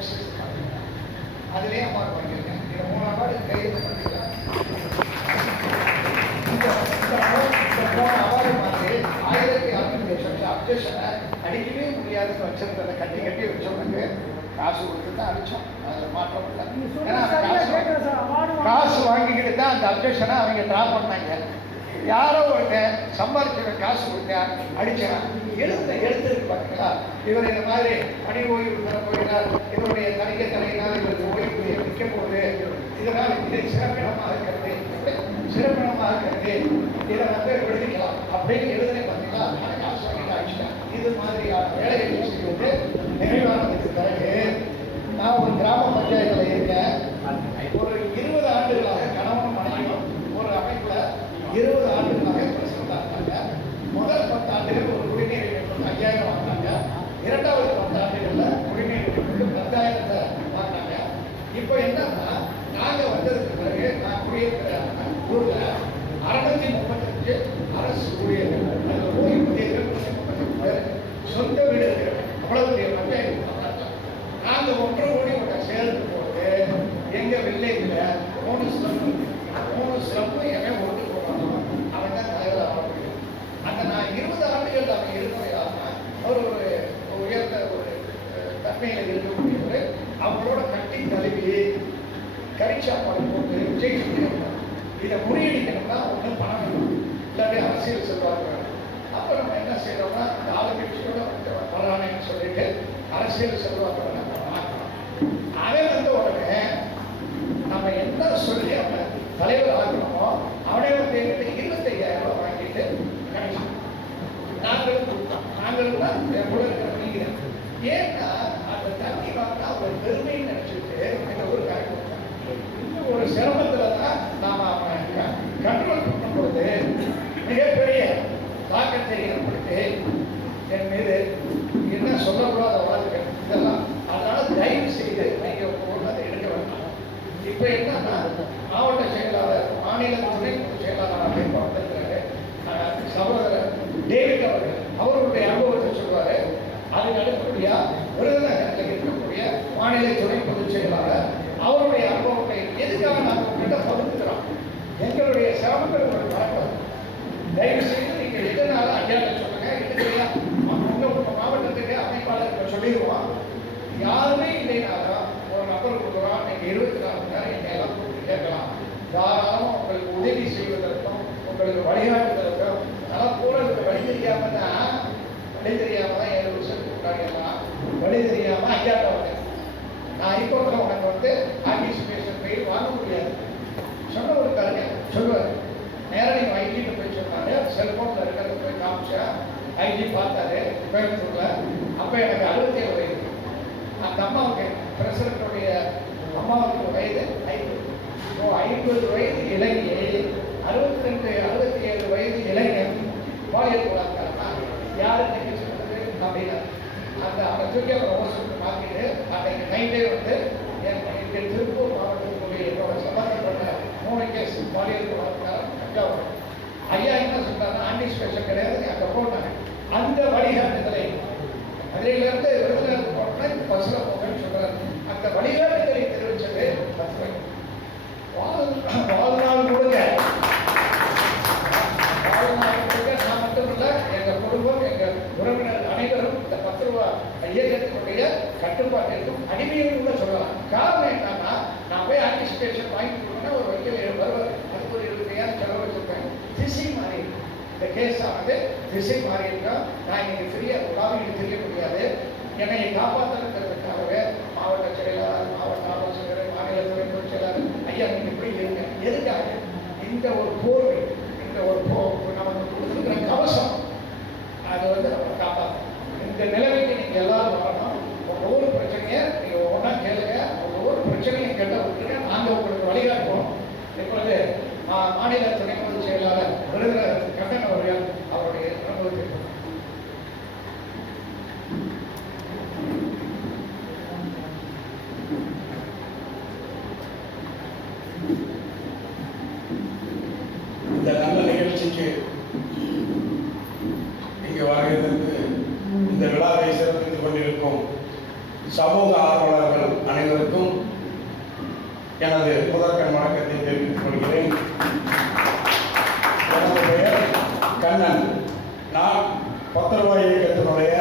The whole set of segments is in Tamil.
சக்ஸஸ் பண்ணிருக்கேன். அதுலேயே அவார்டு பண்ணியிருக்கேன். இதை 3 அவார்டு கைது பண்ணிக்கலாம். இந்த 3 அவார்டு மாதிரி 1600 அப்ஜெக்ஷனை அடிக்கவே முடியாதுன்னு வச்சிருந்ததை கட்டி வச்சவனுக்கு காசு கொடுத்து தான் அடித்தோம். அதில் மாற்றம் இல்லை. ஏன்னா காசு வாங்கிக்கிட்டு தான் அந்த அப்ஜெக்ஷனை அவங்க ட்ரா பண்ணாங்க. யாரோ ஒருத்தன் சம்பாதிச்ச காசு கொடுத்தேன் அடிச்சான். எழுத்துருக்கு பார்த்தீங்களா, இவர் இந்த மாதிரி பணி ஓய்வு பெற போகிறார், இவருடைய தனிக்க தலையினால் இவருக்கு ஓய்வு நிற்க போகுது, இதனால் இதை சிறப்பிடமாக இருக்கிறது இதை விடுவிக்கலாம் அப்படின்னு எழுதுனே பார்த்தீங்களா. காசு வாங்கி அடிச்சிட்டேன். இது மாதிரியான வேலைகளை செய்வது நிறைவானதுக்கு பிறகு நான் ஒரு கிராம பஞ்சாயத்தில் இருக்கேன். ஒரு 20 ஆண்டுகளாக கணவன் மனைவியும் ஒரு அமைப்பில் 20 ஆண்டுகளாக பிரசிடண்டாக இருக்காங்க. முதல் 10 ஆண்டுகள் ஒரு குடிநீர் இணைப்பு 5000 வாங்கினாங்க. 2வது 10 ஆண்டுகளில் குடிநீர் இணைப்புக்கு 10,000 வாங்கினாங்க. இப்போ என்னன்னா, நாங்கள் வந்ததுக்கு பிறகு நான் குடியிருக்கிற ஊரில் 635 அரசு ஊழியர்கள், அதில் ஓய்வூதியர்கள் 35 பேர், சொந்த வீடு இருக்கிறவங்க, அவ்வளவு பெரிய பஞ்சாயத்து. நாங்கள் 1.5 கோடி சேர்ந்து போட்டு எங்கள் வில்லேஜில் 3 ஸ்லம்பு எவன் ஒன்று போகணும், அவன் தான் தலைவர் ஆக முடியும். அந்த நான் 20 ஆண்டுகள் அவங்க இருக்கிறதா அவர் ஒரு உயர்ந்த ஒரு தன்மையில் இருக்கக்கூடியவர். அவங்களோட கட்டி தழுவி கரிச்சாப்பாடு போட்டு ஜெயிச்சு இதை முறியடிக்கணும்னா ஒன்றும் பணம் வேணும், இல்லாட்டி அரசியல் செல்வாங்க. அப்போ நம்ம என்ன செய்யறோம்னா, இந்த ஆளுங்கட்சியோட வரானேன்னு சொல்லிட்டு அரசியல் செல்வாங்க நம்ம மாற்றணும். அவன் வந்த உடனே நம்ம என்ன சொல்லி அவனை தலைவர் ஆகணுமோ அவனே வந்து எங்கிட்ட 25,000 ரூபாய் வாங்கிட்டு கிடைச்சோம். நாங்களும் கொடுத்தோம். நாங்களும் தான் கூட இருக்கிற நீங்க. ஏன்னா அந்த தண்ணி வாங்கினா ஒரு பெருமைன்னு நினைச்சிட்டு எங்க ஊருக்காக கொடுத்தாங்க. இன்னும் ஒரு சிரமத்தில் தான் நாம் அவனை கண்ட்ரோல் பண்ணும் பொழுது மிகப்பெரிய தாக்கத்தை ஏற்படுத்தி என் மீது என்ன சொல்லக்கூடாத வார்த்தைகள் இதெல்லாம். அதனால தயவு செய்து நீங்கள் அதை எடுக்க வேண்டாம். இப்போ என்னன்னா, மாவட்ட செயலாளர், மாநில துணை செயலாளர் அப்படின்னு வந்திருக்காரு சகோதரர் டேவிட் அவர்கள். அவர்களுடைய அனுபவத்தை சொல்வாரு. அதுக்கு அடுத்தபடியா விருதுநகரில் இருக்கக்கூடிய மாநில துணை பொதுச் செயலாளர் அவருடைய அனுபவத்தை எதுக்காக நாங்கள் உங்கள்கிட்ட பகிர்ந்துக்கிறோம். எங்களுடைய சிரமங்கள் உங்களுக்கு பறக்காது. தயவு செய்து நீங்கள் எதனால ஐயாட்ட சொல்லுங்க. எடுக்கலையா உங்கள் மாவட்டத்துக்கு அமைப்பாளர்கள் சொல்லிடுவோம். யாருமே இல்லைனாலும் ஒரு நபர் கொடுக்குறோம், நீங்கள் 24 மணி நேரம் எங்கெல்லாம் கூப்பிட்டு கேட்கலாம். தாராளமாக உங்களுக்கு உதவி செய்வதற்கும் உங்களுக்கு வழிகாட்டுதலுக்கும் அதெல்லாம் போகிறதுக்கு வழி தெரியாமல் தான் 7 வருஷத்துக்கு முன்னாடி எல்லாம் வழி தெரியாமல் ஐயாட்ட வந்தேன். நான் ஹைகோர்ட்டில் உனக்கு வந்து ஆன்டிசிபேஷன் பெயில் வாங்க முடியாது சொன்ன ஒரு காரியம் சொல்லுவார். நேராக நீங்கள் ஐடிட்டு போய் சொன்னாரு. செல்ஃபோனில் இருக்கிறத போய் காமிச்சா ஐடி பார்த்தாரு கோயம்புத்தூரில். அப்போ எனக்கு 67 வயது. அந்த அம்மாவுக்கு பிரசிடண்டுடைய அம்மாவுக்கு வயது 50. 50 வயது இளைஞர் 62 67 வயது இளைஞர் பாலியல் பலாத்காரமா யாரு இன்னைக்கு சொல்றது அப்படின்னா அந்த அந்த தூக்கி அவரை ஓசூருக்கு மாற்றிட்டு அன்றைக்கு நைட்டே வந்து என் திருப்பூர் மாவட்டத்துக்குரிய என்னோட சம்பந்தப்பட்ட 3 கேஸ் பாலியல் பலாத்காரம் தஞ்சாவூர். ஐயா என்ன சொல்றாங்க, ஆன்டிசிபேஷன் கிடையாது, அங்கே போட்டாங்க. அந்த வழிகாட்டுதலை அதிலிருந்து விருதுநகர் போட்டா இந்த பஸ்ஸில் போங்கன்னு சொல்றாரு. அந்த வழிகாட்டுதலை தெரிவிச்சது வாழ்நாள் முழுக்க நான் மட்டுமல்ல, எங்கள் குடும்பம், எங்கள் உறவினர்கள் அனைவரும் இந்த 10 ரூபாய் இயக்கத்தினுடைய கட்டுப்பாட்டிற்கும் அடிமையும் கூட சொல்லலாம். காரணம் என்னன்னா, நான் போய் ஆன்டிசிபேஷன் வாங்கி கொடுக்கணும்னா ஒரு வக்கீல் வருவார். அதுக்கு ஒரு 20,000 செலவு வச்சிருப்பேன். திசை மாறி இந்த கேஸ் ஆனது திசை மாறி இருக்கா. நான் இன்னைக்கு ஃப்ரீயாக உலாவிக்கு தெரிய முடியாது. என்னை காப்பாற்றுறதுக்காகவே மாவட்ட செயலாளர், மாவட்ட ஆலோசகர், மாநில துணை பொதுச் செயலாளர் ஐயா நீங்கள் இப்படி இருங்க. எதுக்காக இந்த ஒரு போர்வை, இந்த ஒரு நமக்கு கொடுத்துருக்கிற கவசம் அதை வந்து நம்ம காப்பாற்றணும். இந்த நிலைமைக்கு நீங்கள் எல்லாரும் வரணும். ஒவ்வொரு பிரச்சனையை நீங்கள் ஒவ்வொன்றா கேளுங்க. ஒவ்வொரு பிரச்சனையும் கேட்டால் விட்டுருங்க. நாங்கள் உங்களுக்கு வழிகாட்டுவோம். இப்பொழுது மாநில துணை பொதுச் செயலாளர் விருதுநகர் கண்ணன் அவர்கள் அவருடைய அனுபவத்தை இந்த நல்ல நிகழ்ச்சிக்கு இங்கு வருகிறது. இந்த விழாவை சிறப்பித்துக் கொண்டிருக்கும் சமூக ஆர்வலர்கள் அனைவருக்கும் எனது முதற்கண் வணக்கத்தை தெரிவித்துக் கொள்கிறேன். எனது பெயர் கண்ணன். நான் 10 ரூபாய் இயக்கத்தினுடைய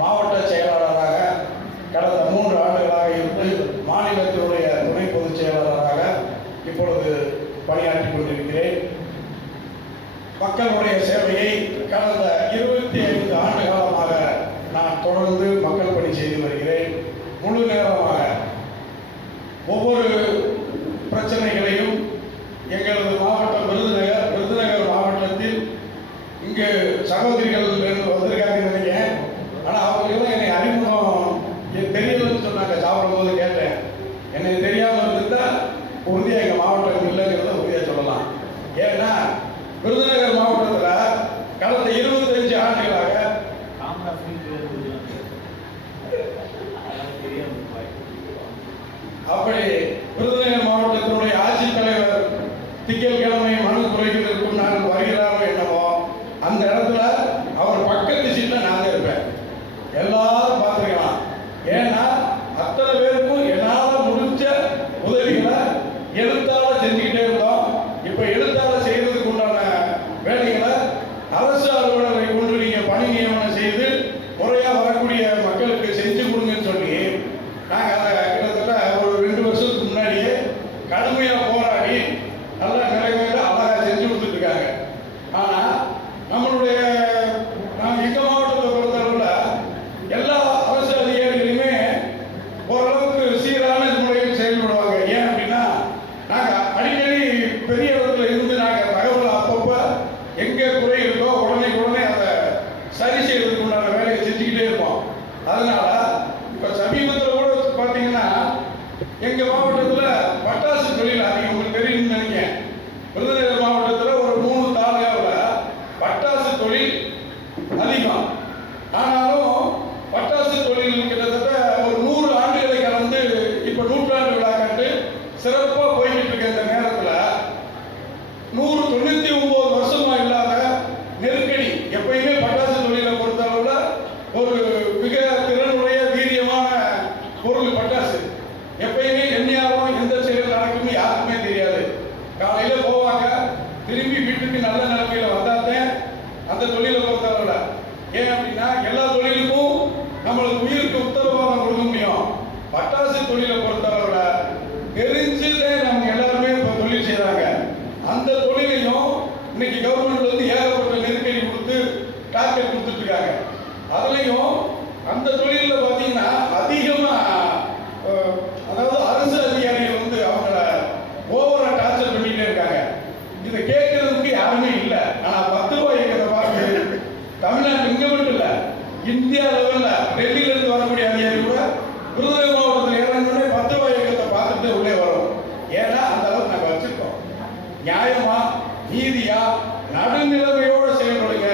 மாவட்ட செயலாளராக கடந்த 3 ஆண்டுகளாக இருந்து மாநிலத்தினுடைய துணை பொதுச் செயலாளராக இப்பொழுது பணியாற்றிக் கொண்டிருக்கிறேன். மக்களுடைய சேவையை கடந்த 25 ஆண்டு காலமாக நான் தொடர்ந்து மக்கள் பணி செய்து வருகிறேன். முழு நேரமாக ஒவ்வொரு பிரச்சனைகளையும் எங்களது மாவட்டம் விருதுநகர் மாவட்டத்தில் இங்கு சகோதரிகள் வந்திருக்காங்கன்னு நினைக்கிறேன். ஆனால் அவங்களுக்கெல்லாம் என்னை அறிமுகம் தெரியலன்னு சொன்னாங்க. சாப்பிடும் போது கேட்டேன், என்னை தெரியாமல் இருந்திருந்தா உறுதியாக எங்கள் மாவட்டம் இல்லைங்கிறத உறுதியாக சொல்லலாம். ஏன்னா விருதுநகர் மாவட்டத்தில் கடந்த 25 ஆண்டுகளாக அப்படி விருதுநகர் மாவட்டத்தினுடைய ஆட்சித்தலைவர் திங்கட்கிழமை மனு குறைக்கிறதுக்கும் நான் வருகிறாரோ என்னவோ அந்த இடத்துல அவர் பக்கத்து சீட்டில் நான் இருப்பேன். எல்லாரும் பார்த்துக்கலாம். ஏன்னா அத்தனை பேருக்கும் என்னால் முடிஞ்ச உதவிகளை எழுத்தால செஞ்சுக்கிட்டே இருந்தோம். இப்போ எழுத்தால செய்யறதுக்கு உண்டான வேலைகளை அரசு அலுவலர்களை கொண்டு நீங்கள் பணி நியமனம் செய்து முறையாக வரக்கூடிய மக்களுக்கு செஞ்சு கொடுங்கன்னு சொல்லி நாங்கள் அதை கிட்டத்தட்ட ஒரு 2 வருஷத்துக்கு முன்னாடியே கடுமையாக போராடி நல்ல நிலைமையில அழகாக செஞ்சு கொடுத்துட்டு இருக்காங்க. ஆனால் நம்மளுடைய எங்கள் மாவட்டத்தை பொறுத்தளவில் எல்லா அரசு அதிகாரிகளுமே ஓரளவுக்கு சீரான முறையில் செயல்படுவாங்க. ஏன் அப்படின்னா நாங்கள் அடிக்கடி பெரிய இடத்துல இருந்து நாங்கள் தகவல் அப்பப்போ எங்கே குறை இருக்கோ உடனே அதை சரி செய்யறதுக்கு உண்டான வேலையை செஞ்சுக்கிட்டே இருப்போம். அதனால இப்போ சமீபத்தில் கூட பார்த்தீங்கன்னா எங்கள் மாவட்டத்தில் பட்டாசு தொழில் அதிகம். உங்களுக்கு தெரியும்னு நினைக்கிறேன். விருதுநகர் மாவட்டத்தில் ஒரு 3 தாலுகாவில் பட்டாசு தொழில் அதிகம். ஆனாலும் பட்டாசு தொழில் கிட்டத்தட்ட ஒரு 100 ஆண்டுகளை கடந்து இப்போ 100ஆண்டு விழா கண்டு சிறப்பாக போய்கிட்டு இருக்க இந்த நேரத்தில் 199 வருஷமா இல்லாத நெருக்கடி. எப்பயுமே பட்டாசு தொழிலை பொறுத்தளவில் ஒரு மிக திறனுடைய வீரியமான பொருள் பட்டாசு. எப்பயுமே எந்நேரம் எந்த செயல் நடக்கும்னு யாருக்குமே தெரியாது. காலையில போவாங்க, திரும்பி வீட்டுக்கு நல்ல நிலைமையில வந்தாத்தேன் அந்த தொழிலை பொறுத்தளவில். ஏன் அப்படின்னா எல்லா தொழிலுக்கும் நம்மளுக்கு உயிருக்கு உத்தரவாதம் கொடுக்க முடியும். பட்டாசு தொழிலை பொறுத்தளவில் தெரிஞ்சுதான் நம்ம எல்லாருமே இப்போ தொழில் செய்யறாங்க. அந்த தொழிலையும் இன்னைக்கு கவர்மெண்ட்ல இருந்து ஏகப்பட்ட நெருக்கடி கொடுத்து டார்கெட் கொடுத்துட்டு இருக்காங்க. அதுலயும் அந்த தொழில பாத்தீங்கன்னா அதிகமா அதாவது அரசு அதிகாரிகள் வந்து அவங்கள ஓவரா டார்ச்சர் பண்ணிட்டே இருக்காங்க. இதை கேட்கறதுக்கு யாருமே இல்லை. ஆனா 10 ரூபாய் இயக்கத்தை பார்த்து தமிழ்நாட்டு இங்க மட்டும் இல்ல, இந்தியா லெவல்ல டெல்லியில இருந்து வரக்கூடிய அதிகாரி கூட விருதுநகர் மாவட்டத்தில் இறங்கினோடனே 10 ரூபாய் இயக்கத்தை பார்த்துட்டு உள்ளே வரும். ஏன்னா அந்த அளவுக்கு நாங்கள் வச்சிருக்கோம். நியாயமா நீதியா நடுநிலைமையோட செயல்படுங்க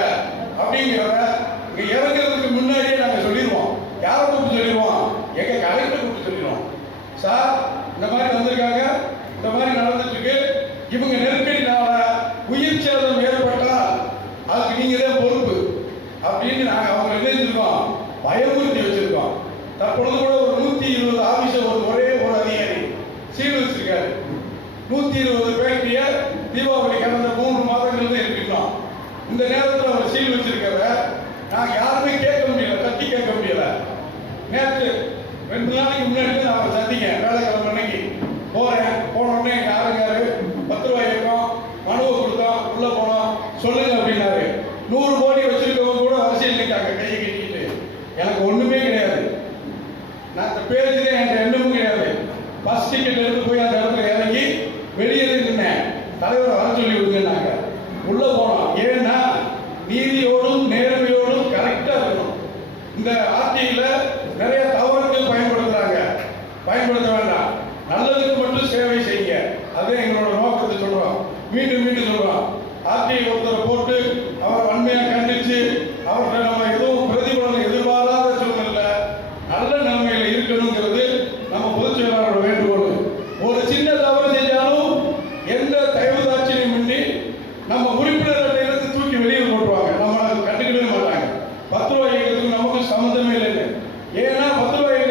அப்படிங்கிறத இங்க இறங்குறதுக்கு முன்னாடியே நாங்கள் சொல்லிடுவோம். யாரை கூப்பிட்டு சொல்லிடுவோம்? எங்க கலெக்டர் கூப்பிட்டு சொல்லிடுவோம். சார் இந்த மாதிரி வந்திருக்காங்க, இந்த மாதிரி நடந்துட்டு இருக்கு, இவங்க நெருக்கடினால உயிர் சேதம் ஏற்பட்டால் அதுக்கு நீங்க தான் பொறுப்பு அப்படின்னு நாங்கள் அவங்க நினைச்சிருக்கோம், பயமுறுத்தி வச்சிருக்கோம். தற்பொழுது கூட ஒரு 120 ஆபீசர் ஒரே ஒரு அதிகாரி சீல் வச்சிருக்காரு. 120 ஃபேக்டரிய தீபாவளி கடந்த 3 மாதங்கள் தான் இருக்கின்றோம். இந்த நேரத்தில் அவர் சீல் வச்சிருக்கிறத நான் யாருமே கேட்க முடியல, தட்டி கேட்க முடியல. நேற்று 2 நாளைக்கு முன்னாடி நான் அவரை சந்திக்கேன். வேலைக்கிழமை அன்னைக்கு போனோடனே எங்கள் ஆளுங்காரு 10 ரூபாய் இருக்கும், மனுவை கொடுத்தோம், உள்ள போனோம், சொல்லுங்க அப்படின்னாரு. 100 கோடி வச்சிருக்கவங்க கூட அரசியல் நிற்காங்க கையை கட்டிட்டு. எனக்கு ஒண்ணுமே கிடையாது. நான் இந்த பேஜ்ல என் எண்ணமும் கிடையாது. பஸ் டிக்கெட் எடுத்து போய் அந்த இடத்துல இறங்கி வெளியே நின்னேன். தலைவரை வர சொல்லி விடுங்க. உள்ள போனோம். ஏன்னா நீதியோடும் நேர்மையோடும் கரெக்டா இருக்கணும். இந்த ஆட்சியில நிறைய தவறுகள் பயன்படுத்த வேண்டாம். நல்லதுக்கு மட்டும் சேவை செய்யுங்க. அதே எங்களோட நோக்கத்தை சொல்றோம். மீண்டும் சொல்றோம். ஆட்சியை ஒருத்தரை போட்டு அவரை வன்மையா கண்டிச்சு அவர்கிட்ட நம்ம எதுவும் பிரதிபலன் எதிர்பாராத சூழ்நிலை நல்ல நிலைமையில இருக்கணுங்கிறது நம்ம பொதுச் செயலாளரோட வேண்டுகோள். ஒரு சின்ன தவறு செஞ்சாலும் எந்த தயவுதாட்சியும் பண்ணி நம்ம உறுப்பினர்களை இருந்து தூக்கி வெளியே போட்டுருவாங்க. நம்மளை கண்டுக்கிடவே மாட்டாங்க. 10 ரூபாய் இயக்கத்துக்கு நமக்கு சம்மந்தமே இல்லைன்னு. ஏன்னா 10 ரூபாய்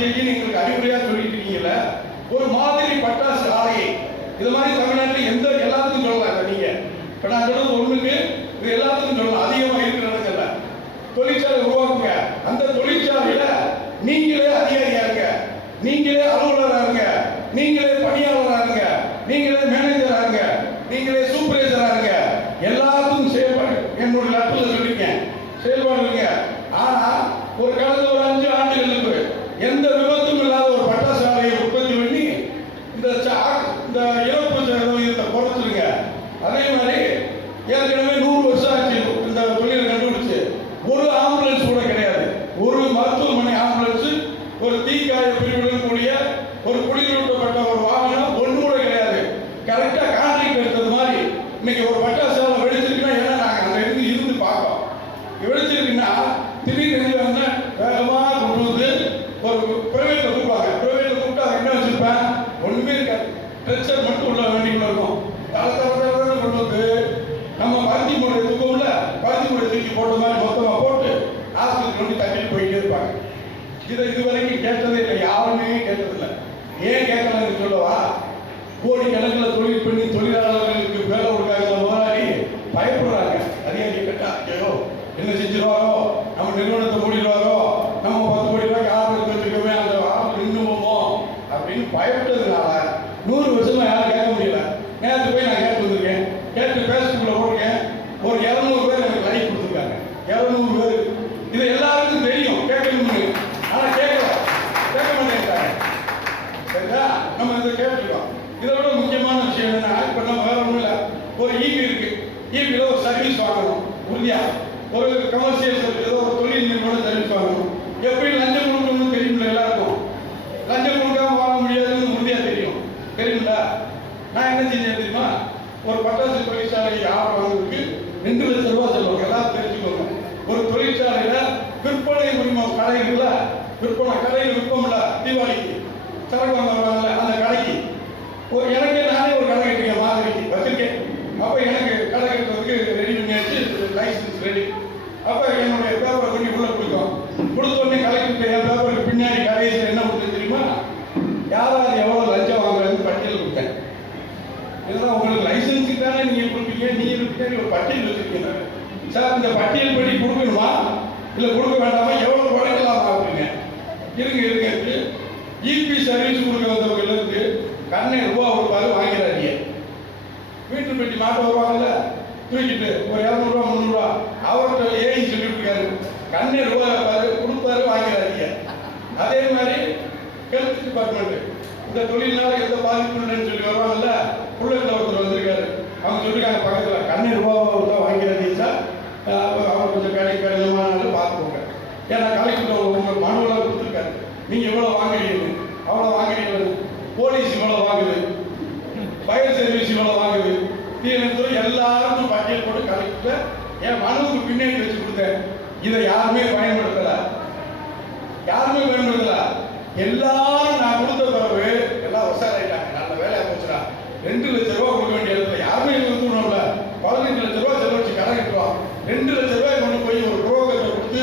செய்யணும் எங்களுக்கு அறிவுரையா சொல்லிட்டு இருக்கீங்கல்ல, ஒரு மாதிரி பட்டாசு ஆலையை இது மாதிரி தமிழ்நாட்டில் எந்த எல்லாத்துக்கும் சொல்லலாம். இதை நீங்க இப்ப நான் சொல்றது ஒண்ணுக்கு இது எல்லாத்துக்கும் சொல்லலாம். அதிகமா இருக்கிற இடங்கள்ல தொழிற்சாலை உருவாக்குங்க. அந்த தொழிற்சாலையில நீங்களே அதிகாரியா இருங்க, நீங்களே அலுவலராக இருங்க, நீங்களே பணியாளராக இருங்க, நீங்களே மேனேஜரா இருங்க, நீங்களே சூப்பர்வைசரா இருங்க. எல்லாத்துக்கும் செயல்பாடு என்னுடைய லெட்டர்ல சொல்லிருக்கேன், செயல்பாடு இருங்க. ஆனா ஒரு கடந்த ஒரு 5 ஆண்டுகளுக்கு எந்த விபத்தும் இல்லாத ஒரு பட்டாசு ஆலையை உற்பத்தி பண்ணி இந்த இறப்பு சதவீதத்தை குறைச்சிருங்க. அதே மாதிரி ஏற்கனவே 100 வருஷம் ஆச்சு இந்த தொழிலை கண்டுபிடிச்சு, ஒரு ஆம்புலன்ஸ் கூட கிடையாது. ஒரு மருத்துவமனை ஆம்புலன்ஸ், ஒரு தீக்காய பிரிவுடன் கூடிய ஒரு குளிரூட்டப்பட்ட ஒரு வாகனம் ஒன்று கூட கிடையாது. கரெக்டா கான்ட்ராக்ட் எடுத்தது மாதிரி இன்னைக்கு ஒரு பட்டாசு ஆலை வெடிச்சிருக்குன்னா, ஏன்னா நாங்கள் அங்க இருந்து பார்ப்போம். வெடிச்சிருக்குன்னா திடீர்னு வந்து வேகமா கொண்டு வந்து ஒரு பிரைவேட்ல கூப்பிடுவாங்க. பிரைவேட்ல கூப்பிட்டு அதை என்ன வச்சிருப்பேன், ஒண்ணுமே இருக்காது, ட்ரெச்சர் மட்டும் உள்ள வேண்டிக்குள்ள இருக்கும். தலை கொண்டு வந்து நம்ம பருத்தி மூட்டை தூக்கம்ல, பருத்தி மூட்டை தூக்கி போட்ட மாதிரி மொத்தமா போட்டு ஆஸ்பத்திரி கொண்டு தட்டிட்டு போயிட்டே இருப்பாங்க. இதை இதுவரைக்கும் கேட்டதே இல்லை, யாருமே கேட்டதில்லை. ஏன் கேட்கலன்னு சொல்லவா, கோடி கணக்கில் தொழில் பண்ணி தொழிலாளர்களுக்கு வேலை கொடுக்காத முதலாளி பயப்படுறாங்க. அதிகாரி கேட்டா ஐயோ என்ன செஞ்சிருவாரோ, நம்ம நிறுவனத்தை மூடிடுவாரோ, நம்ம 10 கோடி ரூபாய்க்கு ஆர்டர் வச்சுக்கவே அந்த ஆர்டர் நின்றுமோ அப்படின்னு பயப்பட்டதுனால 100 வருஷமா யாரும் கேட்க முடியல. நேற்று போய் நான் கேட்டு வந்திருக்கேன், கேட்டு பேஸ்புக்ல போட்டிருக்கேன். ஒரு 200 பேர் எனக்கு லைக் கொடுத்துருக்காங்க. 200 பேர். இது எல்லாருக்கும் தெரியும் கேட்கணும்னு, ஆனா கேட்க மாட்டேங்கிறாங்க. சரிங்களா, நம்ம இதை கேட்டுருக்கோம். இதை விட முக்கியமான விஷயம் என்னன்னா, இப்ப நம்ம வேற ஒண்ணும் இல்லை, ஒரு ஈபி இருக்கு, ஈபியில ஒரு சர்வீஸ் வாங்கணும் உறுதியா, ஒரு கமர்ஷியல் சர்வீஸ், ஏதோ ஒரு தொழில் நிறுவனம் சர்வீஸ் வாங்கணும். எப்படி லஞ்சம் கொடுக்கணும்னு தெரியுமில்ல எல்லாருக்கும். லஞ்சம் கொடுக்காம வாங்க முடியாதுன்னு உறுதியா தெரியும், தெரியுங்களா? நான் என்ன செஞ்சேன் தெரியுமா, ஒரு பட்டாசு தொழிற்சாலை ஆர்டர் வாங்குறதுக்கு 2 லட்சம் ரூபாய் சொல்லுவாங்க. எல்லாரும் தெரிஞ்சுக்கோங்க. ஒரு தொழிற்சாலையில விற்பனை உரிமம் கடைகள்ல விற்பனை கடையில் விற்போம்ல, தீபாவளிக்கு சரக்கு வாங்க வருவாங்கல்ல, அந்த கடைக்கு எனக்கு நானே ஒரு கடை கட்டிருக்கேன், மாதிரி வச்சிருக்கேன். அப்ப எனக்கு கடை கட்டுறதுக்கு ரெடி பண்ணியாச்சு, லைசன்ஸ் ரெடி. அப்ப என்னுடைய பேப்பரை கொண்டு உள்ள கொடுத்தோடனே கலெக்டர் என் பேப்பருக்கு பின்னாடி கடைசியில் என்ன கொடுத்தேன் தெரியுமா, யாராவது எவ்வளவு லஞ்சம் வாங்குறதுன்னு பட்டியல் கொடுத்தேன். இதெல்லாம் உங்களுக்கு லைசன்ஸுக்கு தானே நீங்க கொடுப்பீங்க, நீங்க பின்னாடி ஒரு பட்டியல் வச்சிருக்கீங்க. சார் இந்த பட்டியல் படி கொடுக்கணுமா இல்ல கொடுக்க வேண்டாமா, எவ்வளவு குறைக்கலாம் அப்படிங்க. இருங்க ஈபி சர்வீஸ் கொடுக்க வந்தவங்க இருந்து கண்ணை ரூபா கொடுப்பாரு வாங்கிறாங்க. வீட்டு பெட்டி மாட்ட வருவாங்கல்ல, தூக்கிட்டு ஒரு 200 ரூபா 300 ரூபா அவர்கிட்ட ஏன்னு சொல்லிட்டு இருக்காரு, கண்ணை ரூபா கொடுப்பாரு வாங்கிறாங்க. அதே மாதிரி ஹெல்த் டிபார்ட்மெண்ட் இந்த தொழில்னால எந்த பாதிப்பு இல்லைன்னு சொல்லி வருவாங்கல்ல, புள்ளத்தில் ஒருத்தர் வந்திருக்காரு, அவங்க சொல்லிருக்காங்க பக்கத்துல கண்ணை ரூபா வாங்கிறாங்க சார், அவர் கொஞ்சம் கடினமான பார்த்துக்கோங்க. ஏன்னா கலெக்டர் உங்க மனுவெல்லாம் கொடுத்துருக்காரு, நீங்க எவ்வளவு வாங்குறீங்க, அவ்வளவு வாங்குறீங்க, போலீஸ் இவ்வளவு வாங்குது, ஃபயர் சர்வீஸ் இவ்வளவு வாங்குது, தீயணைப்பு எல்லாருக்கும் பட்டியல் போட்டு கலெக்டர் என் மனுவுக்கு பின்னாடி வச்சு கொடுத்தேன். இதை யாருமே பயன்படுத்தல. எல்லாரும் நான் கொடுத்த பிறகு எல்லாம் உஷாராயிட்டாங்க, நல்ல வேலையா போச்சுடா. 2 லட்சம் ரூபாய் கொடுக்க வேண்டிய இடத்துல யாருமே கொடுத்துடணும்ல, 15 லட்சம் ரூபாய் செலவழிச்சு கடை கட்டுறோம். 2 லட்சம் ரூபாய் கொண்டு போய் ஒரு புரோகத்தை கொடுத்து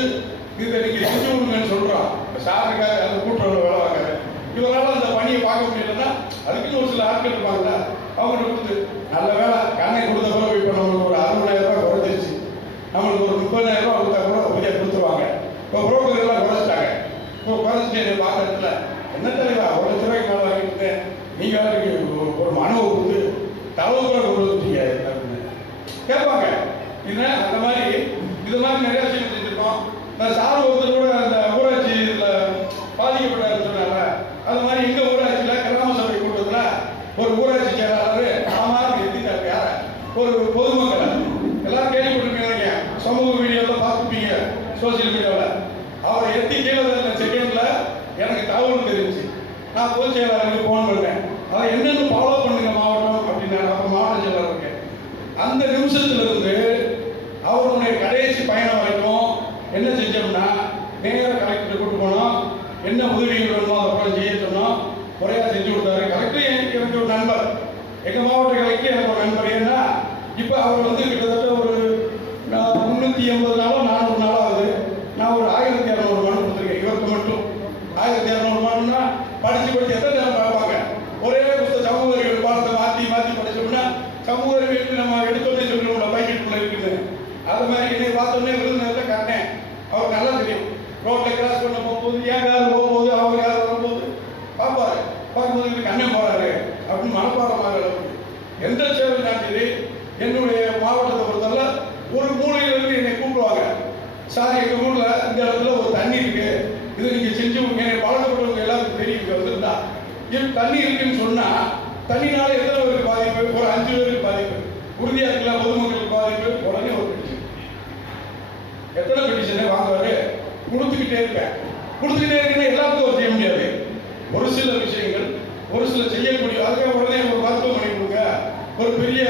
இதை நீங்க செஞ்சு கொடுங்கன்னு சொல்றோம். சாருக்காக அந்த கூட்டுறவு வேலை வாங்காரு. இவரால் அந்த பணியை பார்க்க முடியலன்னா அதுக்குன்னு ஒரு சில ஆட்கள் இருப்பாங்கல்ல, அவங்க கொடுத்து நல்ல வேலை கண்ணை கொடுத்த பிறகு இப்போ நம்மளுக்கு ஒரு 60,000 ரூபாய் குறைஞ்சிருச்சு, நம்மளுக்கு ஒரு 30,000 ரூபாய் கொடுத்தா கூட உதவியை கொடுத்துருவாங்க. இப்போ புரோக்கர் எல்லாம் குறைச்சிட்டாங்க. இப்போ குறைச்சிட்டு பார்க்க இடத்துல என்ன தலைவா 1 லட்ச ரூபாய்க்கு மேலே வாங்கிட்டு நீங்க ஒரு மனுவை கொடுத்து தளவு கூட கொண்டு வந்துட்டீங்க அப்படின்னு கேட்பாங்க. இல்லை அந்த மாதிரி இது மாதிரி நிறைய விஷயம் செஞ்சிருக்கோம். நான் சார் ஒருத்தர் கூட அந்த ஊராட்சி இதில் பாதிக்கப்பட்டாருன்னு சொன்னாங்க. அது மாதிரி எங்க ஊராட்சியில் கிராம சபை கூட்டத்துல ஒரு ஊராட்சி செயலாளர் சாமான் எத்திட்டாரு. யார ஒரு பொதுமக்களை எல்லாரும் கேள்விப்பட்டிருக்கீங்க, சமூக வீடியோவில் பார்த்துப்பீங்க, சோசியல் மீடியாவில். அவரை எத்தி கீழே செகண்ட்ல எனக்கு தகவல் தெரிஞ்சு நான் பொதுச் செயலாளருக்கு போன் பண்ணேன். அதை என்னென்னு ஃபாலோ பண்ணுங்க மாவட்டம் அப்படின்னாங்க. அப்போ மாவட்ட செயலாளர் இருக்கேன். அந்த நிமிஷத்துல இருந்து அவருடைய கடைசி பயணம் வரைக்கும் என்ன செஞ்சோம்னா, நேராக கலெக்டர் கூட்டு போனோம், என்ன உதவிகள் வேணுமோ அதை செய்ய சொன்னோம், முறையாக செஞ்சு கொடுத்தாரு. கலெக்டர் எனக்கு ஒரு நண்பர், எங்க மாவட்ட கலெக்டர் எனக்கு ஒரு நண்பர். ஏன்னா இப்போ அவர் வந்து கிட்டத்தட்ட ஒரு 380 நாளோ 400 நாளோ ஆகுது. நான் ஒரு 1200 மனு கொடுத்துருக்கேன். இவருக்கு மட்டும் 1200 மனு மாவட்டத்தை பொறுத்தவரை ஒரு மூலையிலிருந்து என்னை கூப்பிடுவாங்க. சார் எங்கள் ஊரில் இந்த இடத்துல ஒரு தண்ணி இருக்கு, இது நீங்கள் செஞ்சு என்னை பழக்கப்பட்டவங்க எல்லாருக்கும் தெரியும். இங்கே வந்திருந்தா இது தண்ணி இருக்குன்னு சொன்னால் தண்ணினால எத்தனை பேருக்கு பாதிப்பு? ஒரு 5 பேருக்கு பாதிப்பு. உறுதியாக இருக்கலாம், பொதுமக்களுக்கு பாதிப்பு. உடனே ஒரு பெட்டிஷன், எத்தனை பெட்டிஷனே வாங்குவாரு? கொடுத்துக்கிட்டே இருக்கேன். கொடுத்துக்கிட்டே இருக்குன்னா எல்லாத்துக்கும் செய்ய முடியாது. ஒரு சில விஷயங்கள், ஒரு சில செய்யக்கூடிய, அதுக்காக உடனே ஒரு மருத்துவமனை கொடுங்க, ஒரு பெரிய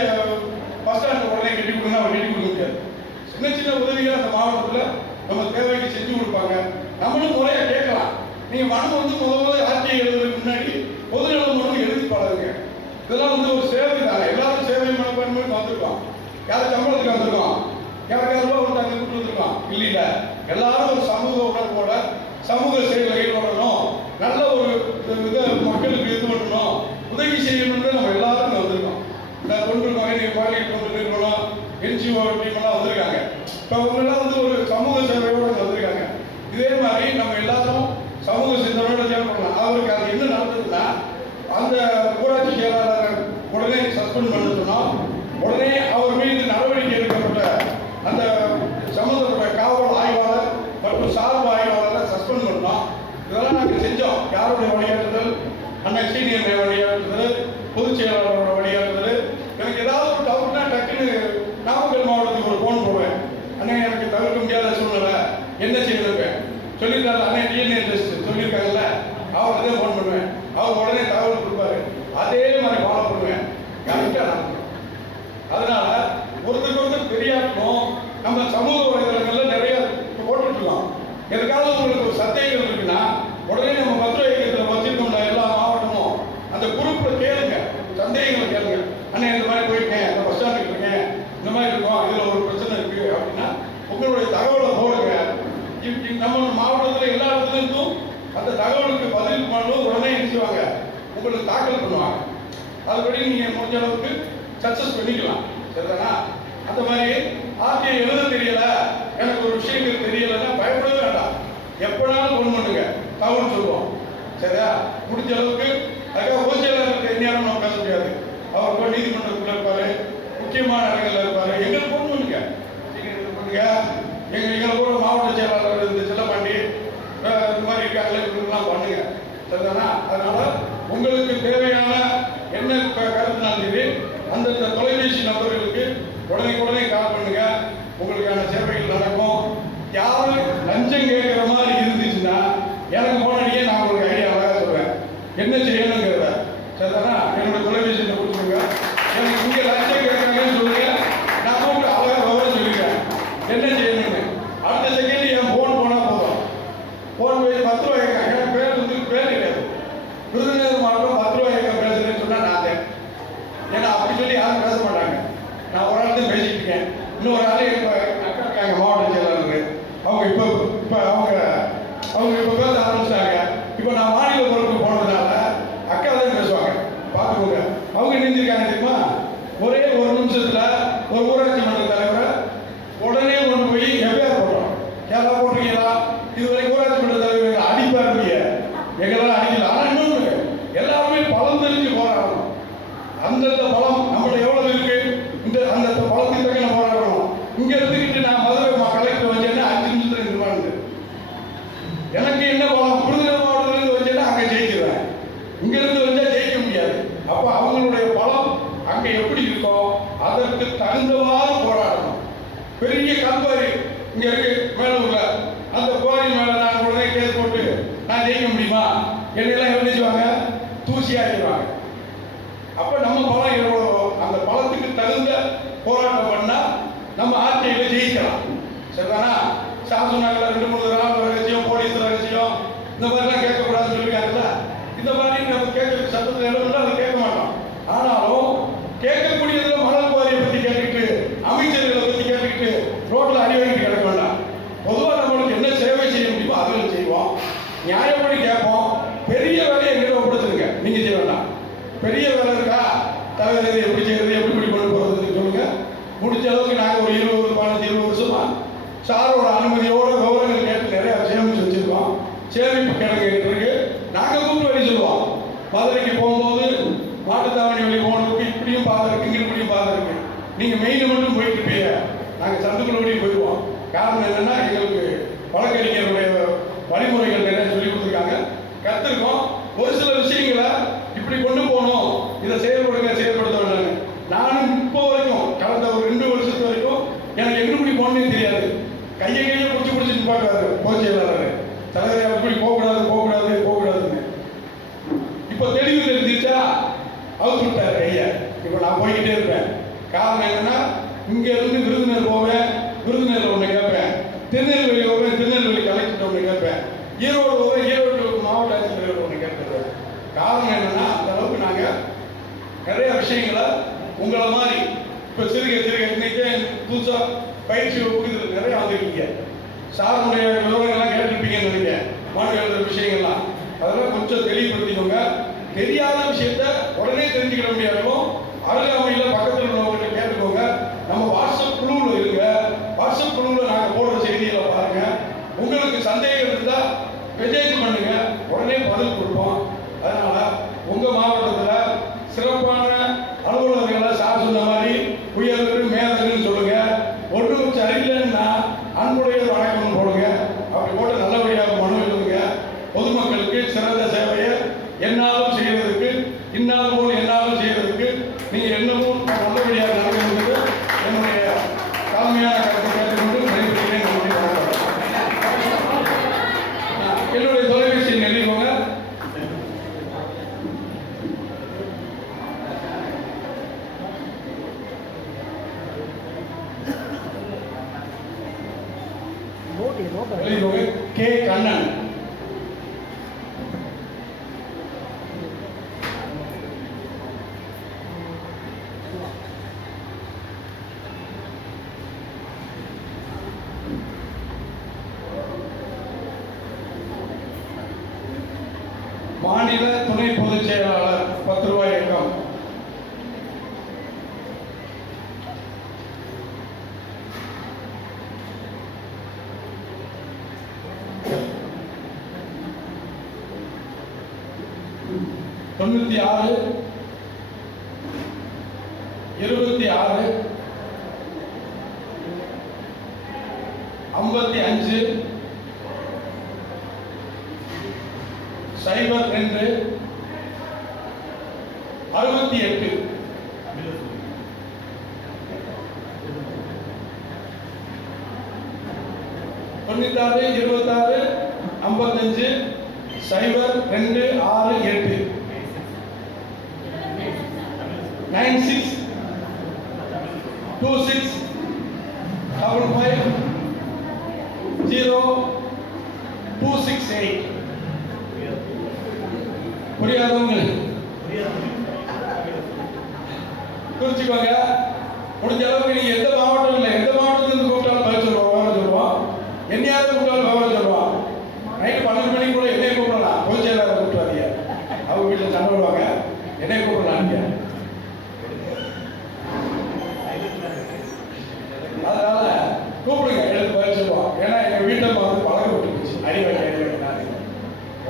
பஸ் ஸ்டாண்ட் உடனே கட்டி கொடுங்க, அவர் கட்டி கொடுக்க முடியாது. சின்ன சின்ன உதவிகள் அந்த மாவட்டத்தில் நம்ம தேவைக்கு செஞ்சு கொடுப்பாங்க. நம்மளும் முறையாக கேட்கலாம். நீங்கள் மனு வந்து முதல்ல ஆட்சியை எழுதுறதுக்கு முன்னாடி பொதுநல மனு எழுதி பழகுங்க. இதெல்லாம் வந்து ஒரு சேவை தானே. எல்லாரும் சேவை மனப்பான்மை வந்திருக்கோம். யாரும் சம்பளத்துக்கு வந்திருக்கோம், யாருக்காக ஒரு தங்க கூட்டு வந்திருக்கோம் இல்லைல்ல. எல்லாரும் ஒரு சமூக உணர்வோட சமூக சேவையில் ஈடுபடணும், நல்ல ஒரு இதை மக்களுக்கு இது பண்ணணும், உதவி செய்யணும்னு நம்ம எல்லாரும் வந்திருக்கோம். இந்த கொண்டிருக்கோம், இன்னைக்கு பாலியல் கொண்டு இருக்கணும், NGO டீமெல்லாம் வந்திருக்காங்க. இப்போ அவங்கெல்லாம் வந்து ஒரு சமூக சேவையோடு வந்திருக்காங்க. இதே மாதிரி நம்ம எல்லாரும் சமூக சிந்தனையோட செயல்படலாம். அவருக்கு அது என்ன நடந்ததுன்னா, அந்த ஊராட்சி செயலாளர் உடனே சஸ்பெண்ட் பண்ண சொன்னோம். உடனே அவர் மீது நடவடிக்கை எடுக்கப்பட்ட அந்த சம்பந்தப்பட்ட காவல் ஆய்வாளர் மற்றும் சார்பு ஆய்வாளரை சஸ்பெண்ட் பண்ணோம். இதெல்லாம் நாங்கள் செஞ்சோம். யாருடைய வழிகாட்டுதல்? அண்ணன் சீனியர் வழிகாட்டுதல், பொதுச் செயலாளரோட வழிகாட்டுதல். எனக்கு ஏதாவது ஒரு டவுட்னா டக்குன்னு நாமக்கல் மாவட்டத்துக்கு ஒரு ஃபோன் போடுவேன். அண்ணன் எனக்கு தவிர்க்க முடியாத சூழ்நிலை, என்ன செய்யணும் சொல்லியிருந்தாரு. அண்ணன் DNA டெஸ்ட் சொல்லியிருக்காங்கல்ல, அவர்கிட்ட ஃபோன் பண்ணுவேன். அவர் உடனே தகவல் கொடுப்பாரு. அதே மாதிரி ஃபாலோ பண்ணுவேன். கரெக்டாக நான் அதனால ஒருத்தருக்கு ஒருத்தர் தெரியாட்டணும். நம்ம சமூக வலைதளங்கள்ல நிறைய போட்டுருக்கோம். எதுக்காவது உங்களுக்கு ஒரு சந்தேகம் இருக்குன்னா உடனே நம்ம பத்திர இயக்கத்தில் வச்சிருக்கோம்ல எல்லா மாவட்டமும், அந்த குரூப்பில் கேளுங்க, சந்தேகங்களை கேளுங்க. அண்ணன் இந்த மாதிரி போயிருக்கேன், இந்த பஸ் ஸ்டாண்டுக்கு இருக்கேன், இந்த மாதிரி இருக்கும், இதில் ஒரு பிரச்சனை இருக்கு அப்படின்னா உங்களுடைய தகவலை போடுங்க. நம்ம மாவட்டத்தில் எல்லா இடத்துல இருந்தும் அந்த தகவலுக்கு பதில் பண்ணும் உடனே நினைச்சுவாங்க, உங்களுக்கு தாக்கல் பண்ணுவாங்க. அதுபடி நீங்கள் முடிஞ்ச அளவுக்கு சக்ஸஸ் பண்ணிக்கலாம். சரிதானா? அந்த மாதிரி ஆர்டிஐ எழுத தெரியல, எனக்கு ஒரு விஷயங்கள் தெரியலைன்னா பயப்படவே வேண்டாம். எப்போனாலும் ஃபோன் பண்ணுங்க, தகவல் சொல்லுவோம். சரியா? முடிஞ்ச அளவுக்கு அதுக்காக ஓசியலாளருக்கு எந்நேரம் நம்ம பேச முடியாது. அவர் போய் நீதிமன்றத்துக்குள்ள இருப்பாரு, முக்கியமான இடங்கள்ல இருப்பாரு. எங்களுக்கு ஃபோன் பண்ணுங்க, பண்ணுங்க. எங்களை கூட மாவட்ட செயலாளர் இந்த செல்லப்பாண்டி இந்த மாதிரி இருக்காங்களே, இவங்கெல்லாம் பண்ணுங்க. சரிதானா? அதனால உங்களுக்கு தேவையான என்ன கருத்துனாலும் சரி அந்தந்த தொலைபேசி நபர்களுக்கு உடனே கால் பண்ணுங்க. உங்களுக்கான சேவைகள் நடக்கும். யாரும் லஞ்சம் கேட்கிற மாதிரி இருந்துச்சுன்னா எனக்கு போனடியே நான் உங்களுக்கு ஐடியா அழகாக சொல்றேன், என்ன செய்யணுங்கிறத. சரிதானா? என்னோட தொலைபேசி கொடுத்துருங்க. எனக்கு இங்கே லஞ்சம் கேட்கறாங்கன்னு சொல்லுங்க, நான் உங்களுக்கு அழகாக விவரம் சொல்லிக்கிறேன் என்ன செய்யணும்னு. அடுத்த செகண்ட் என் ஃபோன் போனால் போதும். ஃபோன் போய் 10 ரூபாய் கேட்காங்க. பேர் வந்து பேர் கிடையாது. விருதுநகர் மாவட்டம் 10 ரூபாய் பேசுறேன்னு சொன்னா நான் தான். ஏன்னா அப்படி சொல்லி யாரும் பேச மாட்டாங்க. நான் ஒரு ஆள் தான் பேசிட்டு இருக்கேன். இன்னொரு ஆள் அக்கா இருக்காங்க மாவட்ட செயலாளர். அவங்க இப்போ அவங்க பேச ஆரம்பிச்சிட்டாங்க. இப்போ நான் மாநில பொறுப்பு போனதுனால அக்கா தான் பேசுவாங்க. பார்த்துக்கோங்க. அவங்க நினைஞ்சிருக்காங்க தெரியுமா, ஒரே ஒரு நிமிஷத்துல ஒரு ஊராட்சி மன்ற தலைவரை உடனே கொண்டு போய் எஃப்ஐஆர் போட்டோம். யாராவது போட்டிருக்கீங்களா? இதுவரை ஊராட்சி மன்ற தலைவர் அடிப்பாருங்க, எங்களால் அடிக்கல. ஆனால் இன்னொன்று, எல்லாருமே பலம் தெரிஞ்சு போராடணும். அந்தந்த பலம் நம்மள எவ்வளவு இருக்கு, இந்த அந்த பலத்தின் தக்க போராடணும். இங்க இருந்துக்கிட்டு நான் மதுரை கலெக்டர் வச்சேன்னா 5 நிமிஷத்துல நிர்வாணம். எனக்கு என்ன பலம்? விருதுநகர் மாவட்டத்திலிருந்து வச்சேன்னா அங்கே ஜெயிச்சிருவேன். இங்க இருந்து வச்சா ஜெயிக்க முடியாது. அப்ப அவங்களுடைய பலம் அங்க எப்படி இருக்கோ அதற்கு தகுந்தவாறு போராடணும். பெரிய கல்வாரி இங்க இருக்கு மேலூர்ல, அந்த கோரி மேல நான் உடனே கேஸ் போட்டு நான் ஜெயிக்க முடியுமா? என்னெல்லாம் எழுதிச்சுவாங்க, தூசி ஆகிடுவாங்க. அப்ப நம்ம பலம் எவ்வளோ, அந்த பலத்துக்கு தகுந்த போராட்டம் பண்ணா நம்ம ஆட்சியில ஜெயிக்கலாம். சரிதானா? சார் சொன்னாங்களா 2-3 ராணுவ ரகசியம், போலீஸ் ரகசியம், இந்த மாதிரிலாம் கேட்கக்கூடாதுன்னு சொல்லியிருக்காங்கல்ல. இந்த மாதிரி நம்ம கேட்க சட்டத்தில் எழுதுனா அதை கேட்க மாட்டோம். ஆனாலும் கேட்கக்கூடியதுல மணல் குவாரியை பத்தி கேட்டுக்கிட்டு, அமைச்சர்களை பத்தி கேட்டுக்கிட்டு ரோட்ல அடிவாங்கிட்டு கிடக்க வேண்டாம். பொதுவாக நம்மளுக்கு என்ன சேவை செய்ய முடியுமோ அதில் செய்வோம். நியாயப்படி கேட்போம். பெரிய வேலையை எங்கிட்ட ஒப்படுத்துருங்க, நீங்க செய்ய வேண்டாம். பெரிய வேலை இருக்கா, தலைவர் இதை எப்படி செய்யறது, எப்படி கொண்டு போறதுன்னு சொல்லுங்க. முடிஞ்ச அளவுக்கு நாங்கள் ஒரு 20 வருஷமா சாரோட அனுமதியோட விவரங்கள் கேட்டு நிறைய சேமிச்சு வச்சிருக்கோம். சேமிப்பு கிடங்கு இருக்கு. நாங்கள் கூப்பிட்டு வழி சொல்லுவோம். மதுரைக்கு போகும்போது மாட்டுத்தாவணி வழி போனதுக்கு இப்படியும் பாதை இருக்கு, இங்க இப்படியும் பாதை இருக்கு. நீங்கள் மெயினில் மட்டும் போயிட்டு இருப்பீங்க, நாங்கள் சந்துக்குள்ளபடியும் போயிடுவோம். காரணம் என்னன்னா, எங்களுக்கு வழக்கறிஞருடைய வழிமுறைகள் நிறைய சொல்லி கொடுத்துருக்காங்க, கற்றுருக்கோம். ஒரு சில விஷயங்களை இப்படி கொண்டு போகணும், இதை செயல்படுத்த வேண்டாம். நானும் இப்போ வரைக்கும் கடந்த ஒரு 2 வருஷத்து வரைக்கும் எனக்கு எங்க இப்படி போகணும்னு தெரியாது. கையை பிடிச்சி பார்க்குறாரு போச்செயலாளர், தலைவரை அப்படி போகக்கூடாதுன்னு. இப்போ தெளிவு தெரிஞ்சிச்சா அவுத்து விட்டாரு கையை. இப்போ நான் போய்கிட்டே இருப்பேன். காரணம் என்னன்னா, இங்க இருந்து விருதுநகர் போவேன், விருதுநகர் ஒன்று கேட்பேன், திருநெல்வேலி போவேன், திருநெல்வேலி கலெக்டர் ஒன்று கேட்பேன், ஈரோடு போவேன், ஈரோடு மாவட்ட ஆட்சித்தலைவர் ஒன்று கேட்பேன். காரணம் என்னன்னா, அந்த அளவுக்கு நாங்கள் நிறைய விஷயங்களை உங்களை மாதிரி இப்போ சிறுக இன்னைக்கே புதுசாக பயிற்சி வகுப்புகள் நிறைய வந்திருக்கீங்க. சாருடைய விவரங்கள்லாம் கேட்டிருப்பீங்கன்னு நினைக்கிறேன். மாநில எழுதுற விஷயங்கள்லாம் அதெல்லாம் கொஞ்சம் தெளிவுபடுத்திக்கோங்க. தெரியாத விஷயத்த உடனே தெரிஞ்சுக்கிற முடியாதோ அருகாமையில் பக்கத்தில் உள்ளவங்ககிட்ட கேட்டுக்கோங்க. நம்ம வாட்ஸ்அப் குழுவில் இருங்க. வாட்ஸ்அப் குழுவில் நாங்கள் போடுற செய்திகளை பாருங்க. உங்களுக்கு சந்தேகம் இருந்தால் மெசேஜ் பண்ணுங்க, உடனே பதில் கொடுப்போம். அதனால உங்க மாவட்டத்தில் சிறப்பான அலுவலர்களை சார் சொன்ன மாதிரி உயர்வு மேலதுன்னு சொல்லுங்க. ஒன்றும் சரியில்லைன்னா அன்புடைய வணக்கம் போடுங்க. அப்படி போட்டு நல்லபடியாக மனு எழுதுங்க. பொதுமக்களுக்கு சிறந்த சேவையை என்னாலும் செய்வதற்கு, இன்னாலும் போல் என்னாலும் செய்வதற்கு நீங்கள் என்னமும் நல்லபடியாக நடக்கிறது என்னுடைய தாழ்மையான கருத்தை கேட்டுக்கொண்டு நடைபெறுகிறேன். என்னுடைய தொலைபேசியை எழுதிக்கோங்க. கே கண்ணன். மாநில துணை பொதுச் செயலாளர் 10 ரூபாய் இயக்கம். தொண்ணூத்தி 26 26 55 02 68 96 26 55 0268 96 26 55 0268. புரியாதவங்க குறிச்சுக்கோங்க. முடிஞ்ச அளவுக்கு நீங்க எந்த மாவட்டம் இல்லை, எந்த மாவட்டத்திலிருந்து கூப்பிட்டாலும் பதில் சொல்லுவோம். என்னையாவது கூப்பிட்டாலும் விவரம் சொல்லுவான். நைட்டு 12 மணிக்கு கூட என்னைய கூப்பிடலாம், பொதுச் செயலாளரை கூப்பிட்டாதீங்க. அவங்க வீட்டில் சண்டை விடுவாங்க, என்னைய கூப்பிடலாம். அதனால கூப்பிடுங்க, எடுத்து பதில் சொல்லுவோம். ஏன்னா எங்க வீட்டில் வந்து பழக்கப்பட்டு போச்சு. அடிவாங்க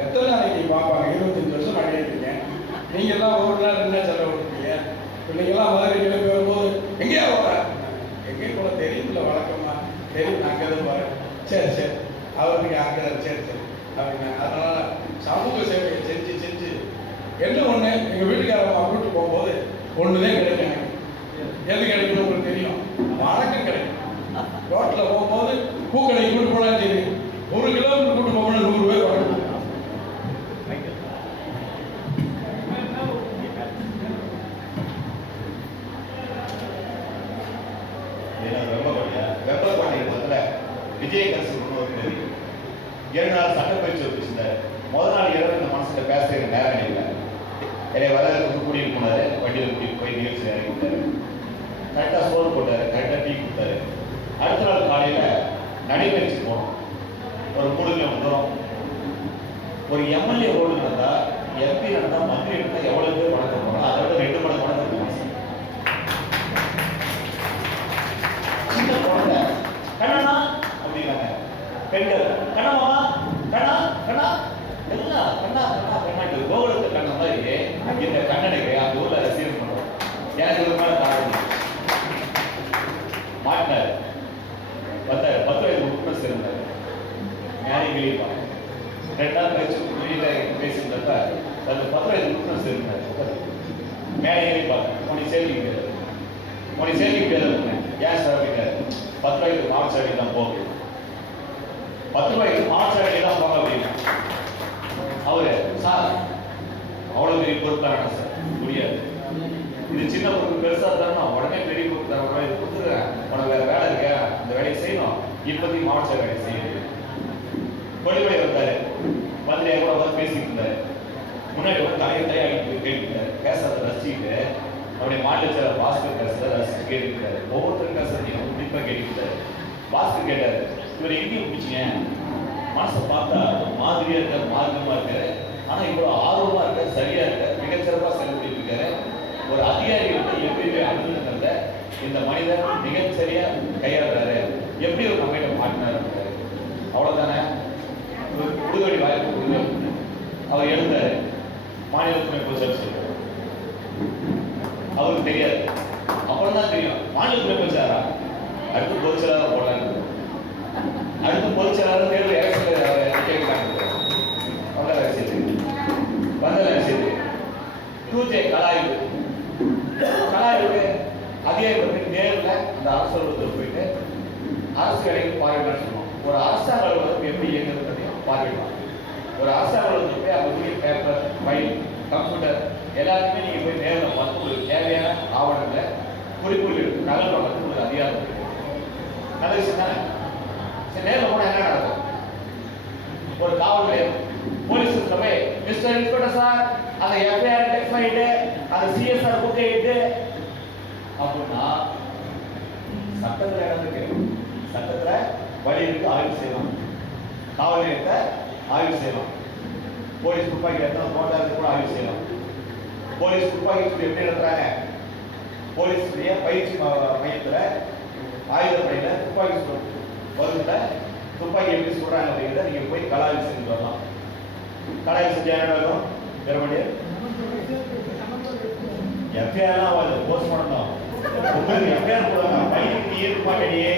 எத்தனை நாளைக்கு பார்ப்பாங்க? 25 வருஷம் அடிக்கிறீங்க. நீங்க எல்லாம் ஒரு நாள் என்ன செலவு கொடுப்பீங்க? பிள்ளைங்கெல்லாம் மாதிரி கிளம்பி வரும்போது எங்கேயா வர எங்கே கூட தெரியுமில்ல, வழக்கமா தெரியும், அங்கதான் பாரு, சரி அவருக்கு அங்கே சரி அப்படின்னா. அதனால சமூக சேவையை செஞ்சு என்ன ஒண்ணு, எங்க வீட்டுக்காரம்மா கூட்டு போகும்போது ஒண்ணுதான் கிடைக்கும். எனக்கு எது கிடைக்கும் உங்களுக்கு தெரியும்? வணக்கம் கிடைக்கும். ரோட்ல போகும்போது பூக்கடைக்கு கூட்டு போனா சரி, 1 கிலோமீட்டர் கூட்டு போகணும் 100 ரூபாய் வரும். விஜயகாந்த் 2 நாள் சட்டப்பயிற்சி வச்சிருந்தார். முதல் நாள் இரவு இந்த மனசுல பேசுறதுக்கு நேரம் இல்லை. என்னை வரவேற்று கூட்டிட்டு போனாரு, வண்டியில் கூட்டிட்டு போய் நிகழ்ச்சி இறங்கிட்டாரு. கரெக்டாக சோறு போட்டாரு, கரெக்டாக டீ கொடுத்தாரு. அடுத்த நாள் காலையில நடைபயிற்சி போனோம். ஒரு 3 கிலோமீட்டர் தூரம். ஒரு எம்எல்ஏ ரோடு நடந்தா, எம்பி நடந்தா, மந்திரி நடந்தா எவ்வளவு பேர் வணக்கம் போனோம். அதை விட 2 மடங்கு வணக்கம் மனசு. சின்ன குழந்தை கண்ணனா அப்படிங்கிறாங்க. பெண்கள் கண்ணமாமா, கண்ணா எல்லாம் கண்ணா கோகுலத்து கண்ண மாதிரி இந்த கண்ணனுக்கு அந்த ஊர்ல ரசிகர் பண்ணுவோம். எனக்கு ஒரு மேல காரணம் மாட்டினார். வந்தார், 10 வயது உறுப்பினர் சேர்ந்தார். ஞானி வெளியிருப்பாங்க. 2 நாள் கழிச்சு பேசியிருந்தப்ப அந்த 10 வயது உறுப்பினர் சேர்ந்தார். மேடைகளை பார்த்தேன். உனக்கு சேர்க்க முடியாது. ஏன் சார் அப்படின்னாரு. 10 வயது மாவட்ட சேவைக்கு தான் போக 10 வயது மாவட்ட சேவைக்கு தான் போக அப்படின்னா அவரு சார் அவ்வளவு பெரிய பொறுப்பான சார் முடியாது. இது சின்ன பொறுப்பு பெருசா தரணும். உடனே பெரிய பொறுப்பு தர இது கொடுத்துருக்கேன். உனக்கு வேற வேலை இருக்க, இந்த வேலையை செய்யணும். இப்போதைக்கு மாவட்ட சேவை வேலை செய்யுது. கொள்ளிமலை வந்தாரு. மந்திரி கூட வந்து பேசிட்டு இருந்தாரு. முன்னாடி வந்து தலையாடி கேட்டுட்டாரு. பேசுறத ரசிச்சுட்டு அவருடைய மாநில செயலர் பாஸ்கர் பேசுறத ரசிச்சு கேட்டுக்கிட்டாரு. ஒவ்வொருத்தரும் பேசுறது உன்னிப்பா கேட்டுக்கிட்டாரு. பாஸ்கர் கேட்டாரு, இவர் எங்கேயும் பிடிச்சிங்க? மனசை பார்த்தா மாதிரியா இருக்க, மார்க்கமா இருக்காரு. ஆனா இவ்வளவு ஆர்வமா இருக்க, சரியா இருக்க, மிகச்சிறப்பா செயல்பட்டு இருக்காரு. ஒரு அதிகாரிகள் எப்படி அணுகுங்கிறத இந்த மனிதர் மிகச்சரியா கையாளுறாரு. எப்படி ஒரு நம்மகிட்ட மாட்டினாரு? அவ்வளவுதானே. புதுவழி வாய்ப்பு அவர் எழுந்தாரு. மாநில துணை பொதுச்செயலர் சொல்றாரு. அவருக்கு தெரியாது. அப்புறம் தான் தெரியும் மாநில துணை பொதுச்செயலரா, அடுத்து பொதுச்செயலாளர் போடலான்னு. அடுத்து பொதுச்செயலாளர் தேர்தல் எலெக்ஷன் கேட்கலான்னு வந்த வேலை செய்து டூஜே கலாய்வு அதிகாரி வந்து நேரில் அந்த அரசு அலுவலகத்தில் போயிட்டு அரசு வேலைக்கு பார்வையிடலாம்னு சொல்லுவோம். ஒரு அரசு அலுவலகம் எப்படி இயங்குறதையும் பார்வையிடலாம். ஒரு அரசு அலுவலகத்தில் போய் அவங்க பேப்பர், ஃபைல், கம்ப்யூட்டர் எல்லாத்தையுமே நீங்கள் போய் நேரில் பார்த்து உங்களுக்கு தேவையான ஆவணங்களை குறிப்புகள் எடுத்து நகல் பண்ணுறதுக்கு உங்களுக்கு அதிகாரம் இருக்கு. நல்ல விஷயம் தானே. சரி, நேரில் போனால் என்ன நடக்கும்? ஒரு காவல் நிலையம் போலீஸ் போய் மிஸ்டர் இன்ஸ்பெக்டர் சார் அந்த எஃப்ஐஆர் டெக்ஸ்ட் பண்ணிட்டு அந்த சிஎஸ்ஆர் புக்கை இட்டு அப்படின்னா சட்டத்தில் இடம் இருக்கு. சட்டத்துல வழி இருக்கு, ஆய்வு செய்யலாம். காவல் நிலையத்தை ஆய்வு செய்யலாம். போலீஸ் துப்பாக்கி எத்தனை போட்டா இருக்கு கூட ஆய்வு செய்யலாம். போலீஸ் துப்பாக்கி எப்படி நடத்துறாங்க? போலீஸ் பயிற்சி மையத்துல ஆயுதப்படையில துப்பாக்கி வகுப்புல துப்பாக்கி எப்படி சொல்றாங்க அப்படிங்கிறத நீங்க போய் கலாய்வு செஞ்சு வரலாம். கலாய்வு செஞ்சு என்ன வரும்? பெருமடி எஃப்ஐஆர்லாம் வருது. போஸ்ட்மார்ட்டம் உங்களுக்கு எஃப்ஐஆர் போடுவாங்க. பைக்கு நீ இருக்க மாட்டேடியே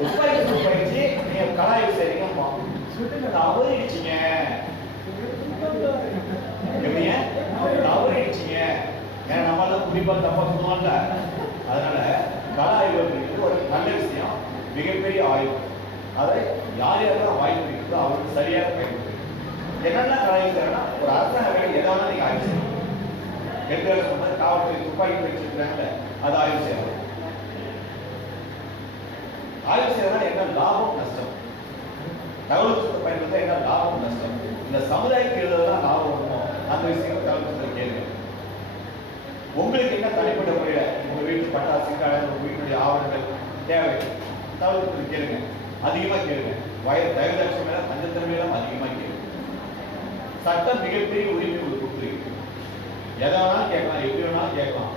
துப்பாக்கி பயிற்சி நீங்க கலாய்வு செய்றீங்க. தவறிடுச்சிங்க. எப்படிங்க தவறிடுச்சிங்க? ஏன்னா நம்மளால குறிப்பா தப்பா சொல்லுவாங்கல்ல. அதனால கலாய்வு ஒரு நல்ல விஷயம், மிகப்பெரிய ஆய்வு. அதை யார் யாரெல்லாம் வாய்ப்பு இருக்குதோ அவருக்கு சரியாக பயன்படுத்து. என்னென்ன கலாய்வு செய்யறா ஒரு அரசாங்க வேலை எதாவது நீங்க ஆய்வு செய்யணும். எதிராக சொன்ன காவல்துறை துப்பாக்கி வச்சிருக்கிறாங்கல்ல, அதை ஆய்வு செய்யலாம். ஆய்வு செய்யறதுனால என்ன லாபம் நஷ்டம்? தகவல் பயன்படுத்த என்ன லாபம் நஷ்டம்? இந்த சமுதாயத்துக்கு எழுதுறதுதான் லாபம் வருமோ அந்த விஷயங்கள் தகவல் கேளுங்க. உங்களுக்கு என்ன தனிப்பட்ட முறையில உங்க வீட்டு பட்டாசு, உங்க வீட்டுடைய ஆவணங்கள் தேவை தகவல் கேளுங்க. அதிகமா கேளுங்க. தயவுதட்சம் மேல பஞ்சத்திறமையெல்லாம் அதிகமா கேளுங்க. சட்டம் மிகப்பெரிய உரிமை உங்களுக்கு கொடுத்துருக்கு. எதை வேணாலும் கேட்கலாம், எப்படி வேணாலும் கேட்கலாம்.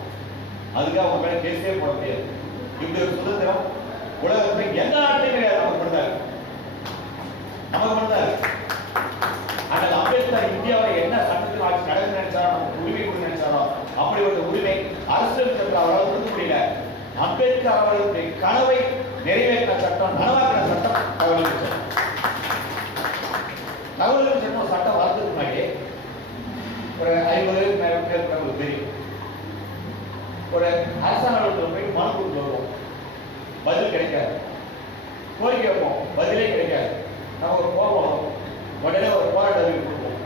அதுக்காக உங்க மேல கேஸே போட முடியாது. இப்படி ஒரு சுதந்திரம் உலகத்துல எந்த நாட்டிலும் கிடையாது. நமக்கு மட்டும்தான் ஆனால் அம்பேத்கர் இந்தியாவை என்ன சட்டத்தில் ஆட்சி நடக்க நினைச்சாரோ, நமக்கு உரிமை கொடுக்க நினைச்சாரோ அப்படி ஒரு உரிமை அரசியல் அவரால் கொடுக்க முடியல. அம்பேத்கர் அவர்களுடைய கனவை நிறைவேற்ற சட்டம், நனவாக்கிற சட்டம் தகவல் சட்டம். தகவல் சட்டம் சட்டம் வரதுக்கு முன்னாடி ஒரு 50 பேர் நமக்கு தெரியும். ஒரு அரசாங்க போய் மனு கொடுத்து வருவோம், பதில் கிடைக்காது. கோரிக்கை வைப்போம், பதிலே கிடைக்காது. நம்ம ஒரு போவோம், உடனே ஒரு போராட்ட அறிவு கொடுப்போம்.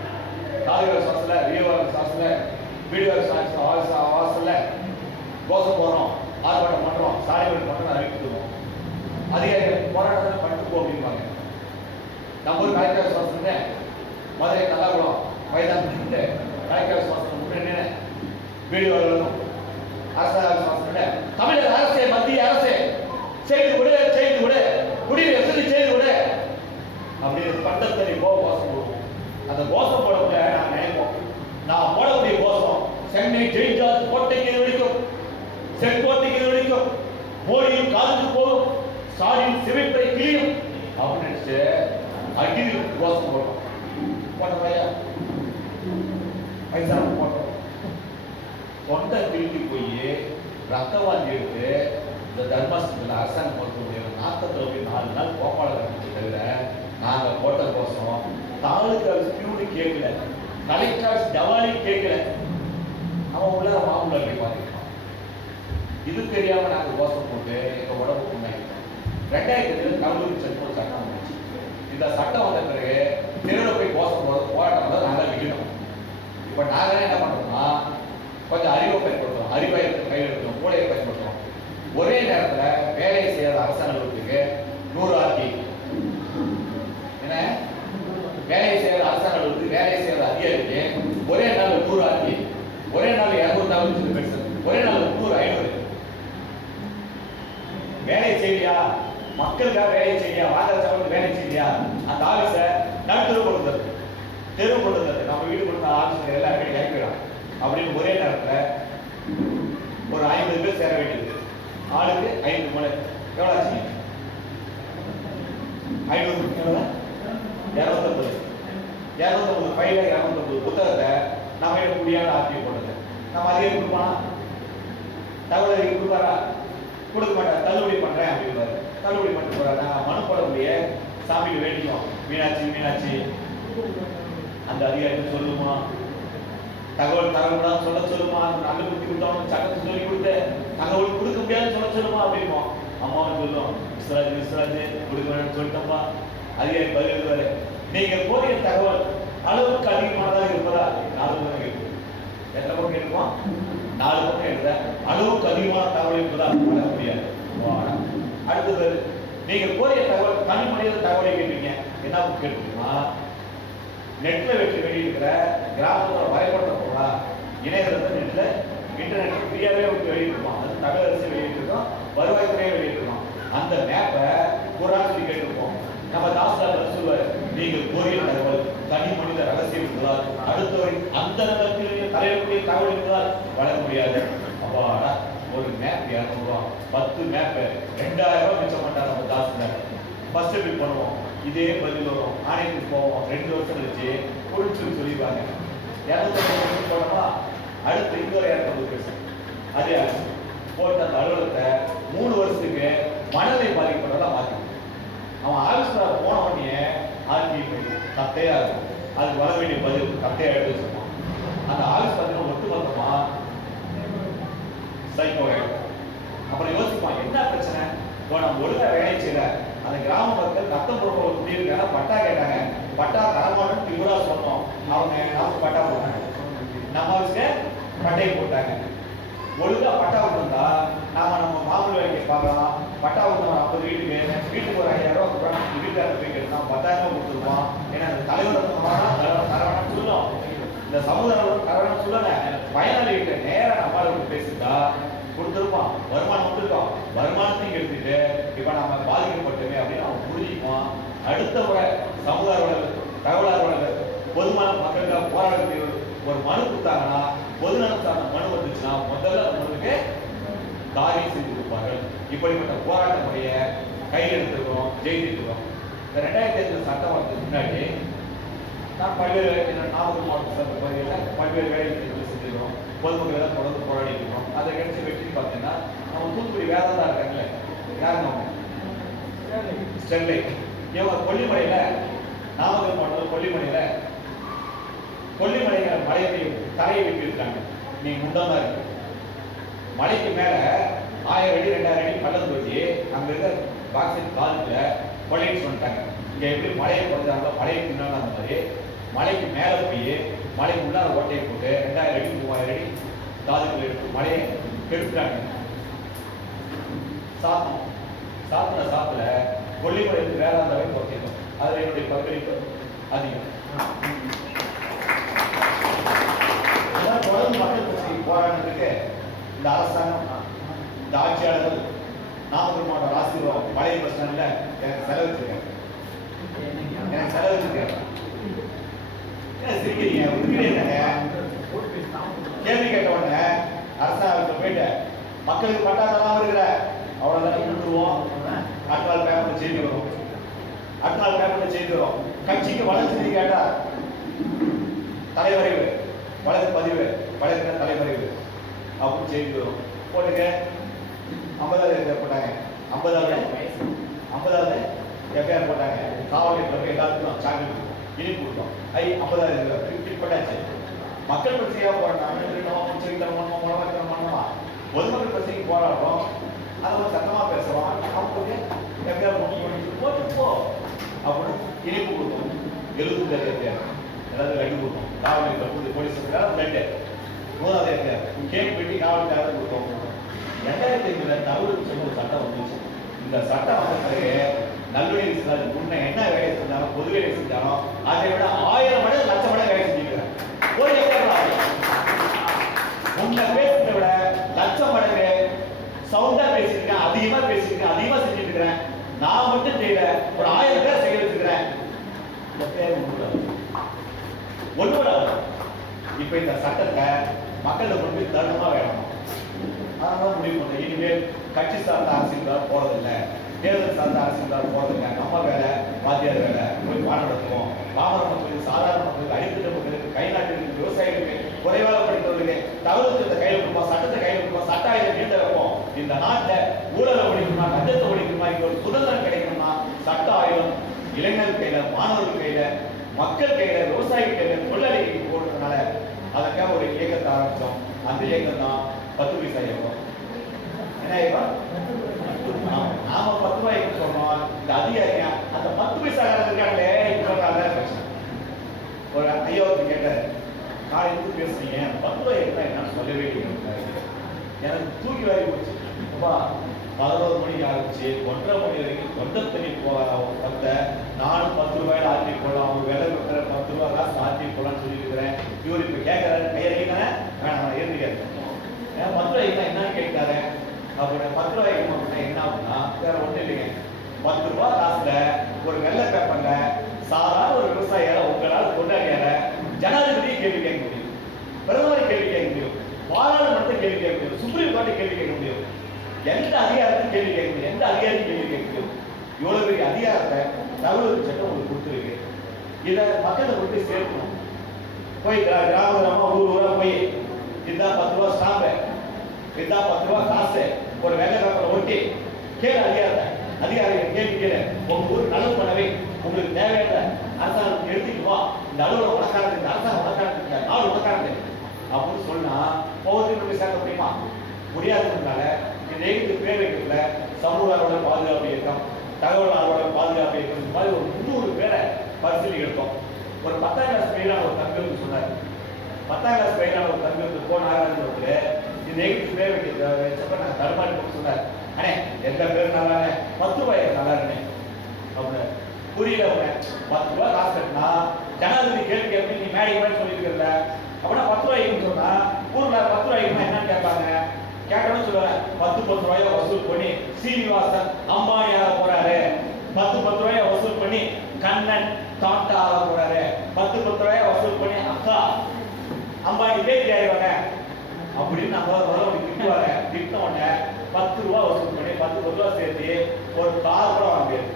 காலிவர் சாஸ்திர, வீரவாக சாஸ்திர, வீடுவாக சாஸ்திர வாசல்ல கோஷம் போடுறோம், ஆர்ப்பாட்டம் பண்றோம், சாலைகள் பண்றோம், அறிவித்துவோம். அதிகாரிகள் போராட்டம் பண்ணிட்டு போ அப்படின்வாங்க. நம்ம ஒரு காய்கறி சாஸ்திரத்தை மதுரை நல்லாகுளம் மைதானத்துக்கு காய்கறி சாஸ்திரம் முன்னே வீடியோ அரசாங்க சாஸ்திர தமிழக அரசே, மத்திய அரசே செய்து விடு, செய்து விடு, முடிவு எசதி செய்து விடு அப்படின்னு பட்டத்தறி கோஷம் போடுவோம். அந்த கோஷம் போடக்கூட நான் நினைப்போம், நான் போடக்கூடிய கோஷம் சென்னை ஜெயிச்சால் கோட்டைக்கு வெடிக்கும், செங்கோட்டைக்கு வெடிக்கும், மோடியும் காதுக்கு போகும், ஸ்டாலின் சிவிப்பை கிளியும் அப்படின்னு நினைச்சு அகில் கோஷம் போடுவோம். போட்டவையா பைசா போட்டோம். தொண்டை கிழிக்கு போய் ரத்த வாந்தி எடுத்து இந்த அந்த தர்மாசனத்தில் அரசாங்க மருத்துவமனையில் நாற்பத்தில் போய் 4 நாள் கோபாலகரத்தை தவிர நாங்கள் போட்ட கோஷம் தாலுக்கா பியூனு கேட்கல, கலெக்டர் ஜவாலி கேட்கல. அவன் உள்ள மாமூல பார்த்துக்கிட்டான். இது தெரியாம நாங்கள் கோஷம் போட்டு எங்க உடம்பு புண்ணாயிட்டோம். 2000 கல்லூரி சட்டம் சட்டம் வந்துச்சு. இந்த சட்டம் வந்த பிறகு தெருவில் போய் கோஷம் போராட்டம் தான் நாங்கள் விடணும். இப்போ நாங்களே என்ன பண்றோம்னா கொஞ்சம் அறிவை பயன்படுத்துறோம், அறிவை கையில் எடுக்கிறோம், மூளையை பயன்படுத்துறோம். ஒரே நேரத்தில் வேலை செய்யாத அரசாங்க அலுவலகத்துக்கு 100 ஆர்டி, என்ன வேலை செய்யாத அரசாங்க அலுவலகத்துக்கு வேலை செய்யாத அதிகாரிக்கு ஒரே நாள் 100 ஆர்டி, ஒரே நாள் 200 பெருசு, ஒரே நாள் 100 500. வேலை செய்யலையா, மக்களுக்காக வேலை செய்யலையா, வாகனத்துக்கு வேலை செய்யலையா, அந்த ஆபீஸை நடுத்தெரு கொடுத்தது, தெரு கொடுத்தது, நம்ம வீடு கொடுத்த ஆபீஸ் எல்லாம் கைவிடலாம் அப்படின்னு ஒரே நேரத்தில் ஒரு 50 பேர் சேர வேண்டியது. ஆளுக்கு 5 மணி எவ்வளோ ஆச்சு? 500 எவ்வளோ? 250 ஃபைல 250 புத்தகத்தை நம்ம முடியாத ஆட்சி போடுறது. நம்ம அதே கொடுப்பானா? தகவல் அறிக்கை கொடுப்பாரா? கொடுக்க மாட்டார். தள்ளுபடி பண்றேன் அப்படின்றாரு. தள்ளுபடி பண்ணிட்டு போறாரு. நாங்கள் மனு போடக்கூடிய சாமிக்கு வேண்டிக்கும், மீனாட்சி மீனாட்சி அந்த அதிகாரத்தை சொல்லுமா, தகவல் தரக்கூடாது சொல்லுமா, நல்ல புத்தி கொடுத்தவங்க சட்டத்தை சொல்லி கொடுத்து தகவல் கொடுக்க முடியாதுன்னு சொல்லுமா அப்படிமோ. அம்மாவும் சொல்லுவோம், விஸ்வராஜ் விஸ்வராஜ் கொடுக்க வேணும்னு சொல்லிட்டோம்ப்பா. அதிகாரி பதில் எழுதுவாரு, நீங்கள் கோரிய தகவல் அளவுக்கு அதிகமானதாக இருப்பதா? 4 பக்கம் இருக்கு. எத்தனை பக்கம் இருக்குமா? 4 பக்கம் எழுத அளவுக்கு அதிகமான தகவல் இருப்பதா? வர முடியாது. அடுத்தது, நீங்கள் கோரிய தகவல் தனி மனித தகவலை கேட்டீங்க. என்ன கேட்டுக்கணுமா? நெட்ல வெற்றி வெளியிருக்கிற கிராமத்தோட வரைபடத்தை போடா, இணையதளத்தை நெட்ல இன்டர்நெட் ஃப்ரீயாவே வெளியிட்டிருக்கோம். அது தகவல் அரசு வெளியிட்டிருக்கோம், வருவாய்த்துறையே வெளியிட்டிருக்கோம். அந்த மேப்பை குரான் சொல்லி கேட்டிருப்போம். நம்ம தாசில்தார் சொல்லுவார், நீங்கள் கோரிய தகவல் தனி மனித ரகசியம் என்பதால் அடுத்தவரை அந்த நேரத்தில் தலைவருடைய தகவல் என்பதால் வழங்க முடியாது. அப்பாடா, ஒரு மேப் 200 ரூபா, 10 மேப்பு 2000 ரூபாய் மிச்சம் மாட்டார் நம்ம தாசில்தார். ஃபர்ஸ்ட் பில் பண்ணுவோம், இதே பதில் வரும். ஆணையத்துக்கு போவோம், 2 வருஷம் கழிச்சு பொருட்கள் சொல்லிடுவாங்க. 250 போனோமா, அடுத்து இன்னொரு 250 பேசு. அதே போட்ட அந்த அலுவலகத்தை 3 வருஷத்துக்கு மனதை பாதிக்கப்பட்டதா மாற்றிக்கணும். அவன் ஆஃபீஸில் போன உடனே ஆர்டி தத்தையா இருக்கும், அதுக்கு வர வேண்டிய பதில் தத்தையா எடுத்து வச்சிருப்பான். அந்த ஆஃபீஸ் பார்த்தீங்கன்னா ஒட்டுமொத்தமா சைக்கோ. அப்புறம் யோசிப்பான், என்ன பிரச்சனை? இப்போ நம்ம ஒழுங்கா வேலை செய்யல, அந்த கிராம மக்கள் ரத்தம் பொறுப்பை குடியிருக்காங்க, பட்டா கேட்டாங்க, பட்டா தரமாட்டோம் திமுறா சொன்னோம். அவங்க நமக்கு பட்டா போட்டாங்க, நம்ம வச்சுக்க பட்டையை போட்டாங்க. ஒழுங்கா பட்டா விட்டுருந்தா நாம நம்ம மாமூல் வேலைக்கு பார்க்கலாம். பட்டா விட்டு 50 வீட்டுக்கு ஒரு 5000 ரூபா வீட்டுக்காரர் போய் கேட்டோம், 10,000 ரூபா கொடுத்துருவோம். ஏன்னா இந்த தலைவர் தரவணும் சொல்லணும், இந்த சமுதாயம் தரவணும் சொல்லல. பயனாளிகிட்ட நேரம் நம்மளுக்கு பேசிட்டா கொடுத்துருப்பான், வருமானம் கொடுத்துருக்கோம், வருமானத்தையும் எடுத்துட்டு இப்ப நம்ம பாதிக்கப்பட்டோமே அப்படின்னு அவன் புரிஞ்சுக்குவான். அடுத்த முறை சமுதாய வளர்கள், தகவலார் வளர்கள், பொதுமான மக்களுக்காக போராட்டத்தில் ஒரு மனு கொடுத்தாங்கன்னா, பொதுநலம் சார்ந்த மனு வந்துச்சுன்னா முதல்ல நம்மளுக்கு காரியம் செய்து கொடுப்பார்கள். இப்படிப்பட்ட போராட்ட முறையை கையில் எடுத்துருக்கோம், ஜெயிச்சிருக்கிறோம். இந்த 2005 சட்டம் வரதுக்கு முன்னாடி நான் பல்வேறு நாமக்கல் மாவட்ட பகுதியில் பல்வேறு வேலைகள் செஞ்சிருக்கோம், பொதுமக்கள் தொடர்ந்து போராடி இருக்கோம். அதை கிடைச்ச வெற்றி பார்த்தீங்கன்னா, நம்ம தூத்துக்குடி வேதாந்தா இருக்காங்களே, யாருங்க அவங்க? ஸ்டெர்லைட். இவங்க கொல்லிமலையில, நாமக்கல் மாவட்டத்தில் கொல்லிமலையில மலையை தரையை வெட்டி இருக்காங்க. நீங்க முண்டமா இருக்கு, மலைக்கு மேல 1000 அடி 2000 அடி பள்ளம் தோட்டி அங்க இருக்க பாக்ஸின் காலத்துல கொள்ளைன்னு சொல்லிட்டாங்க. இங்க எப்படி மலையை குறைஞ்சாங்களோ மலையை பின்னால அந்த மாதிரி மலைக்கு மேல போய் மலைக்கு உள்ளார ஓட்டையை போட்டு 2000 அடி 3000 அடி தாதுக்கள் எடுத்து மலையை கெடுத்துட்டாங்க. சாப்பிட கொல்லிமலைக்கு வேளாண்மை குறைக்கணும். அதுல என்னுடைய பங்களிப்பு அதிகம். தொடர்ந்து மக்கள் பிரச்சனை போராட்டத்துக்கு இந்த அரசாங்கம், இந்த ஆட்சியாளர்கள் நாமக்கல் மாவட்டம் ராசிபுரம் பழைய பஸ் ஸ்டாண்ட்ல எனக்கு செலவழிச்சிருக்காங்க. சிரிக்கிறீங்க, கேள்வி கேட்ட உடனே அரசாங்கத்தை போயிட்டு மக்களுக்கு பட்டா தராம இருக்கிற அவ்வளவுதான் கொடுத்துருவோம். அடுத்த நாள் பேப்பர்ல செய்தி வரும், கட்சிக்கு வளர்ச்சி கேட்டா தலைவரைவு, வழக்கு பதிவு, வழக்கு தலைவரைவு அப்படின்னு செய்தி வரும். போட்டுக்க 50வது எஃப்ஐஆர் போட்டாங்க. 50வது எஃப்ஐஆர் போட்டாங்க. காவல் நிலையத்தில் எல்லாத்துக்கும் சாக்லேட் இனிப்பு கொடுத்தோம். 50வது ரிப்பீட் பண்ணாச்சு. மக்கள் பிரச்சனையாக போராட்டம் பொதுமக்கள் பிரச்சனைக்கு போராடுறோம். அதை ஒரு சத்தமாக பேசுகிறோம். அவங்களுக்கு எஃப்ஐஆர் போட்டு போ அப்படின்னு இனிப்பு கொடுத்தோம். 70 எஃப்ஐஆர் ஏதாவது லட்டு கொடுத்தோம். காவல் நிலையத்தில் போலீஸ் லட்டு. 3வது எஃப்ஐஆர் கேக் வெட்டி காவல்காரர் கொடுத்தோம். 2005 தகவல் சொன்ன ஒரு சட்டம் வந்துச்சு. இந்த சட்டம் வந்த பிறகு நல்லுடைய முன்ன என்ன வேலை செஞ்சாலும் பொது வேலை செஞ்சாலும் அதை விட 1000 மடங்கு 1,00,000 மடங்கு வேலை செஞ்சுக்கிறேன். ஒரு முன்ன பேசுறதை விட 1,00,000 மடங்கு சவுண்டா பேசியிருக்கேன், அதிகமா பேசியிருக்கேன், அதிகமா செஞ்சுட்டு இருக்கிறேன். நான் மட்டும் செய்யல, ஒரு 1000 பேர் செய்ய வச்சிருக்கிறேன். ஒண்ணு இப்ப இந்த சட்டத்தை மக்கள் கொண்டு தருணமா வேணும். அதனால முடிவு பண்ண இனிமேல் கட்சி சார்ந்த அரசியல் போறதில்லை, தேர்தல் சார்ந்த அரசியல் போறதில்லை. நம்ம வேலை வாத்தியார் வேலை போய் பாடம் நடத்துவோம். பாமர மக்களுக்கு, சாதாரண மக்களுக்கு, அடித்தட்ட மக்களுக்கு, கை நாட்டுக்கு, விவசாயிகளுக்கு, குறைவாக படித்தவர்களுக்கு தகவல் திட்டத்தை கையில் கொடுப்போம், சட்டத்தை கையில் கொடுப்போம், சட்ட ஆயுதம் நீண்ட வைப்போம். இந்த நாட்டில் ஊழலை ஒழிக்கணுமா, லஞ்சத்தை ஒழிக்கணுமா, இங்க ஒரு சுதந்திரம் கிடைக்கணும்னா சட்ட ஆயுதம் இளைஞர் கையில, மாணவர்கள் கையில, மக்கள் கையில, விவசாயி கையில, தொழிலாளிகளுக்கு போடுறதுனால அதற்காக ஒரு இயக்கத்தை ஆரம்பிச்சோம். அந்த இயக்கம் தான் 10 பைசா இயக்கம். என்ன இயக்கம்? நாம 10 ரூபாய்க்கு சொல்றோம். இந்த அதிகாரிங்க அந்த 10 பைசா இருக்காங்களே, ஒரு ஐயாவுக்கு கேட்டாரு, காலையில பேசுறீங்க 10 ரூபாய் இருந்தா என்னன்னு சொல்லவே இல்லை. எனக்கு தூக்கி வாரி போச்சு. 11 மணிக்கு ஆரம்பிச்சு 1:30 மணி வரைக்கும் தொண்டை தண்ணி வந்த நானும் 10 ரூபாயில ஆற்றி போடலாம், அவங்க விலை வைக்கிற 10 ரூபாய் காசு ஆற்றி போடலாம்னு சொல்லிட்டு இருக்கிறேன். இவர் இப்ப கேட்கறாரு, கையறிக்கானே வேணாம் இருந்துக்காரு. 10 ரூபாய்க்கு என்னன்னு கேட்காரு. அப்படி 10 ரூபாய்க்கு என்ன ஆகுதுன்னா வேற ஒண்ணு இல்லைங்க. 10 ரூபாய் காசுல ஒரு வெள்ளை பேப்பர்ல சாதாரண ஒரு விவசாயியால உங்களால் கொண்டாடியால ஜனாதிபதியை கேள்வி கேட்க முடியும், பிரதமரை கேள்வி கேட்க முடியும், பாராளுமன்றத்தை கேள்வி கேட்க முடியும், சுப்ரீம் கோர்ட்டை கேள்வி கேட்க முடியும், எந்த அதிகாரத்தையும் கேள்வி கேட்க முடியும், எந்த அதிகாரியும் கேள்வி கேட்க முடியும். இவ்வளவு பெரிய அதிகாரத்தை தகவல் சட்டம் உங்களுக்கு கொடுத்துருக்கு. இதை மக்களை கொண்டு சேர்க்கணும். போய் கிராம கிராமமா ஊர் ஊரா போய் இதுதான் 10 ரூபாய் ஸ்டாம்பு, இதுதான் 10 ரூபாய் காசு, ஒரு வெள்ளை பேப்பரை ஒட்டி கேளு அதிகாரிகள் கேள்வி கேளு. உங்க ஊர் நலவு பண்ணவே உங்களுக்கு தேவையான அரசாங்கம் எடுத்துட்டு வா, இந்த அலுவலகம் உனக்கானது, இந்த அரசாங்கம் உனக்கானது, நாடு உனக்கானது அப்படின்னு சொன்னா பகுதியில் சேர்க்க முடியுமா? முடியாததுனால இந்த இயக்கத்துக்கு பேர் வைக்கிறதுல சமூக ஆர்வலர் பாதுகாப்பு இயக்கம், தகவல் ஆர்வலர் பாதுகாப்பு இயக்கம், இந்த மாதிரி ஒரு 300 பேரை பரிசீலனை எடுத்தோம். ஒரு 10ஆம் கிளாஸ் பையனான ஒரு தம்பிக்கு சொன்னார். 10ஆம் கிளாஸ் பையனான ஒரு தம்பிக்கு போன ஆராய்ச்சி இந்த இயக்கத்துக்கு பேர் வைக்கிறத நாங்கள் தடுமாறி போட்டு சொன்னார். அண்ணே எந்த பேர் நல்லா 10 ரூபாய் நல்லா இருந்தே அப்படின்னு புரியல. 10 ரூபாய் காசு கட்டினா ஜனாதிபதி கேள்வி கேட்பி நீ மேடை மாதிரி சொல்லியிருக்கிறத அப்படின்னா 10 ரூபாய்க்கு சொன்னா ஊர்ல 10 ரூபாய்க்கு என்னன்னு கேட்பாங்க. கேட்கணும்னு சொல்லுவாங்க. 10 ரூபாயை வசூல் பண்ணி சீனிவாசன் அம்பானி ஆக போறாரு, 10 ரூபாயை வசூல் பண்ணி கண்ணன் டாட்டா ஆக போறாரு, 10 ரூபாயை வசூல் பண்ணி அக்கா அம்பானி பேட்டி ஆயிடுவாங்க அப்படின்னு நம்ம திட்டுவாங்க. திட்டோடனே 10 ரூபாய் வசூல் பண்ணி 10 ரூபாய் சேர்த்து ஒரு கார் கூட வாங்க முடியாது,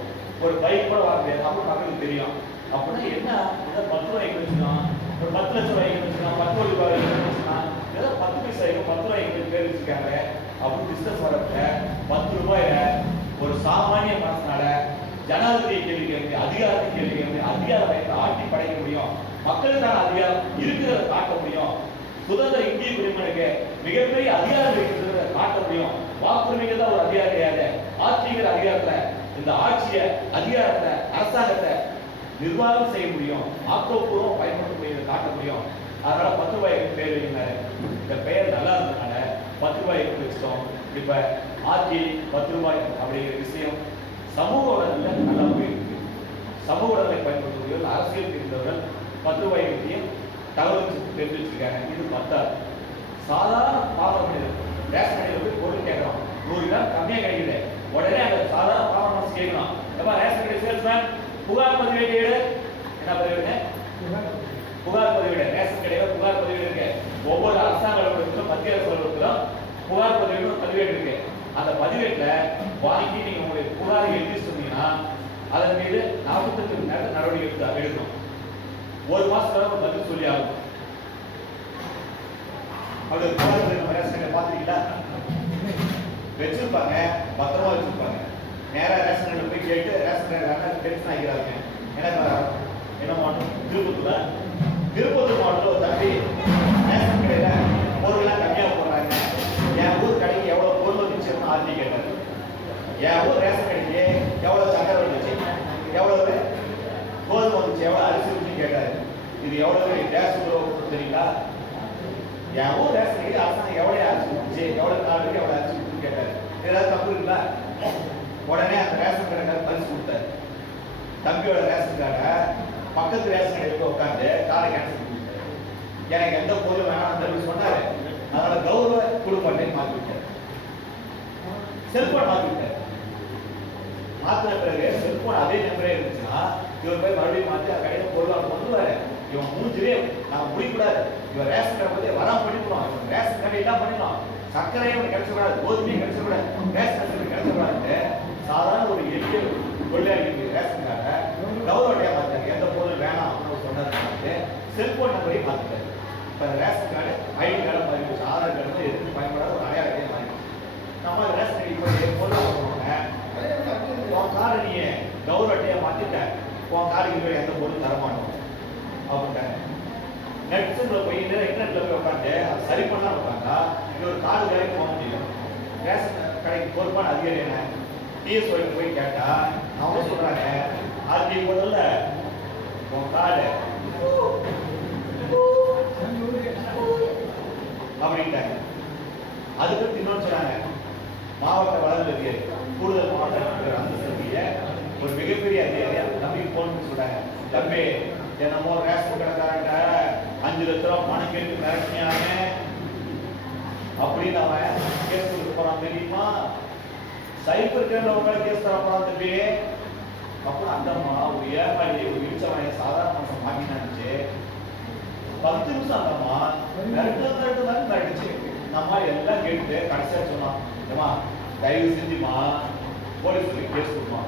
ஒரு பைக் கூட வாங்க முடியாது அப்படின்னு மக்களுக்கு தெரியும். அப்படின்னா என்ன 10 ரூபாய்க்கு வச்சுக்கலாம், ஒரு 10 லட்சம் ரூபாய்க்கு வச்சுக்கலாம், 10 கோடி ரூபாய்க்கு வச்சுக்கலாம், ஏதோ 10 பைசாய்க்கு 10 ரூபாய்க்கு பேர் வச்சுருக்காங்க அப்படின்னு பிசினஸ் வரப்ப 10 ரூபாயில ஒரு சாமானிய மனசனால ஜனாதிபதி கேள்வி கேட்க, அதிகாரத்தை கேள்வி கேட்க, அதிகாரத்தை ஆட்டி படைக்க முடியும், மக்களுக்கான அதிகாரம் இருக்கிறத காட்ட முடியும், சுதந்திர இந்திய குடிமகனுக்கு மிகப்பெரிய அதிகாரம் இருக்கிறத காட்ட முடியும். வாக்குரிமைக்கு தான் ஒரு அதிகாரம் கிடையாது, ஆட்சிங்கிற அதிகாரத்துல இந்த ஆட்சிய அதிகாரத்தை அரசாங்கத்தை நிர்வாகம் செய்ய முடியும், ஆக்கப்பூர்வம் பயன்படுத்த முடியும், காட்ட முடியும். அதனால 10 ரூபாய்க்கு பேர் வைக்கிறாரு. இந்த பெயர் நல்லா இருந்ததுனால 10 ரூபாய்க்கு வச்சோம். இப்ப ஆட்சி 10 ரூபாய் அப்படிங்கிற விஷயம் சமூக உடலில் நல்லா போயிருக்கு. சமூக உடலை பயன்படுத்தக்கூடிய அரசியல் தெரிந்தவர்கள் 10 ரூபாய் பற்றியும் தகவல் தெரிஞ்சு வச்சிருக்காங்க. இது 10. சாதாரண பாவ மனிதர் ரேஷன் கடையில் போய் பொருள் கேட்கறோம், 100 கிராம் கம்மியாக கிடைக்குது, உடனே அந்த சாதாரண பாவ மனசு கேட்கணும். எப்ப ரேஷன் கடை சேல்ஸ்மேன் புகார் பதிவேடு என்ன பதிவேடு? புகார் பதிவேடு. ரேஷன் கடையில புகார் பதிவேடு இருக்கு. ஒவ்வொரு அரசாங்க அலுவலகத்திலும் மத்திய அரசு அலுவலகத்திலும் புகார் பதிவேடு இருக்கு. அந்த பதிவேட்டுல வாங்கி நீங்க உங்களுடைய புகாரை எழுதி சொன்னீங்கன்னா அதன் மீது 48 மணி நேரம் நடவடிக்கை எடுக்கணும். 1 மாசத்துல பதில் சொல்லி ஆகும். அப்படி புகார் நம்ம ரேஷன் கடை பாத்துட்டீங்களா? வச்சிருப்பாங்க, பத்திரமா வச்சிருப்பாங்க. நேரா ரேஷன் கடையில் போய் கேட்டு ரேஷன் கடையில் டென்ஷன் ஆகிக்கிறாங்க. எனக்கு என்ன மாவட்டம் திருப்பத்தூர் மாவட்டத்தில் ஒரு தம்பி ரேஷன் கடையில் பொருள்லாம் கம்மியாக போடுறாங்க, என் ஊர் கடைக்கு எவ்வளோ பொருள் வந்துச்சுன்னு ஆர்டி கேட்டார். என் ஊர் ரேஷன் கடைக்கு எவ்வளோ சக்கரை வந்துச்சு, எவ்வளோ கோதுமை வந்துச்சு, எவ்வளோ அரிசி வந்துச்சுன்னு கேட்டார். இது எவ்வளவு கேஸ் தெரியுங்களா? என் ஊர் ரேஷன் கடைக்கு அரசாங்கம் எவ்வளோ அரிசி வந்துச்சு, எவ்வளோ நாளுக்கு எவ்வளோ அரிசி கொடுத்துன்னு கேட்டார். ஏதாவது தப்பு இருக்குங்களா? உடனே அந்த ரேஷன் கடைக்காரர் பரிசு கொடுத்தார். தம்பியோட ரேஷன் கார்டை பக்கத்து ரேஷன் கடைக்கு உட்காந்து காரை கேன்சல் கொடுத்தாரு. எனக்கு எந்த பொருள் வேணாம் தம்பி சொன்னாரு. அதனால கௌரவ குடும்பத்தையும் மாற்றி விட்டார். செல்போன் மாற்றி விட்டார். மாத்தின பிறகு செல்போன் அதே நம்பரே இருந்துச்சுன்னா இவர் போய் மறுபடியும் மாற்றி அந்த கடையில் பொருள் வந்துருவாரு. இவன் மூஞ்சிலே நாம முடிக்கூடாது. இவன் ரேஷன் கடை போய் வராம பண்ணிக்கலாம். இவன் ரேஷன் கடை எல்லாம் பண்ணிக்கலாம். சர்க்கரையும் அவனுக்கு கிடைச்சக்கூடாது, கோதுமையும் கிடைச்சக்கூடாது, ரேஷன் கடை கிடைச்சக்கூடாது. சாதாரண ஒரு எளிய தொழிலாளிக்கு ரேஷன் கார்டை கௌரவட்டையா மாத்தாங்க. எந்த பொருள் வேணாம் அப்படின்னு சொன்னது செல்போன் நம்பரையும் மாத்திட்டாரு. இப்போ ரேஷன் கார்டு ஐடி கார்டு மாறிடுச்சு. ஆதார் கார்டு எதுக்கு பயன்படாத ஒரு அடையாளத்தையே மாறிடுச்சு. நம்ம ரேஷன் கடைக்கு போய் பொருள் வாங்குவாங்க. உன் கார்டை நீ கௌரவட்டையா மாத்திட்ட, உன் கார்டுக்கு எந்த பொருள் தரமாட்டோம் அப்படின்ட்டாங்க. நெட்ல போய் இன்டர்நெட்ல போய் உட்காந்து அது சரி பண்ணா உட்காந்தா இது ஒரு கார்டு கடைக்கு போக முடியும். ரேஷன் கடைக்கு பொறுப்பான அதிகாரி என்ன டிஎஸ்ஓ போய் கேட்டா அவங்க சொல்றாங்க, ஆர்டி முதல்ல உன் கார்டு அப்படின்ட்டாங்க. அதுக்கு இன்னொன்று சொன்னாங்க, மாவட்ட வளர்ச்சி கூடுதல் மாவட்ட அந்தஸ்திய ஒரு மிகப்பெரிய அதிகாரியா தம்பிக்கு போன் சொல்றாங்க, தம்பி என்னமோ ரேஷன் கடைக்காரங்க 5 லட்ச ரூபா பணம் கேட்டு மிரட்டினாங்க அப்படின்னு அவன் கேஸ் கொடுக்க போறான் தெரியுமா? சைபர் கிரைம்ல கேஸ் தர போறான் தம்பி. அப்புறம் அந்த அம்மா ஒரு ஏமாளி ஒரு இடிச்சவனை சாதாரண மனுஷன் மாட்டினாச்சு. 10 நிமிஷம் அந்த அம்மா மிரட்டுச்சு. நம்ம எல்லாம் கேட்டு கடைசியா சொன்னான், ஏமா தயவு செஞ்சுமா போலீஸ் கேஸ் கொடுமா,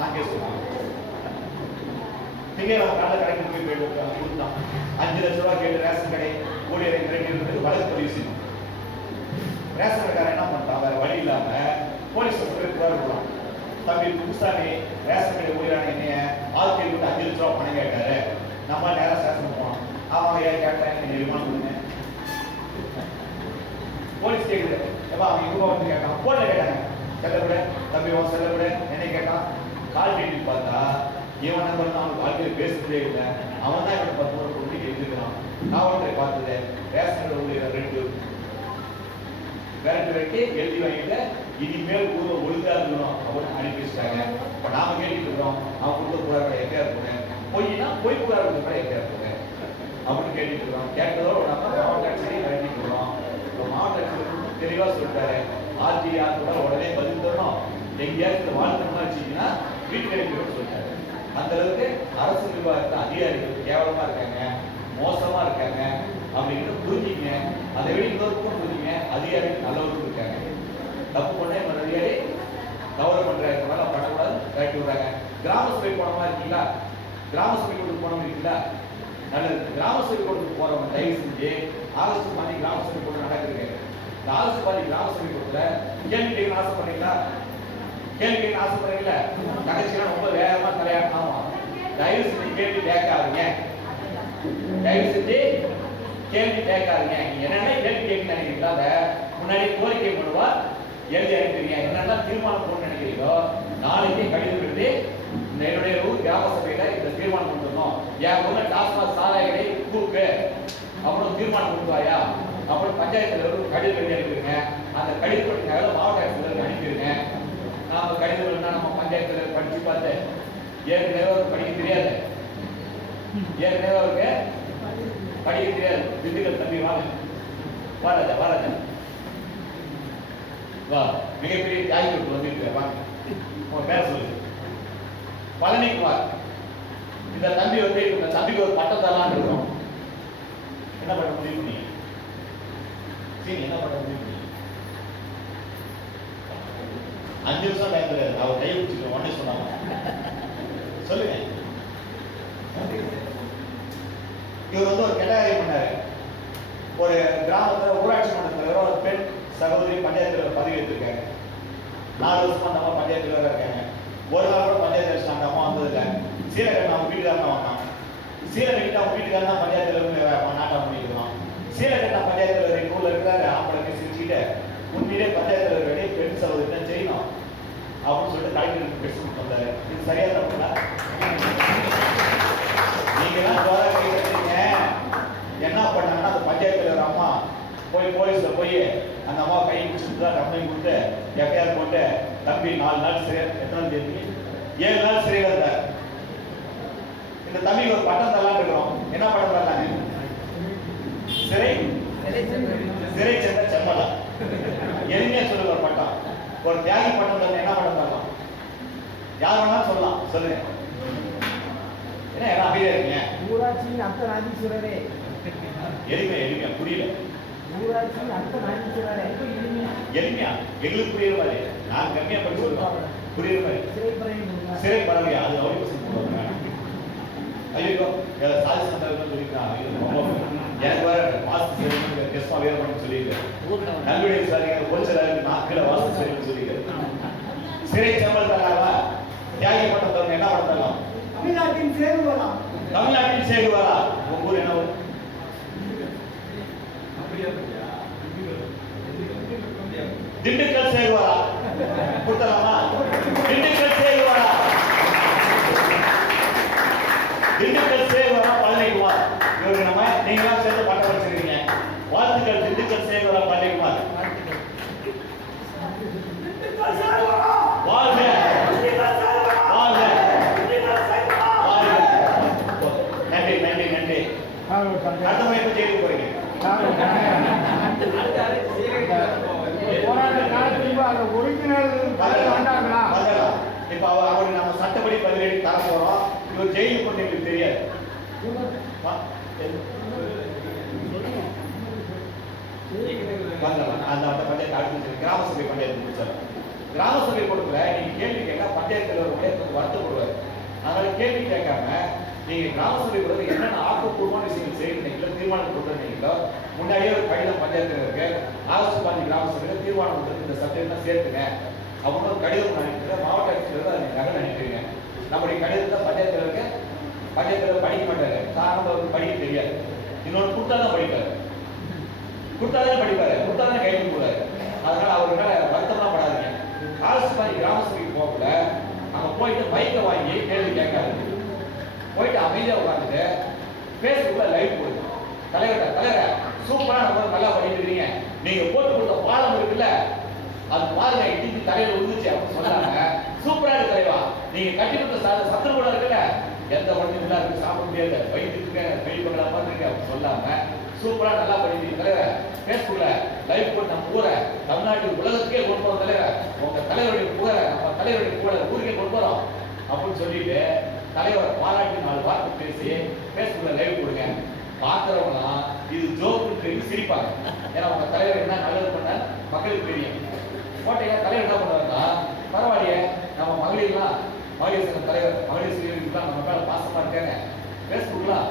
நான் கேஸ் கொடுப்பேன். நீங்க கால கடைக்கு போய் கொடுத்தான் 5 லட்ச ரூபாய் கேட்டு ரேஷன் கடை ஊழியரை மிரட்டி வழக்கு பதிவு செய்யணும். ரேஷன் கடைக்காரன் என்ன பண்ணிட்டான், வேற வழி இல்லாம போலீஸ் கொடுக்கலாம். தம்பி குப்புசாமி ரேஷன் கடை ஊழியரான என்னைய ஆட்கள் விட்டு 5 லட்ச ரூபாய் பணம் கேட்டாரு. நம்ம நேரம் ஸ்டேஷன் போனோம். அவன் ஏன் கேட்டாங்க, நீங்க ரிமாண்ட் கொடுங்க. போலீஸ் கேட்குது, எப்ப அவன் இங்க வந்து கேட்டான், போன்ல கேட்டாங்க, செல்லப்பட தம்பி அவன் செல்லப்பட என்னை கேட்டான். கால் டீட்டி பார்த்தா இவன் என்ன பண்ணா, அவன் வாழ்க்கையில பேசுறதே இல்லை. அவன் தான் இவன் 10 முறை கொண்டு எழுதிருக்கான். காவல்துறை பார்த்தது ரேஷன் கடை ஊழியர் 2 விரட்டு வெட்டி எழுதி வாங்கிட்டு இனிமேல் ஊரை ஒழுங்கா இருக்கணும் அப்படின்னு அனுப்பி வச்சுட்டாங்க. இப்ப நாம கேட்டுட்டு இருக்கோம், அவன் கொடுத்த புகார் எங்கேயா இருக்கணும், பொய்னா பொய் புகார் கொடுத்த எங்கேயா இருக்கணும் அப்படின்னு கேட்டுட்டு இருக்கோம். கேட்டதோட நம்ம மாவட்ட ஆட்சியை கட்டிட்டு இருக்கோம். மாவட்ட ஆட்சியர் தெளிவா சொல்லிட்டாரு, ஆர்டிஆர் உடனே பதில் தரணும், எங்கேயாச்சும் இந்த வாழ்க்கை வச்சீங்கன்னா வீட்டு கிடைக்கணும்னு சொல்லிட்டாரு. அந்த அளவுக்கு அரசு நிர்வாகத்தை அதிகாரிகள் கேவலமா இருக்காங்க, மோசமா இருக்காங்க அப்படின்னு புரிஞ்சுங்க. அதை விட இன்னொருக்கும் புரிஞ்சுங்க, அதிகாரிகள் நல்லவர்கள் இருக்காங்க. தப்பு பண்ண அதிகாரி கவர்மெண்ட் பண்றாங்க, பண்ணக்கூடாது கரெக்ட் விடுறாங்க. கிராம சபை போனமா இருக்கீங்களா, கிராம சபை கொடுத்து போனோம் இருக்கீங்களா, நல்லது. கிராம சபை கொடுத்து போறவங்க தயவு செஞ்சு ஆகஸ்ட் மாதி கிராம சபை கூட நடக்குது. இந்த ஆகஸ்ட் மாதி கிராம சபை கொடுத்துல கேள்வி கேட்க ஆசைப்படுறீங்களா, கேள்வி கேட்க ஆசைப்படுறீங்களா, தகச்சிலாம் ரொம்ப வேகமா தலையாட்டாமா. தயவு செஞ்சு கேள்வி கேட்காதீங்க, தயவு செஞ்சு கேள்வி கேட்காதீங்க. நீங்க என்னென்ன கேள்வி கேட்க நினைக்கிறீங்களா, அதை முன்னாடி கோரிக்கை பண்ணுவா எழுதி அனுப்பிடுங்க. என்னென்ன தீர்மானம் போட நினைக்கிறீங்களோ நாளைக்கு கடிதம் எழுதி இந்த என்னுடைய ஊர் கிராம சபையில இந்த தீர்மானம் கொடுத்துருந்தோம், என் ஊர்ல டாஸ்மாக் சாராயங்களை கூப்பிட்டு அப்புறம் தீர்மானம் கொடுத்துவாயா அப்புறம் பஞ்சாயத்துல கடிதம் எழுதி அனுப்பிடுங்க. அந்த கடிதத்துக்காக மாவட்ட ஆட்சியருக்கு அனுப்பிடுங்க. நாம கடிதம் நம்ம பஞ்சாயத்துல படிச்சு பார்த்து ஏற்கனவே அவருக்கு படிக்க தெரியாது, ஏற்கனவே அவருக்கு படிக்க தெரியாது. திண்டுக்கல் தம்பி வாங்க, வாராஜா வாராஜா வா, மிகப்பெரிய தியாகி வந்துட்டு வாங்க, உங்க பேர சொல்லு, பழனிக்குமார். இந்த தம்பி வந்து இந்த தம்பிக்கு ஒரு பட்டம் தரலான்னு இருக்கோம். என்ன பண்ண முடியும் நீ? சரி, என்ன பண்ண முடியும் நீ? 5 நிமிஷம் டைம் கிடையாது, அவர் கை பிடிச்சிருக்கோம் உடனே சொன்னாங்க. சொல்லுங்க. இவர் வந்து ஒரு கெட்டாரி பண்ணாரு. ஒரு கிராமத்துல ஊராட்சி மன்ற தலைவர் ஒரு பெண் சகோதரி பஞ்சாயத்து தலைவர் பதவி எடுத்திருக்காங்க. 4 வருஷமா அந்த அம்மா பஞ்சாயத்து தலைவராக இருக்காங்க. ஒரு நாள் கூட பஞ்சாயத்து தலைவர் அந்த அம்மா வந்ததில்லை. சீலகன் அவங்க வீட்டுக்காரன் தான் வந்தான். சீலகன் அவங்க வீட்டுக்காரன் தான் பஞ்சாயத்து தலைவர் நாட்டம் பண்ணிக்கலாம். சீலகன் பஞ்சாயத்து தலைவர் எங்கள் ஊரில் இருக்கிறாரு. ஆம்பளை சிரிச்சுக்கிட்டு உண்மையிலே பஞ்சாயத்து தலைவர் வேலையை பெண் சகோதரி தான் செய்யணும் அப்படின்னு சொல்லிட்டு கலைஞருக்கு பெருசு கொடுத்து வந்தாரு. இது சரியா தப்புங்களா? நீங்களாம் ஜோரா கேட்குறீங்க. என்ன பண்ணாங்கன்னா அந்த பஞ்சாயத்து தலைவர் அம்மா போய் போலீஸ்ல போய் அந்த அம்மா கை பிடிச்சிட்டு தான் கம்ப்ளைண்ட் கொடுத்து எஃப்ஐஆர் போட்டு தம்பி 4 நாள் சிறை, எத்தனாம் தேதி 7 நாள் சிறையில் இருந்தார். இந்த தம்பிக்கு ஒரு பட்டம் தரலாம் இருக்கிறோம். என்ன பட்டம் தரலாங்க? சிறை சென்ற செம்மலா. எளிமையா சொல்லுங்க ஒரு பட்டம். ஒரு தியாகி பட்டம் தரணும். என்ன பட்டம் தரலாம்? யார் வேணாலும் சொல்லலாம். சொல்லுங்க. என்ன எல்லாம் அப்படியே இருக்கீங்க? ஊராட்சியின் அர்த்தநாதீஸ்வரரே. எளிமையா புரியல. ஊராட்சியின் அர்த்தநாதீஸ்வரரே. எளிமையா எங்களுக்கு புரியுற மாதிரி. நான் கம்மியா படிச்சு சொல்லுவோம். புரியுற மாதிரி. சிறை பரவாயில்லையா? அது அவ்வளோ சொல்லுவாங்க. ஐயோ சாதி சந்தர்ப்பம் சொல்லியிருக்காங்க. எனக்கு வேற வாஸ்து சரி கெஸ்மா வேற பண்ணி சொல்லியிருக்கேன். நல்விடை சாரிங்க போலீசார் நாட்களை வாஸ்து சரின்னு சொல்லியிருக்கேன். சிறை சம்பளம் தரலாமா? தியாகி பட்டம் தரணும். என்ன பட்டம் தரலாம்? தமிழ்நாட்டின் சேகுவரா. தமிழ்நாட்டின் சேகுவரா. உங்க ஊர் என்ன ஊர்? திண்டுக்கல் சேகுவரா. கொடுத்தலாமா? திண்டுக்கல் சேகுவரா. திண்டுக்கல் சேகுவரா பழனிக்குமார். இவருக்கு நம்ம நீங்களாம் சேர்ந்து பட்டம் வச்சிருக்கீங்க. வாழ்த்துக்கள் திண்டுக்கல் சேகுவரா பழனிக்குமார். வாழ்க வாழ்க. நன்றி நன்றி நன்றி. அடுத்த முறை எப்ப ஜெயிலுக்கு போறீங்க? போராட்ட காலத்தில் அந்த ஒரிஜினல் வந்தாங்களா? இப்ப அவரு நம்ம சட்டப்படி பதிலடி தர போறோம். இவர் ஜெயிலுக்கு போட்டு எங்களுக்கு தெரியாது. அந்த பஞ்சாயத்து அடுத்து கிராம சபை பஞ்சாயத்து முடிச்சாரு. கிராம சபை கொடுக்கல நீங்க கேள்வி கேட்க பஞ்சாயத்து தலைவருடைய வருத்தப்படுவார். அதனால கேள்வி கேட்காம நீங்க கிராம சபை கொடுத்து என்னென்ன ஆக்கப்பூர்வமான விஷயங்கள் செய்யறீங்களோ தீர்மானம் கொடுத்துருந்தீங்களோ முன்னாடியே ஒரு கடிதம் பஞ்சாயத்துல இருக்கு. ஆகஸ்ட் 5 கிராம சபையில தீர்மானம் கொடுத்து இந்த சப்ஜெக்ட்லாம் சேர்த்துங்க அப்படின்னு ஒரு கடிதம் அனுப்பிட்டு மாவட்ட ஆட்சியர் அதை நகல் அனுப்பிடுங்க. நம்முடைய கடிதத்தை பஞ்சாயத்துல இருக்க பஞ்சாயத்துல படிக்க மாட்டாரு. காரணம் அவருக்கு படிக்க தெரியாது. இன்னொன்று கொடுத்தாதான் படிப்பாரு. கொடுத்தாதான் படிப்பாரு. கொடுத்தாதான் கைது போடுவாரு. அதனால அவருக்கு வருத்தம்லாம் படாதுங்க. ஆகஸ்ட் 5 கிராம சபைக்கு போகல அங்க போயிட்டு பைக்கை வாங்கி கேள்வி கேட்காது. போயிட்டு அமைதியா உட்காந்துட்டு பேஸ்புக்ல லைவ் போடுங்க. தலைவர் சூப்பரா நம்ம நல்லா பண்ணிட்டு இருக்கீங்க. நீங்க போட்டு கொடுத்த பாலம் இருக்குல்ல அது பாருங்க இடிஞ்சு தலையில விழுந்துச்சு அப்படின்னு சொன்னாங்க. சூப்பரா இருக்கு தலைவா. நீங்க கட்டி கொடுத்த சத்துரு கூட இருக்குல்ல எந்த உடனே நல்லா இருக்கு சாப்பிட முடியாது வயிற்றுக்கு வெளி பண்ணலாம் இருக்கு அப்படின்னு சொல்லாம சூப்பரா நல்லா பண்ணிட்டு தலைவர் பேஸ்புக்ல லைவ் போட்டு நம்ம ஊரை தமிழ்நாட்டு உலகத்துக்கே கொண்டு போறோம் தலைவர். உங்க தலைவருடைய புகழை நம்ம தலைவருடைய புகழை ஊருக்கே கொண்டு போறோம் அப்படின்னு சொல்லிட்டு தலைவரை பாராட்டி 4 வார்த்தை பேசி பேஸ்புக்ல லைவ் போடுங்க. பாக்குறவங்களாம் இது ஜோக்கு சிரிப்பாங்க. ஏன்னா உங்க தலைவர் என்ன நல்லது பண்ண மக்களுக்கு தெரியும். கோட்டையா தலைவர் என்ன பண்ணுவாருன்னா பரவாயில்லையே நம்ம மகளிர் சங்க தலைவர் மகளிர் சீரியல்லாம் நம்ம மேல பாசமா இருக்காங்க. பேஸ்புக்லாம்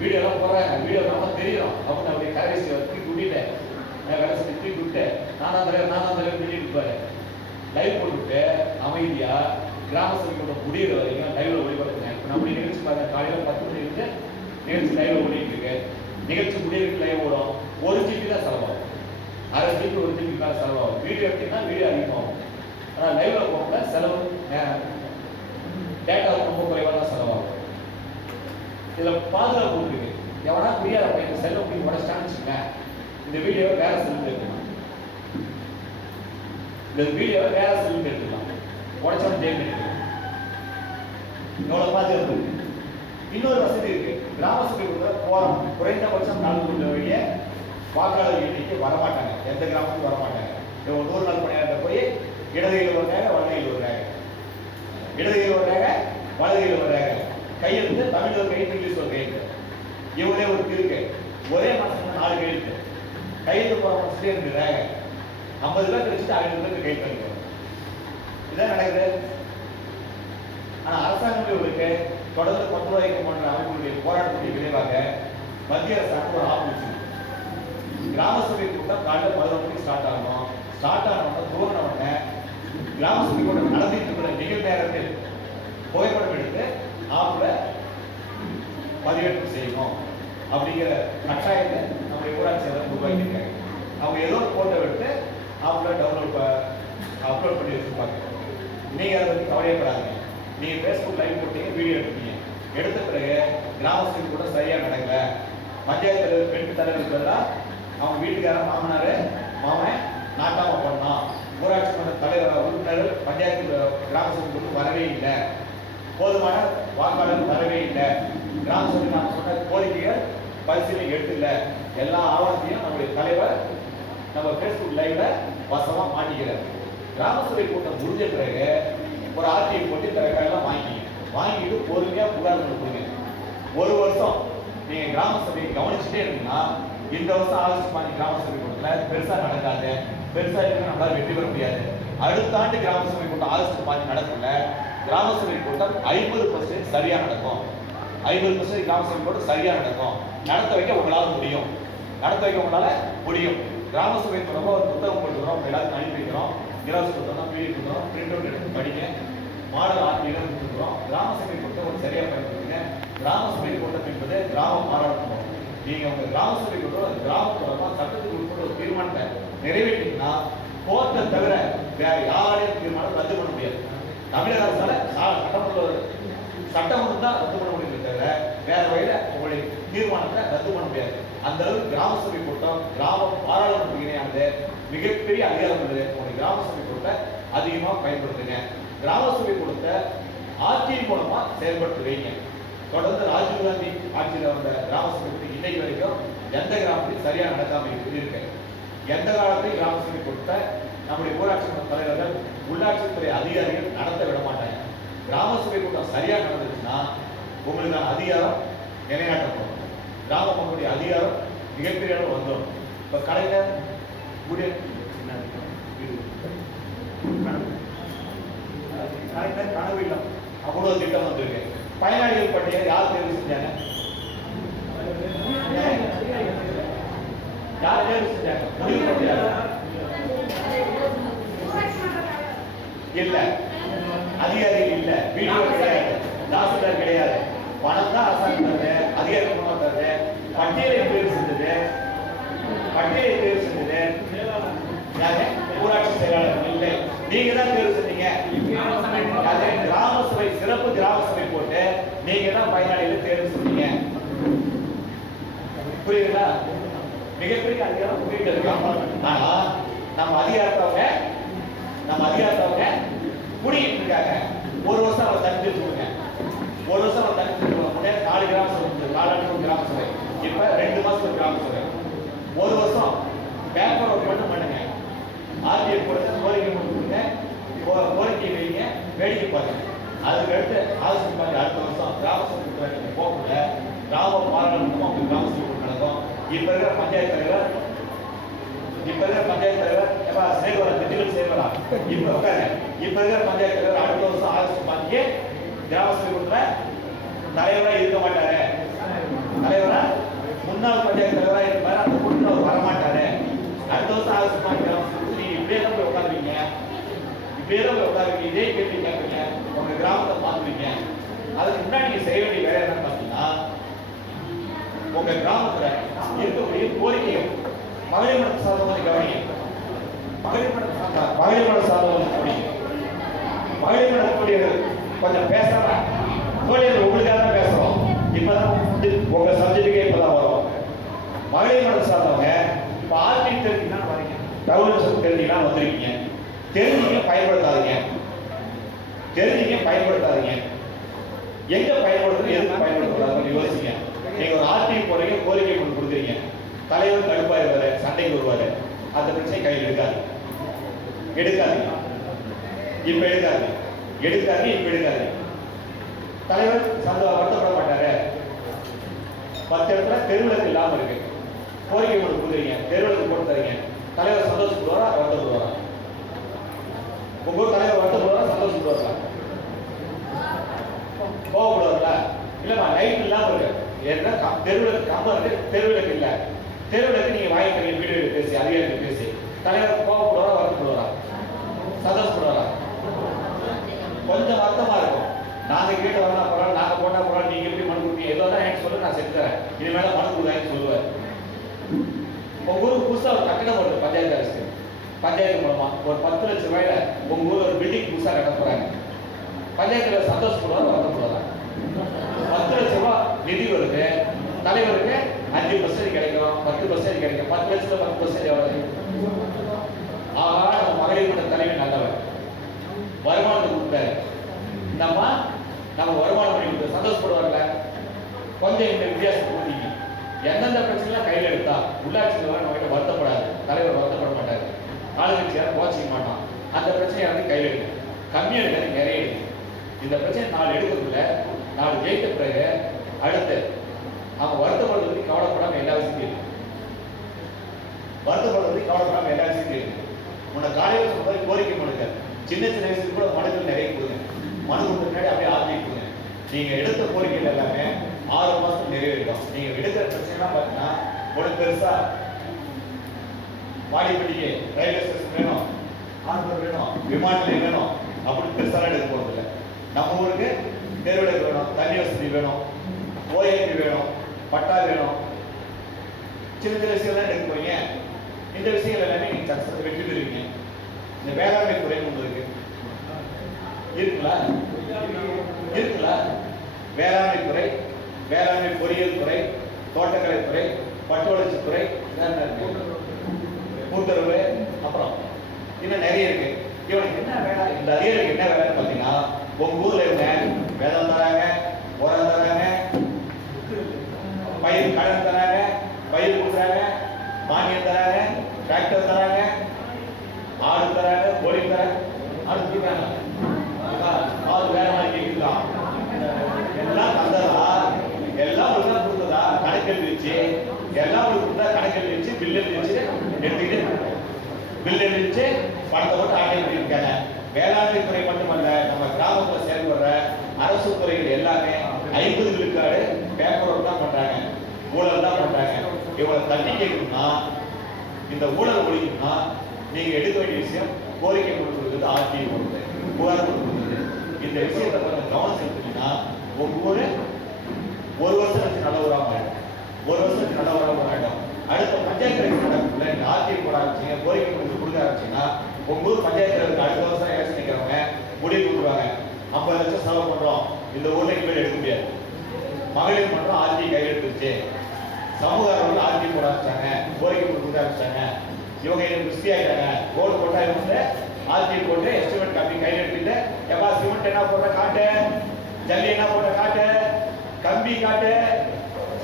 வீடியோ எல்லாம் போடுறாங்க. வீடியோ நம்ம தெரியும் அப்படின்னு அப்படியே கரைசி தூக்கி விட்டுட்டு வேலை செஞ்சு தூக்கி விட்டு நானாம் தலைவர் வெளியிட்டு இருப்பாரு. லைவ் போட்டுவிட்டு அமைதியா கிராம சபையோட முடிகிற வரைக்கும் லைவ்ல ஒளிபரப்புங்க. நம்முடைய நிகழ்ச்சி பாருங்க காலையில 10 மணி இருந்து நிகழ்ச்சி லைவ்ல ஓடிட்டு இருக்கு. நிகழ்ச்சி முடியறதுக்கு லைவ் ஓடும். 1 GB தான் செலவாகும். 1/2 GB 1 GB மேல செலவாகும். வீடியோ எடுத்தீங்கன்னா வீடியோ அதிகமாகும். ஆனால் லைவ்ல போக செலவு டேட்டா ரொம்ப குறைவாக தான் செலவாகும். இதுல பாதுகாப்பு இருக்கு. எவனா புரியாத இந்த செல்ல போய் உடச்சிட்டான்னு வச்சுக்கோங்க. இந்த வீடியோவை வேற செல்லுக்கு எடுத்துக்கலாம். இந்த வீடியோவை வேற செல்லுக்கு எடுத்துக்கலாம். உடச்சவன் ஜெயில் எடுத்துக்கலாம். எவ்வளவு பாதுகாப்பு இருக்கு. இன்னொரு வசதி இருக்கு. கிராம சபை போறோம் குறைந்தபட்சம் 4 வெளியே வாக்காளர் எண்ணிக்கை வரமாட்டாங்க. எந்த கிராமத்துக்கும் வரமாட்டாங்க. 100 நாள் பணியாற்ற போய் இடதுகையில் வர்றாங்க வலதுகையில் வர்றாங்க. இடதுகையில் வர்றாங்க வலதுகையில் வர்றாங்க. கையெழுத்து தமிழ் ஒரு கையெழுத்து இங்கிலீஷ் ஒரு கையெழுத்து. இவங்களே ஒரு இருக்கு. ஒரே மாசத்துல 4 கையெழுத்து. கையெழுத்து போற மாசத்துலேயே இருக்கிறாங்க. 50 பேர் கழிச்சுட்டு 50 பேருக்கு கையெழுத்து அளிக்கிறோம். இதான் நடக்குது. ஆனா அரசாங்கம் இவருக்கு தொடர்ந்து 10 ரூபாய்க்கு போன்ற அமைப்புடைய போராட்டத்துடைய விளைவாக மத்திய அரசாங்கம் ஒரு ஆப்பு வச்சிருக்கு. கிராம சபை கூட்டம் காலையில் 11 மணிக்கு ஸ்டார்ட் ஆகணும். ஸ்டார்ட் ஆனவங்க தோறினவங்க கிராம சபை கூட்டம் நடந்துட்டு இருக்கிற நிகழ் நேரத்தில் புகைப்படம் எடுத்து ஆப்ல பதிவேற்றம் செய்யணும் அப்படிங்கிற கட்டாயத்தை நம்முடைய ஊராட்சி செயலர் உருவாக்கியிருக்காங்க. அவங்க ஏதோ போட்டோ எடுத்து ஆப்ல அப்லோட் பண்ணி வச்சிருப்பாங்க. நீங்க அதை பற்றி கவலையப்படாதீங்க. நீங்க ஃபேஸ்புக் லைவ் போட்டீங்க, வீடியோ எடுத்தீங்க, எடுத்த பிறகு கிராம சபை கூட சரியா நடக்கல. பஞ்சாயத்து தலைவர் பெண் தலைவருக்கு எல்லாம் அவங்க வீட்டுக்காரன் மாமனாரு மாமன் நாட்டாம பண்ணோம். ஊராட்சி மன்ற தலைவர் உறுப்பினர் பஞ்சாயத்து கிராம சபைக்கு வரவே இல்லை, போதுமான வாக்காளர் வரவே இல்லை, கிராம சபை நான் சொன்ன கோரிக்கையை பரிசீலனை எடுத்துல, எல்லா ஆவணத்தையும் நம்முடைய தலைவர் நம்ம ஃபேஸ்புக் லைவ்ல வசமா மாட்டிக்கிறார். கிராம சபை கூட்டம் முடிஞ்ச பிறகு ஒரு ஆர்டிஐ போட்டு எல்லாம் வாங்கிட்டு பொறுமையா புகார் கொடுங்க. ஒரு வருஷம் நீங்க கிராம சபையை கவனிச்சுட்டே இருந்தீங்கன்னா இந்த வருஷம் ஆகஸ்ட் மாதம் கிராம சபை கூட்டத்துல பெருசா நடக்காது, பெருசா இருக்கு நம்மளால வெற்றி பெற முடியாது. அடுத்த ஆண்டு கிராம சபை கூட்டம் ஆகஸ்ட் மாதம் நடக்கல, கிராம சபை கூட்டம் 50% சரியா நடக்கும். 50% கிராம சபை கூட்டம் சரியா நடக்கும். நடத்த வைக்க உங்களால முடியும், நடத்த வைக்க உங்களால முடியும். கிராம சபை தொடர்பாக ஒரு புத்தகம் போட்டுக்கிறோம், எல்லாருக்கும் அனுப்பி வைக்கிறோம். இலவச புத்தகம் பிடிஎஃப் புத்தகம் பிரிண்ட் அவுட் எடுத்து படிங்க. Model article கொடுத்துக்கிறோம். கிராம சபை கூட்டம் ஒரு சரியா பயன்படுத்துங்க. கிராம சபை கூட்டம் என்பது கிராம பாராளுமன்றம். நீங்க உங்க கிராம சபை கூட்டம் கிராம தொடர்பாக சட்டத்துக்கு உட்பட ஒரு தீர்மானத்தை நிறைவேற்றிங்கன்னா கோர்ட்டை தவிர வேற யாரையும் தீர்மானம் ரத்து பண்ண முடியாது. தமிழக அரசால சட்டம் தான் ரத்து பண்ண முடியும் தவிர வேற வகையில உங்களுடைய தீர்மானத்தை ரத்து பண்ண முடியாது. அந்த அளவுக்கு கிராம சபை கூட்டம் கிராம பாராளுமன்ற இணையானது மிகப்பெரிய அதிகாரம் உள்ளது. உங்களுடைய கிராம சபை கூட்டத்தை அதிகமா பயன்படுத்துங்க. கிராம சபை கூட்டத்தை ஆட்சியின் மூலமா செயல்படுத்த வைங்க. தொடர்ந்து ராஜீவ் காந்தி ஆட்சியில் வந்த கிராம சபை கூட்டம் இன்னைக்கு வரைக்கும் எந்த கிராமத்தையும் சரியா நடக்காம இருக்கு. எந்த காலத்தையும் கிராம சபை கூட்டத்தை நம்முடைய ஊராட்சி மன்ற தலைவர்கள் உள்ளாட்சித்துறை அதிகாரிகள் நடத்த விட மாட்டாங்க. கிராம சபை கூட்டம் சரியா நடந்துச்சுன்னா உங்களுக்கான அதிகாரம் நிலைநாட்டப்படும். கிராம மக்களுடைய அதிகாரம் மிகப்பெரிய அளவு வந்துடும். இப்ப கலைஞர் கனவு இல்லம் அவ்வளவு திட்டம் வந்திருக்கு. பயனாளிகள் பட்டியலை யார் தேர்வு செஞ்சாங்க? யார் தேர்வு செஞ்சாங்க? முடிவு பட்டியல் இல்ல, அதிகாரிகள் இல்ல, வீடியோ கிடையாது, தாசில்தார் கிடையாது. பணம் தான் அரசாங்கம் தருது, அதிகாரிகள் பணம் தருது. பட்டியலை தேர்வு செஞ்சது ஊராட்சி செயலாளர் இல்லை, நீங்க தான் தேர்வு செஞ்சீங்க. கிராம சபை சிறப்பு கிராம சபை போட்டு நீங்க தான் பயனாளிகளை தேர்வு செஞ்சீங்க. புரியுதுங்களா? மிகப்பெரிய அதிகாரம் புரியுது. ஆனா நம்ம அதிகாரத்தவங்க குடிக்கிட்டு இருக்காங்க. ஒரு வருஷம் அவங்க தனித்து கொடுங்க, ஒரு வருஷம் அவங்க தனித்து கொடுங்க. 4 கிராம சபை, 4 ஆண்டு கிராம சபை, இப்ப 2 மாசம் கிராம சபை. ஒரு வருஷம் பேப்பர் ஒர்க் மட்டும் பண்ணுங்க. ஆர்டிஐ கொடுத்து கோரிக்கை கொடுங்க, கோரிக்கை வைங்க, வேடிக்கை பாருங்க. அதுக்கு அடுத்து ஆலோசனை பண்ணி அடுத்த வருஷம் கிராம சபை போகல கிராம பாராளுமன்றமும் அவங்க கிராம சபை நடக்கும். இப்ப இருக்கிற பஞ்சாயத்து தலைவர் சேவரா திட்டங்கள் சேவரா இப்ப இருக்கிற பஞ்சாயத்து தலைவர் அடுத்த வருஷம் ஆலோசனை பண்ணி கிராம சபை கூட்டத்துல தலைவரா இருக்க மாட்டாரு. தலைவரா முன்னாள் பஞ்சாயத்து தலைவரா இருப்பாரு, அந்த கூட்டத்தில் அவர் வரமாட்டாரு. அடுத்த வருஷம் ஆலோசனை பண்ணி கிராம சபை நீங்க இப்படியே தான் போய் உட்காருவீங்க, இதே கேள்வி கேட்பீங்க, உங்க கிராமத்தை பார்த்துவீங்க. அதுக்கு முன்னாடி நீங்க செய்ய வேண்டிய வேலை என்னன்னு பார்த்தீங்கன்னா உங்க கிராமத்துல இருக்கக்கூடிய கோரிக்கைகள் மகளிர் மன்ற சார்ந்தவங்களை கவனிங்க. மகளிர் மன்ற சார்ந்தவங்களை கவனிங்க. மகளிர் மன்றக்கூடியது கொஞ்சம் பேசாம தோழியர்கள் உங்களுக்காக தான் பேசுறோம். இப்பதான் உங்க சப்ஜெக்டுக்கே இப்பதான் வரும். மகளிர் மன்ற சார்ந்தவங்க இப்ப ஆர்டி தெரிஞ்சுன்னா வரீங்க, தகவல் தெரிஞ்சுன்னா வந்திருக்கீங்க. தெரிஞ்சுங்க பயன்படுத்தாதீங்க, எங்க பயன்படுத்துறது எதுக்கு பயன்படுத்துறாங்க யோசிங்க. நீங்க ஒரு ஆர்டி போறீங்க, கோரிக்கை கொண்டு கொடுக்குறீங்க, தலைவர் கடுப்பாயிருவாரு, சண்டைக்கு வருவாரு, அந்த பிரச்சனை கையில் எடுக்காது. தலைவர் வருத்தப்பட மாட்டாரு. 10 இடத்துல தெருவிளக்கு இல்லாம இருக்கு, கோரிக்கை கொண்டு கொடுக்குறீங்க, தெருவிளக்கு போட்டு தரீங்க, தலைவர் சந்தோஷப்படுவாரா வருத்தப்படுவாரா? உங்க தலைவர் வருத்தப்படுவாரா சந்தோஷப்படுவாரா? கோவப்படுவார்களா? இல்லம்மா லைட் இல்லாம இருக்கு, ஏன்னா தெருவிளக்கு கம்பம் இருக்கு, தெருவிளக்கு இல்ல. தெருவிளக்கு நீங்க வாய்க்கறியை வீடு பேசி அதிகாரிகள் பேசி தலைவர் கோவப்படுவாரா வருத்தப்படுவாரா சந்தோஷப்படுவாரா? கொஞ்சம் வருத்தமா இருக்கும். நாங்க கேட்டு வரலாம் பரவாயில்ல, நாங்க போட்டா பரவாயில்ல, நீங்க எப்படி மனு கொடுப்பீங்க, ஏதோ தான் எனக்கு சொல்லு, நான் செஞ்சு தரேன், இனிமேல மனு கொடுக்கான்னு சொல்லுவார். உங்க ஊருக்கு புதுசா ஒரு கட்டணம் வருது பஞ்சாயத்து அரசு, பஞ்சாயத்து மூலமா ஒரு 10 லட்சம் ரூபாயில உங்க ஊர்ல ஒரு பில்டிங் புதுசா கட்ட போறாங்க. பஞ்சாயத்துல சந்தோஷப்படுவார் வருத்தப்படுவாரா? 10 லட்சம் ரூபாய் நிதி வருது, தலைவருக்கு 5% கிடைக்கும், 10% கிடைக்கும். 10 லட்சத்துல 10% எவ்வளவு? ஆகா, நம்ம மகளிர் மன்ற தலைவர் நல்லவர், வருமானத்தை கொடுத்தாரு. நம்ம வருமானம் பண்ணி கொடுத்த சந்தோஷப்படுவார்ல? கொஞ்சம் இந்த வித்தியாசம் கொடுத்தீங்க. எந்தெந்த பிரச்சனைலாம் கையில் எடுத்தா உள்ளாட்சி நம்ம வருத்தப்படாது, தலைவர் வருத்தப்பட மாட்டாரு, ஆளுங்கட்சியார் கோச்சிக்க மாட்டான். அந்த பிரச்சனையை வந்து கையில் எடுக்கு, கம்மியாக எடுக்கிறது நிறைய எடுக்கு. இந்த பிரச்சனை 4 எடுக்கிறதுல 4 ஜெயித்த பிறகு அடுத்து அவங்க வருத்தப்படுறது பற்றி கவலைப்படாம எல்லா விஷயத்தையும் இருக்கு. வருத்தப்படுறது பற்றி கவலைப்படாம எல்லா விஷயத்தையும் இருக்கு. உன்னை காலையில் சொன்ன மாதிரி கோரிக்கை மனுக்க சின்ன சின்ன விஷயத்துக்கு கூட மனுக்கள் நிறைய கொடுங்க. மனு கொடுத்த பின்னாடி அப்படியே ஆர்த்தி கொடுங்க. நீங்க எடுத்த கோரிக்கைகள் எல்லாமே 6 மாசத்துக்கு நிறைவேறிடும். நீங்க எடுக்கிற பிரச்சனைலாம் பார்த்தீங்கன்னா ஒரு பெருசா வாடிப்பட்டிக்கு ரயில்வே ஸ்டேஷன் வேணும், ஆன்பூர் வேணும், விமான நிலையம் வேணும், அப்படி பெருசாலாம் எடுக்க போறது இல்லை. நம்ம ஊருக்கு தேர்வெடுக்க வேணும், தண்ணி வசதி வேணும், ஓஏபி வேணும், பட்டா வேணும், சின்ன சின்ன விஷயம்லாம் எடுக்க போறீங்க. இந்த விஷயங்கள் எல்லாமே நீங்க சட்டத்தை வெற்றி பெறுவீங்க. இந்த வேளாண்மை துறை ஒன்று இருக்கு, இருக்குங்களா? இருக்குங்களா? வேளாண்மை துறை, வேளாண்மை பொறியியல் துறை, தோட்டக்கலை துறை, பட்டுவளர்ச்சி துறை, கூட்டுறவு, அப்புறம் இன்னும் நிறைய இருக்கு. இவனுக்கு என்ன வேலை? இந்த அதிகாரிக்கு என்ன வேலைன்னு பார்த்தீங்கன்னா, உங்க ஊர்ல இருக்க வேதம் தராங்க, உரம் தராங்க, பயிர் கடன் தராங்க, பயிர் கொடுக்குறாங்க, மானியம் தராங்க, டிராக்டர் தராங்க, ஆடு தராங்க, கோழி தராங்க. ஆடு கொடுக்குறாங்க, ஆடு வேற மாதிரி கேட்குதான், எல்லாம் தந்ததா, எல்லாம் ஒழுங்கா கொடுத்ததா, கணக்கில் வச்சு எல்லாம் கொடுத்தா, கணக்கில் வச்சு பில்லு வச்சு எடுத்துக்கிட்டு பில் எழுதிச்சு பணத்தை மட்டும் ஆட்டையை பண்ணியிருக்காங்க. வேளாண்மை துறை மட்டுமல்ல, நம்ம கிராமத்தில் செயல்படுற அரசு துறைகள் எல்லாமே 50 விழுக்காடு பேப்பர் ஒர்க் தான் பண்றாங்க, ஊழல் தான் பண்றாங்க. இவங்களை தட்டி கேட்கணும்னா, இந்த ஊழல் ஒழிக்கணும்னா நீங்க எடுக்க வேண்டிய விஷயம் கோரிக்கை கொடுக்கிறது, ஆட்சியை கொடுத்து புகார் கொடுக்கிறது. இந்த விஷயத்தை கொஞ்சம் கவனம் செலுத்தினா உங்க ஊரு 1 வருஷம் வச்சு நல்ல ஊராக மாறிடும், 1 வருஷம் வச்சு நல்ல ஊராக மாறிடும். அடுத்த பஞ்சாயத்து நடக்குள்ள இந்த ஆட்சியை போட ஆரம்பிச்சீங்க, கோரிக்கை கொடுக்க ஆரம்பிச்சீங்கன்னா உங்க ஊர் பஞ்சாயத்து அடுத்த வருஷம் எலெக்ஷன் நிற்கிறவங்க முடிவு கொடுக்குறாங்க, 50 லட்சம் செலவு பண்றோம், இந்த ஊர்ல இனிமேல் எடுக்க முடியாது. மகளிர் மன்றம் ஆட்சி கையில் எடுத்துருச்சு, சமூக ஆர்வலர்கள் ஆட்சி போட ஆரம்பிச்சாங்க, கோரிக்கை கொடுக்க ஆரம்பிச்சாங்க. இவங்க பிஸி ஆயிட்டாங்க, கோடு போட்டா இவங்க ஆட்சி போட்டு எஸ்டிமேட் காப்பி கையில் எடுத்துட்டு, எப்பா சிமெண்ட் என்ன போடுற காட்டு, ஜல்லி என்ன போடுற காட்டு, கம்பி காட்டு,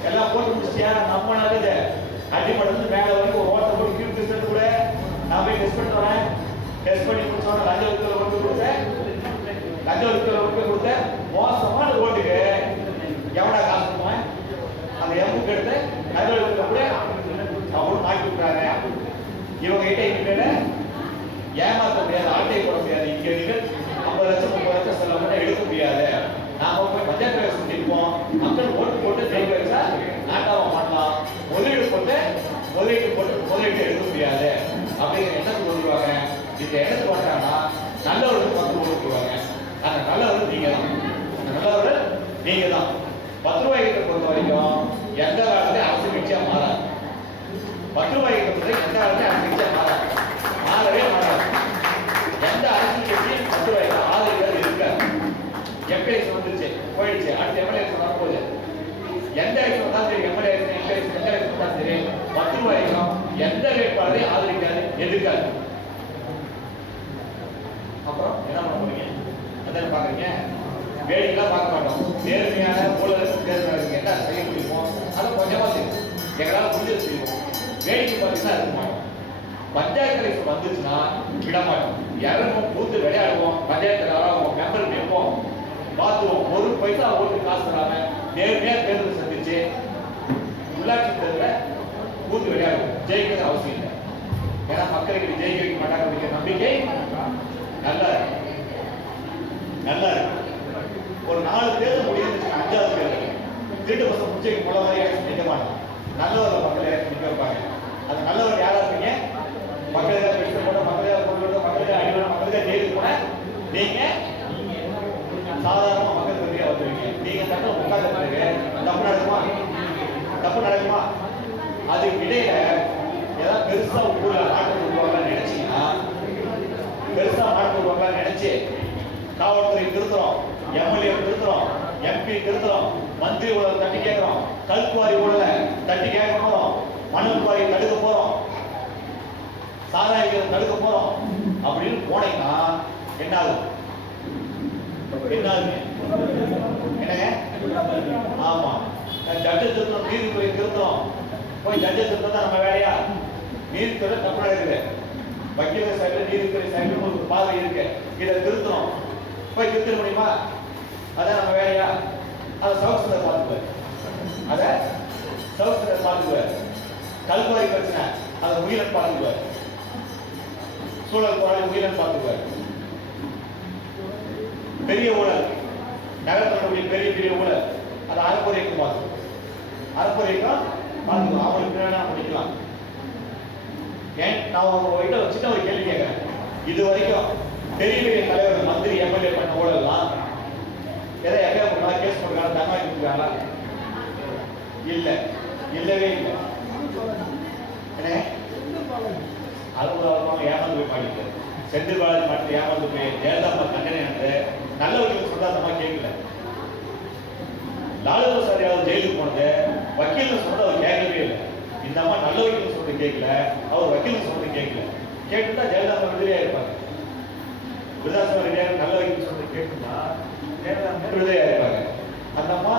எல்லாம் போட்டு முடிச்சியா? நம்ம நல்லது அடிமட்டத்துல மேல வரைக்கும் ஒரு ஓட்ட போட்டு கியூப் டெஸ்ட் கூட நான் போய் டெஸ்ட் பண்ணி வரேன். டெஸ்ட் பண்ணி முடிச்சோன்னா லஞ்ச ஒதுக்கீடு கொண்டு கொடுத்தேன், லஞ்ச ஒதுக்கீடு கொண்டு கொடுத்தேன். மோசமான ரோட்டுக்கு எவனா காசு பண்ணுவேன்? அந்த எம்புக்கு எடுத்து லஞ்ச ஒதுக்கீடு கூட அவரும் மாட்டி விட்டுறாங்க. இவங்க கிட்ட இனிமேல ஏமாற்ற முடியாது, ஆட்டையை போட முடியாது. இங்க நீங்க 50 லட்சம் 30 லட்சம் செலவு பண்ண எடுக்க முடியாது. நாம போய் பஞ்சாயத்து எலெக்ஷன் நிற்போம், மக்கள் ஓட்டு போட்டு ஜெயிக்க வச்சா நாட்டாம பண்ணலாம். முதலீடு போட்டு எடுக்க முடியாது அப்படிங்கிற எண்ணத்துக்கு வந்துருவாங்க. இந்த எண்ணத்துக்கு வந்தாங்கன்னா நல்லவர்களுக்கு மக்கள் ஓட்டுவாங்க. அந்த நல்லவர்கள் நீங்க தான், அந்த நல்லவர்கள் நீங்க தான். 10 ரூபாய் கிட்ட பொறுத்த வரைக்கும் எந்த காலத்தையும் அரசு கட்சியா மாறாது. 10 ரூபாய் கிட்ட பொறுத்த எந்த காலத்தையும் அரசு கட்சியா மாறவே மாறாது. எந்த அரசு கட்சியும் 10 ரூபாய்க்கு ஆதரவு இருக்காது. எம்எல்ஏ வந்துருச்சு போயிடுச்சு, அடுத்த எம்எல்ஏ வர போகுது. எந்த எலெக்ஷன் வந்தாலும் சரி, எம்எல்ஏ எந்த எலெக்ஷன் வந்தாலும் சரி, 10 ரூபாய்க்கும் எந்த வேட்பாளரையும் ஆதரிக்காது, எதிர்க்காது. அப்புறம் என்ன பண்ண போறீங்க? அதான் பாக்குறீங்க, வேடிக்கைலாம் பார்க்க மாட்டோம். நேர்மையான ஊழல் தேர்தல் என்ன செய்ய முடியுமோ அதை கொஞ்சமா செய்வோம், எங்களால் முடிஞ்சது செய்வோம். வேடிக்கை பார்த்தீங்கன்னா இருக்க மாட்டோம். பஞ்சாயத்து எலெக்ஷன் வந்துச்சுன்னா விட மாட்டோம், இறங்கும் பூத்து விளையாடுவோம், பஞ்சாயத்துல வராவோம், மெம்பர் நிற்போம், பார்த்துவோம். 1 பைசா ஓட்டு காசு தராம நேர்மையா தேர்தல் சந்திச்சு உள்ளாட்சி தேர்தலில் பூத்து விளையாடுவோம். ஜெயிக்கிறது அவசியம் இல்லை, ஏன்னா மக்களுக்கு ஜெயிக்க வைக்க மாட்டாங்க அப்படிங்கிற நம்பிக்கை நல்லா இருக்கு. நல்லா இருக்கு. ஒரு 4 தேர்தல் முடிஞ்சிருச்சு, 5வது தேர்தல் திருட்டு பசங்க முடிச்சு போல மாதிரி எலெக்ஷன் நிற்க மாட்டோம். நல்ல ஒரு மக்கள் எலெக்ஷன் நிற்க வைப்பாங்க. அது நல்லவர் யாரா இருப்பீங்க? மக்களுக்காக பேச போட, மக்களுக்காக கொண்டு மக்களுக்காக அடிக்கணும், மக்களுக்காக ஜெயிலுக்கு போன நீங்க சாதாரணமா மக்கள் பத்திரிகை வந்துருவீங்க. நீங்க தட்ட உட்கார்ந்த பிறகு தப்பு நடக்குமா? தப்பு நடக்குமா? அதுக்கு இடையில ஏதாவது பெருசா ஊர்ல நாட்டு உருவாக்கலாம்னு நினைச்சீங்கன்னா, பெருசா நாட்டு உருவாக்கலாம்னு நினைச்சு காவல்துறை திருத்துறோம், எம்எல்ஏ திருத்துறோம், எம்பி திருத்துறோம், மந்திரி ஊழல் தட்டி கேட்கிறோம், கல்குவாரி ஊழல தட்டி கேட்க போறோம், மணல் குவாரியை தடுக்க போறோம், சாராயத்தை தடுக்க போறோம் அப்படின்னு போனீங்கன்னா என்ன ஆகும்? என்ன ஆகுங்க? என்னங்க? ஆமா, ஜட்ஜை திருத்தம், நீதித்துறை திருத்தம், போய் ஜட்ஜை திருத்தம் தான் நம்ம வேலையா? நீதித்துறை தப்பு நடக்குது, வக்கீல் சைடுல நீதித்துறை சைடுல ஒரு பாதை இருக்கு, இதை திருத்தணும், போய் திருத்த முடியுமா? அதான் நம்ம வேலையா? அதை சவுசரை பார்த்துக்குவார், அதை சவுசரை பார்த்துக்குவார். கல்குவாரி பிரச்சனை அதை உயிரன் பார்த்துக்குவார், சூழல் குவாரி உயிரன் பார்த்துக்குவார். பெரிய ஊழல், நகரத்தினுடைய பெரிய பெரிய ஊழல், அதை அறப்புறைக்கும் பார்த்துக்குவோம், அறப்புறைக்கும் பார்த்துக்குவோம், அவங்களுக்கு வேணா முடிக்கலாம். ஏன் நான் உங்ககிட்ட சின்ன ஒரு கேள்வி கேட்கிறேன், இது வரைக்கும் பெரிய பெரிய தலைவர், மந்திரி, எம்எல்ஏ பண்ண ஊழல்லாம் எதை எப்பயா போனாலும் கேஸ் போட்டுருக்காங்க, தங்கமாக்கி கொடுத்துருக்காங்களா? இல்ல, இல்லவே இல்லை. என்ன அலுவலகம் ஏமாந்து போய் மாட்டிட்டு, செந்தில் பாலாஜி மாட்டி ஏமாந்து போய் ஜெயலலிதா கண்டனை என்று நல்ல வக்கீல் சொல்றா அந்த மாதிரி கேட்கல. லாலு பிரசாத் யாதவ் ஜெயிலுக்கு போனது வக்கீல் சொல்றது அவர் கேட்கவே இல்லை. இந்த அம்மா நல்ல வக்கீல் சொல்றது கேட்கல, அவர் வக்கீல் சொல்றது கேட்கல. கேட்டுட்டா ஜெயலலிதா விடுதலையா இருப்பாங்க. விருதாசம் ரெடியாக நல்ல வக்கீல் சொல்றது கேட்டுனா ஜெயலலிதா விடுதலையா இருப்பாங்க. அந்த அம்மா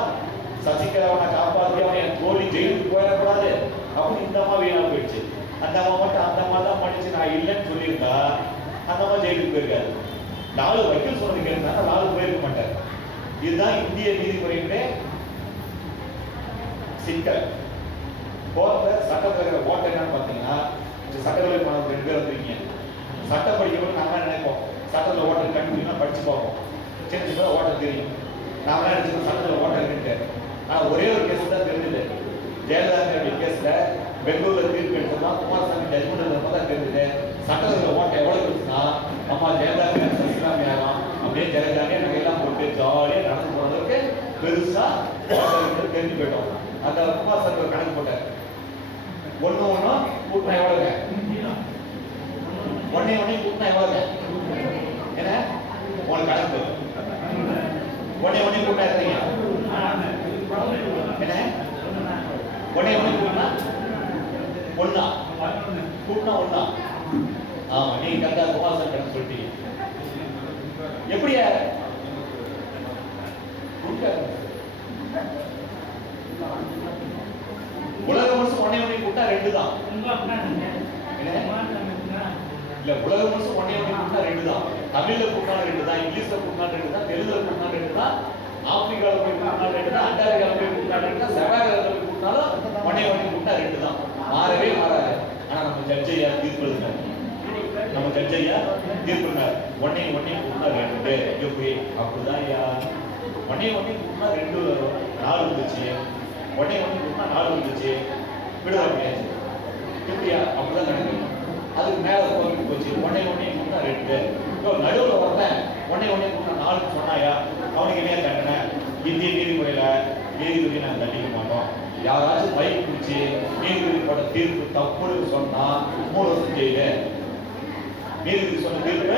சசிகலாவை காப்பாற்றி அவன் என் தோழி ஜெயிலுக்கு போயிடக்கூடாது அப்படின்னு இந்த அம்மா வீணா போயிடுச்சு. அந்த அம்மா மட்டும் அந்த அம்மா தான் பண்ணிச்சு, நான் இல்லைன்னு சொல்லியிருந்தா அந்த அம்மா ஜெயிலுக்கு போயிருக்காரு. 4 வக்கீல் சொன்னது கேட்டா 4 போயிருக்க மாட்டார். இதுதான் இந்திய நீதிமுறையிலே சிக்கல். கோர்ட்ல சட்டத்தில் இருக்கிற ஓட்டை என்னன்னு பார்த்தீங்கன்னா, சட்டக்கல்லூரி மாணவர்கள் 2 பேர் வந்துருக்கீங்க, சட்டம் படிக்கும்போது நாம நினைப்போம் சட்டத்தில் ஓட்டல் கண்டுபிடிக்கலாம், படிச்சு பார்ப்போம், சின்ன சின்ன ஓட்டல் தெரியும். நாம நினைச்சோம் சட்டத்தில் ஓட்டல் இருக்கு. ஆனால் ஒரே ஒரு கேஸ் தான் தெரிஞ்சது, ஜெயலலிதா கேஸ்ல பெங்களூர்ல தீர்ப்பு எடுத்தோம்னா குமாரசாமி ஜட்மெண்ட் தான் தெரிஞ்சது. சட்டத்தில் ஓட்டை எவ்வளவு இருக்குன்னா, அம்மா ஜெயலலிதா சசிகலாமி ஆகலாம் அப்படியே ஜெயலலிதாவே நாங்கள் எல்லாம் போட்டு ஜாலியாக நடந்து போனதுக்கு பெருசா தெரிஞ்சு போயிட்டோம். அந்த குமாரசாமி ஒரு கணக்கு போட்டார், ஒண்ணு கூட்டினா எவ்வளவுங்க, ஒன்னே கூட்டினா எவ்வளவுங்க, என்ன உங்களுக்கு கணக்கு ஒன்னே கூட்டினா எத்தனைங்க, என்ன ஒன்னே கூட்டினா ஒண்ணா, கூட்டினா ஒண்ணா. ஆமா, நீங்க கரெக்டா குமாரசாமி கணக்கு சொல்லிட்டீங்க. எப்படியா உலக முழுசும் ஒன்னே கூட்டா 2 தான். இல்ல, உலக முழுசும் ஒன்னே கூட்டா 2 தான். தமிழ்ல கூட்டா 2 தான், இங்கிலீஷ்ல கூட்டா 2 தான், தெலுங்குல கூட்டா 2 தான், ஆப்பிரிக்கால போய் கூட்டா 2 தான், அண்டாரிக்கால போய் கூட்டா 2 தான், செவ்வாய்க்கிழமை போய் கூட்டாலும் ஒன்னே கூட்டா 2 தான். மாறவே மாறாது. ஆனா நம்ம ஜட்ஜையா தீர்ப்பு எழுதினார், நம்ம ஜட்ஜையா தீர்ப்பு எழுதினார், ஒன்னே கூட்டா 2 எப்படி? அப்படிதான் ஐயா, ஒன்னே கூட்டா 2 4 வந்துச்சு, ஒன்னே கூட்டா 4 வந்துச்சு, விடுதலை பண்ணியாச்சு. எப்படியா? அப்படிதான் நடக்குது. அதுக்கு மேல கோவிலுக்கு போச்சு, ஒன்னே கூட்டா 2. இப்போ நடுவில் வரேன் ஒன்னே கூட்டா 4 சொன்னாயா, அவனுக்கு என்ன தண்டனை? இந்திய நீதிமுறையில நீதிபதி நாங்கள் தண்டிக்க மாட்டோம். யாராச்சும் பைக் பிடிச்சி நீதிபதி போட்ட தீர்ப்பு தப்புன்னு சொன்னா 3 வருஷம் ஜெயிலு. நீதிபதி சொன்ன தீர்ப்பு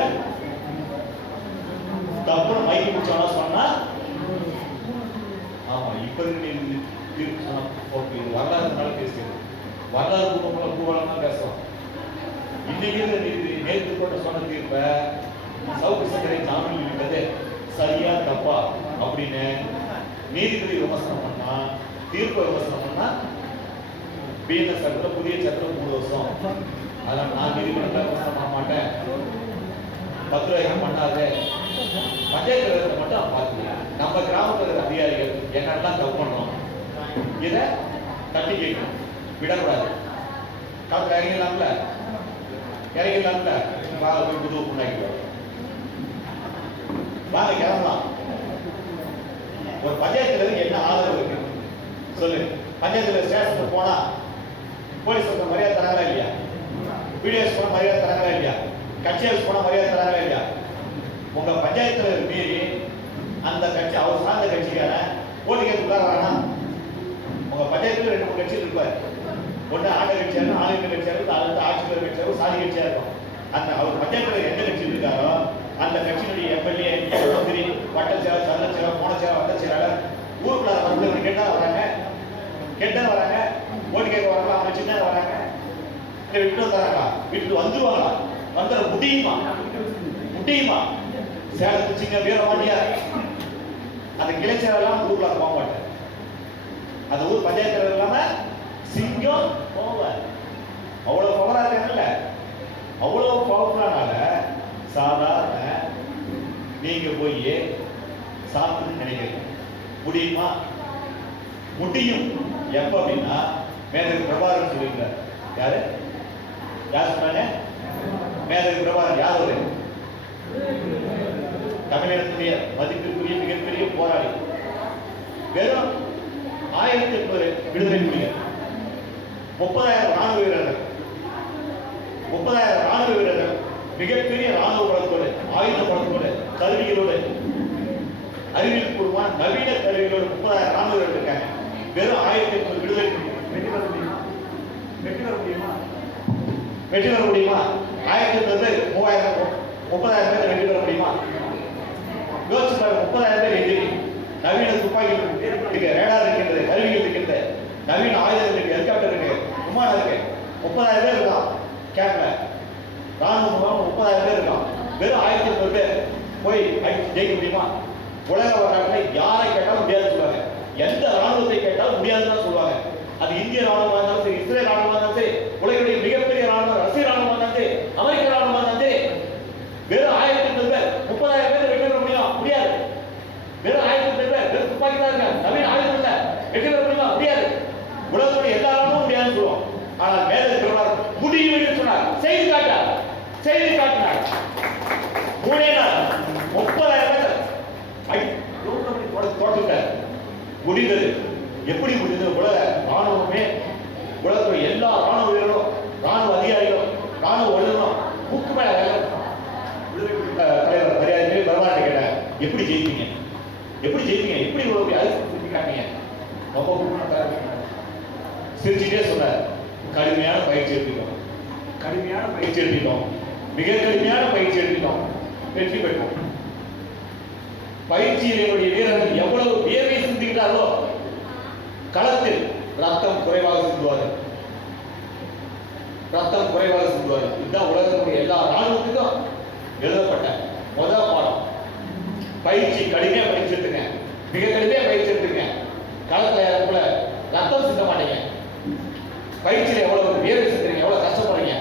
தப்புன்னு மைக் பிடிச்சவனா சொன்னா, ஆமா இப்ப இருக்கு நீதிபதி தீர்ப்பு சொன்னா ஓகே, இது வரலாறுனால பேசுறது, வரலாறு பூவெல்லாம் தான் பேசுறோம். இன்னைக்கு நீதிபதி நேற்று போட்டு சொன்ன தீர்ப்பை சவுக்கு சங்கரை ஜாமீன் விட்டது சரியா தப்பா அப்படின்னு நீதிபதி விமர்சனம் பண்ணா, தீர்ப்பு விமர்சனம் பண்ணா பீன சட்டத்தில் புதிய சட்டம் 3 வருஷம். அதனால நான் நீதிமன்றத்தை விமர்சனம் பண்ண மாட்டேன், 10 ரூபாய்க்கு பண்ணாது, பஞ்சாயத்து மட்டும் பார்த்துங்க. நம்ம கிராமத்தில் இருக்கிற அதிகாரிகள் என்னெல்லாம் தப்பு பண்ணணும் இதை தட்டி கேட்கணும், விடக்கூடாது. காலத்தில் இறங்கிடலாம்ல, போய் புது உண்டாக்கிடுவாங்க, வாங்க கிளம்பலாம். ஒரு பஞ்சாயத்துல என்ன ஆதரவு இருக்கு சொல்லு. பஞ்சாயத்துல ஸ்டேஷனுக்கு போனா போலீஸ் வந்து மரியாதை தராங்களா இல்லையா? பிடிஎஸ் போன மரியாதை தராங்களா இல்லையா? கட்சி ஆஃபீஸ் போன மரியாதை தராங்களா இல்லையா? உங்க பஞ்சாயத்துல மீறி அந்த கட்சி அவர் சார்ந்த கட்சிக்கார ஓட்டு கேட்டுக்குள்ளார வரானா? உங்க பஞ்சாயத்துல 2 3 கட்சிகள் இருப்பாரு. ஒண்ணு ஆண்ட கட்சியா இருக்கும், ஆளுங்க கட்சியா இருக்கும், அடுத்த ஆட்சியாளர் கட்சியா இருக்கும், சாதி கட்சியா இருக்கும். அந்த அவர் பஞ்சாயத்துல எந்த கட்சி இருக்காரோ அந்த கட்சியினுடைய எம்எல்ஏ, மந்திரி, வட்ட செயலர், சதுர செயலர், போன செயலர், வட்ட செயலாளர் ஊருக்குள்ள வந்து கேட்டா வராங்க, ஓட்டு கேட்க வராங்க, அவங்க சின்ன வராங்க, இல்லை விட்டு வந்தாங்களா, வீட்டுக்கு வந்துருவாங்களா, வந்துட முடியுமா? சேலத்து சிங்க வீரமாட்டியா அந்த கிளைச்சலாம் ஊருக்குள்ள போக மாட்டேன். அந்த ஊர் பஞ்சாயத்து இல்லாம சிங்கம் போவார். அவ்வளவு பவரா இருக்காங்கல்ல, அவ்வளவு பவர்னால சாதாரண நீங்க போய் சாப்பிட்டு நினைக்கிறீங்க முடியுமா? முடியும். எப்ப அப்படின்னா மேதகு பிரபாகரன் சொல்லியிருக்காரு. யார் சொன்னாங்க? மேதகு பிரபாகரன். யார் ஒரு தமிழகத்துடைய மதிப்பிற்குரிய மிகப்பெரிய போராளி. வெறும் 1800 விடுதலை புலிகள், 30,000 ராணுவ வீரர்கள், 30,000 ராணுவ வீரர்கள், மிகப்பெரிய ராணுவ பலத்தோடு, ஆயுத பலத்தோடு, கருவிகளோடு, அறிவியல் பூர்வமான நவீன கருவிகளோடு 30,000 ராணுவ வீரர்கள் இருக்காங்க. வெறும் 1800 விடுதலை புலிகள். வெற்றி பெற முடியுமா? 1800 30,000 பேர் வெற்றி பெற முடியுமா? யோசிச்சு பாருங்க. 30,000 பேர் எதிரி. நவீன துப்பாக்கிகள் இருக்கு, ரேடார் இருக்கின்றது, கருவிகள் இருக்கின்றது, நவீன ஆயுதங்கள் இருக்கு, ஹெலிகாப்டர் இருக்கு, விமானம் இருக்கு. 30,000 பேர் இருக்கான் கேம்ப்ல. ராணுவம் 30,000 பேர் இருக்கான். வெறும் 1800 பேர் போய் ஜெயிக்க முடியுமா? உலக வரலாற்றில் யாரை கேட்டாலும் முடியாதுன்னு சொல்லுவாங்க. எந்த ராணுவத்தை கேட்டாலும் முடியாதுன்னு சொல்லுவாங்க. அது இந்திய ராணுவம் இருந்தாலும் சரி, இஸ்ரேல் ராணுவம் இருந்தாலும் சரி, உலகினுடைய மிகப்பெரிய ராணுவம் ரஷ்ய ராணுவம் இருந்தாலும் சரி, அமெரிக்க ராணுவம் இருந்தாலும் சரி, வெறும் 1800 பேர் 30,000 பேர் வெற்றி பெற முடியாது. வெறும் 1800 பேர் வெறும் துப்பாக்கி தான் இருக்காங்க, நவீன ஆயுதம் இல்ல. வெற்றி பெற முடியாது. உலகத்துடைய எல்லா ராணுவமும் முடியாதுன்னு சொல்லுவோம். ஆனால் மேதகு பிரபாகரன் முடியும் என்று சொன்னார். செய்து காட்டினார். 3 நாள் 30,000 பேர் தோற்றுட்டார். முடிந்தது. எப்படி முடிந்தது? உலக ராணுவமே, உலகத்துடைய எல்லா ராணுவ வீரரும், ராணுவ அதிகாரிகளும், ராணுவ வல்லுநரும் மூக்கு மேல தலைவர் மரியாதை வரலாற்றை கேட்டார். எப்படி ஜெயிப்பீங்க? எப்படி ஒரு அரசு காட்டீங்க? ரொம்ப சிரிச்சுட்டே சொன்னார். கடுமையான பயிற்சி எடுத்துட்டோம், மிக கடுமையான பயிற்சி எடுத்துட்டோம், வெற்றி பெற்றோம். பயிற்சியினுடைய வீரர்கள் எவ்வளவு வியர்வை சிந்துகிறார்களோ களத்தில் ரத்தம் குறைவாக சிந்துவார்கள். இதுதான் உலகத்துடைய எல்லா ராணுவத்துக்கும் எழுதப்பட்ட முதல் பாடம். பயிற்சி கடுமையா பயிற்சி எடுத்துங்க, மிக கடுமையா பயிற்சி எடுத்துங்க. களத்துல கூட ரத்தம் சிந்த மாட்டீங்க. பயிற்சியில எவ்வளவு வியர்வை சிந்துறீங்க, எவ்வளவு கஷ்டப்படுறீங்க.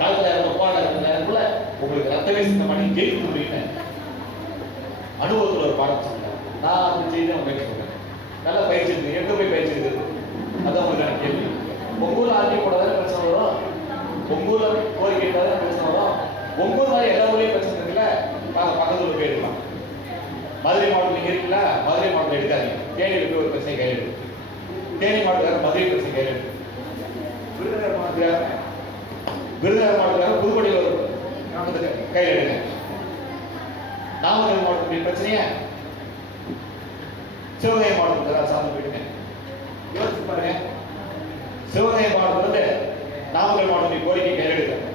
களத்துல போராடுறதுக்குள்ள உங்களுக்கு ரத்தமே சிந்த மாட்டீங்க, ஜெயிக்க முடியுங்க. அனுபவத்தில் ஒரு பாடம் சொன்னேன். நான் அந்த செய்தி பயிற்சி சொல்றேன். நல்லா பயிற்சி எடுத்து எங்க போய் பயிற்சி எடுக்கிறது? அதான் உங்களுக்கு கேள்வி. உங்க ஊர்ல ஆட்சி போடாத பிரச்சனை வரும், உங்க ஊர்ல கோரிக்கை இல்லாத பிரச்சனை வரும். உங்க ஊர் மாதிரி எல்லா ஊர்லயும் பிரச்சனை இருக்குல்ல, பக்கத்துல போய் எடுக்கலாம். மதுரை மாவட்டம் நீங்க இருக்குல்ல, மதுரை மாவட்டம் எடுக்காதீங்க. தேனியில் போய் ஒரு பிரச்சனை கையில் எடுக்கும். தேனி மாவட்டக்காரர் மதுரை பிரச்சனை கையில் எடுக்கும். விருதுநகர் மாவட்டக்காரர் புதுக்கோட்டையில் ஒரு கையில் எடுங்க. நாமக்கல் மாவட்டத்துடைய பிரச்சனைய சிவகங்கை மாவட்டத்தில் சார்ந்து போயிடுங்க. யோசிச்சு பாருங்க. சிவகங்கை மாவட்டத்திலிருந்து நாமக்கல் மாவட்டத்துடைய கோரிக்கை கையில் எடுத்தாங்க.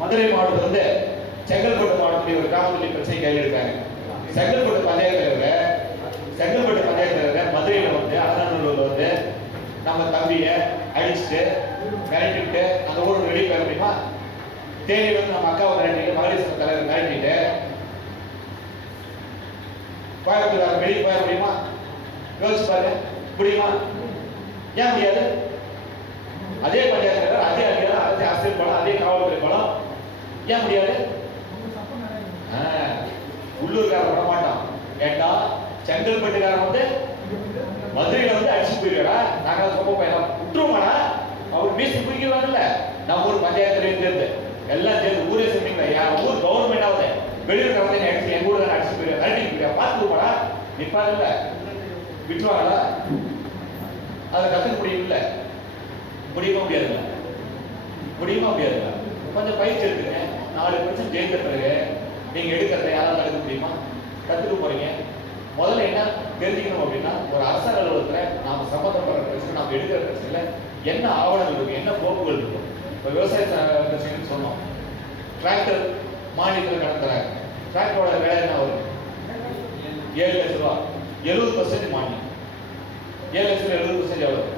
மதுரை மாவட்டத்திலிருந்து செங்கல்பட்டு மாவட்டத்துடைய ஒரு கிராமத்துடைய பிரச்சனை கையில் எடுத்தாங்க. செங்கல்பட்டு பஞ்சாயத்து தலைவர் மதுரையில் வந்து அண்ணனூர்ல வந்து நம்ம தம்பியை அடிச்சுட்டு மிரட்டிட்டு அந்த ஊருக்கு வெளியே போக முடியுமா? தேனி வந்து நம்ம அக்காவை மிரட்டிட்டு, மகளிர் தலைவர் மிரட்டிட்டு கோயம்புத்தூர் வெளியே போக முடியுமா? யோசிச்சு பாருங்க. முடியுமா? ஏன் முடியாது? அதே பஞ்சாயத்து, அதே அதிகாரம், அதே அரசியல் பலம், அதே காவல்துறை பலம், ஏன் முடியாது? உள்ளூர்காரன் விட மாட்டான். கேட்டா செங்கல்பட்டுக்காரன் வந்து மதுரையில வந்து அடிச்சு போயிருக்கா, நாங்க சொப்ப பையன் விட்டுருவோமாடா, அவர் மீசி பிடிக்கிறாங்கல்ல. நம்ம ஊர் பஞ்சாயத்துல சேர்ந்து எல்லாம் சேர்ந்து ஊரே சொன்னீங்களா, என் ஊர் கவர்மெண்ட் ஆகுது, வெளியூர் கவர்மெண்ட் அடிச்சு எங்க ஊர்ல அடிச்சு போயிருக்கா, கரட்டி போயிருக்கா, பார்த்துருப்பாடா, நிப்பாங்கல்ல, விட்டுருவாங்களா? அதை கத்துக்க முடியும் இல்ல. முடியுமா முடியாதுல்ல? முடியுமா முடியாதுல்ல? கொஞ்சம் பயிற்சி எடுத்துங்க. 4 பிரச்சனை ஜெயித்த பிறகு நீங்க எடுக்கிறத யாராவது தடுக்க முடியுமா? கத்துக்க போறீங்க. முதல்ல என்ன தெரிஞ்சுக்கணும் அப்படின்னா, ஒரு அரசாங்க அலுவலகத்தில் நாம சம்பந்தப்படுற பிரச்சனை, நாம எடுக்கிற பிரச்சனைல என்ன ஆவணங்கள் இருக்கும், என்ன கோப்புகள் இருக்கும். இப்போ விவசாய பிரச்சனைன்னு சொன்னோம். டிராக்டர் மானியத்தில் கடத்துறாங்க. டிராக்டரோட விலை என்ன வரும்? 7 லட்ச ரூபா. 70% மானியம். 7 லட்சம் 70% எவ்வளவு?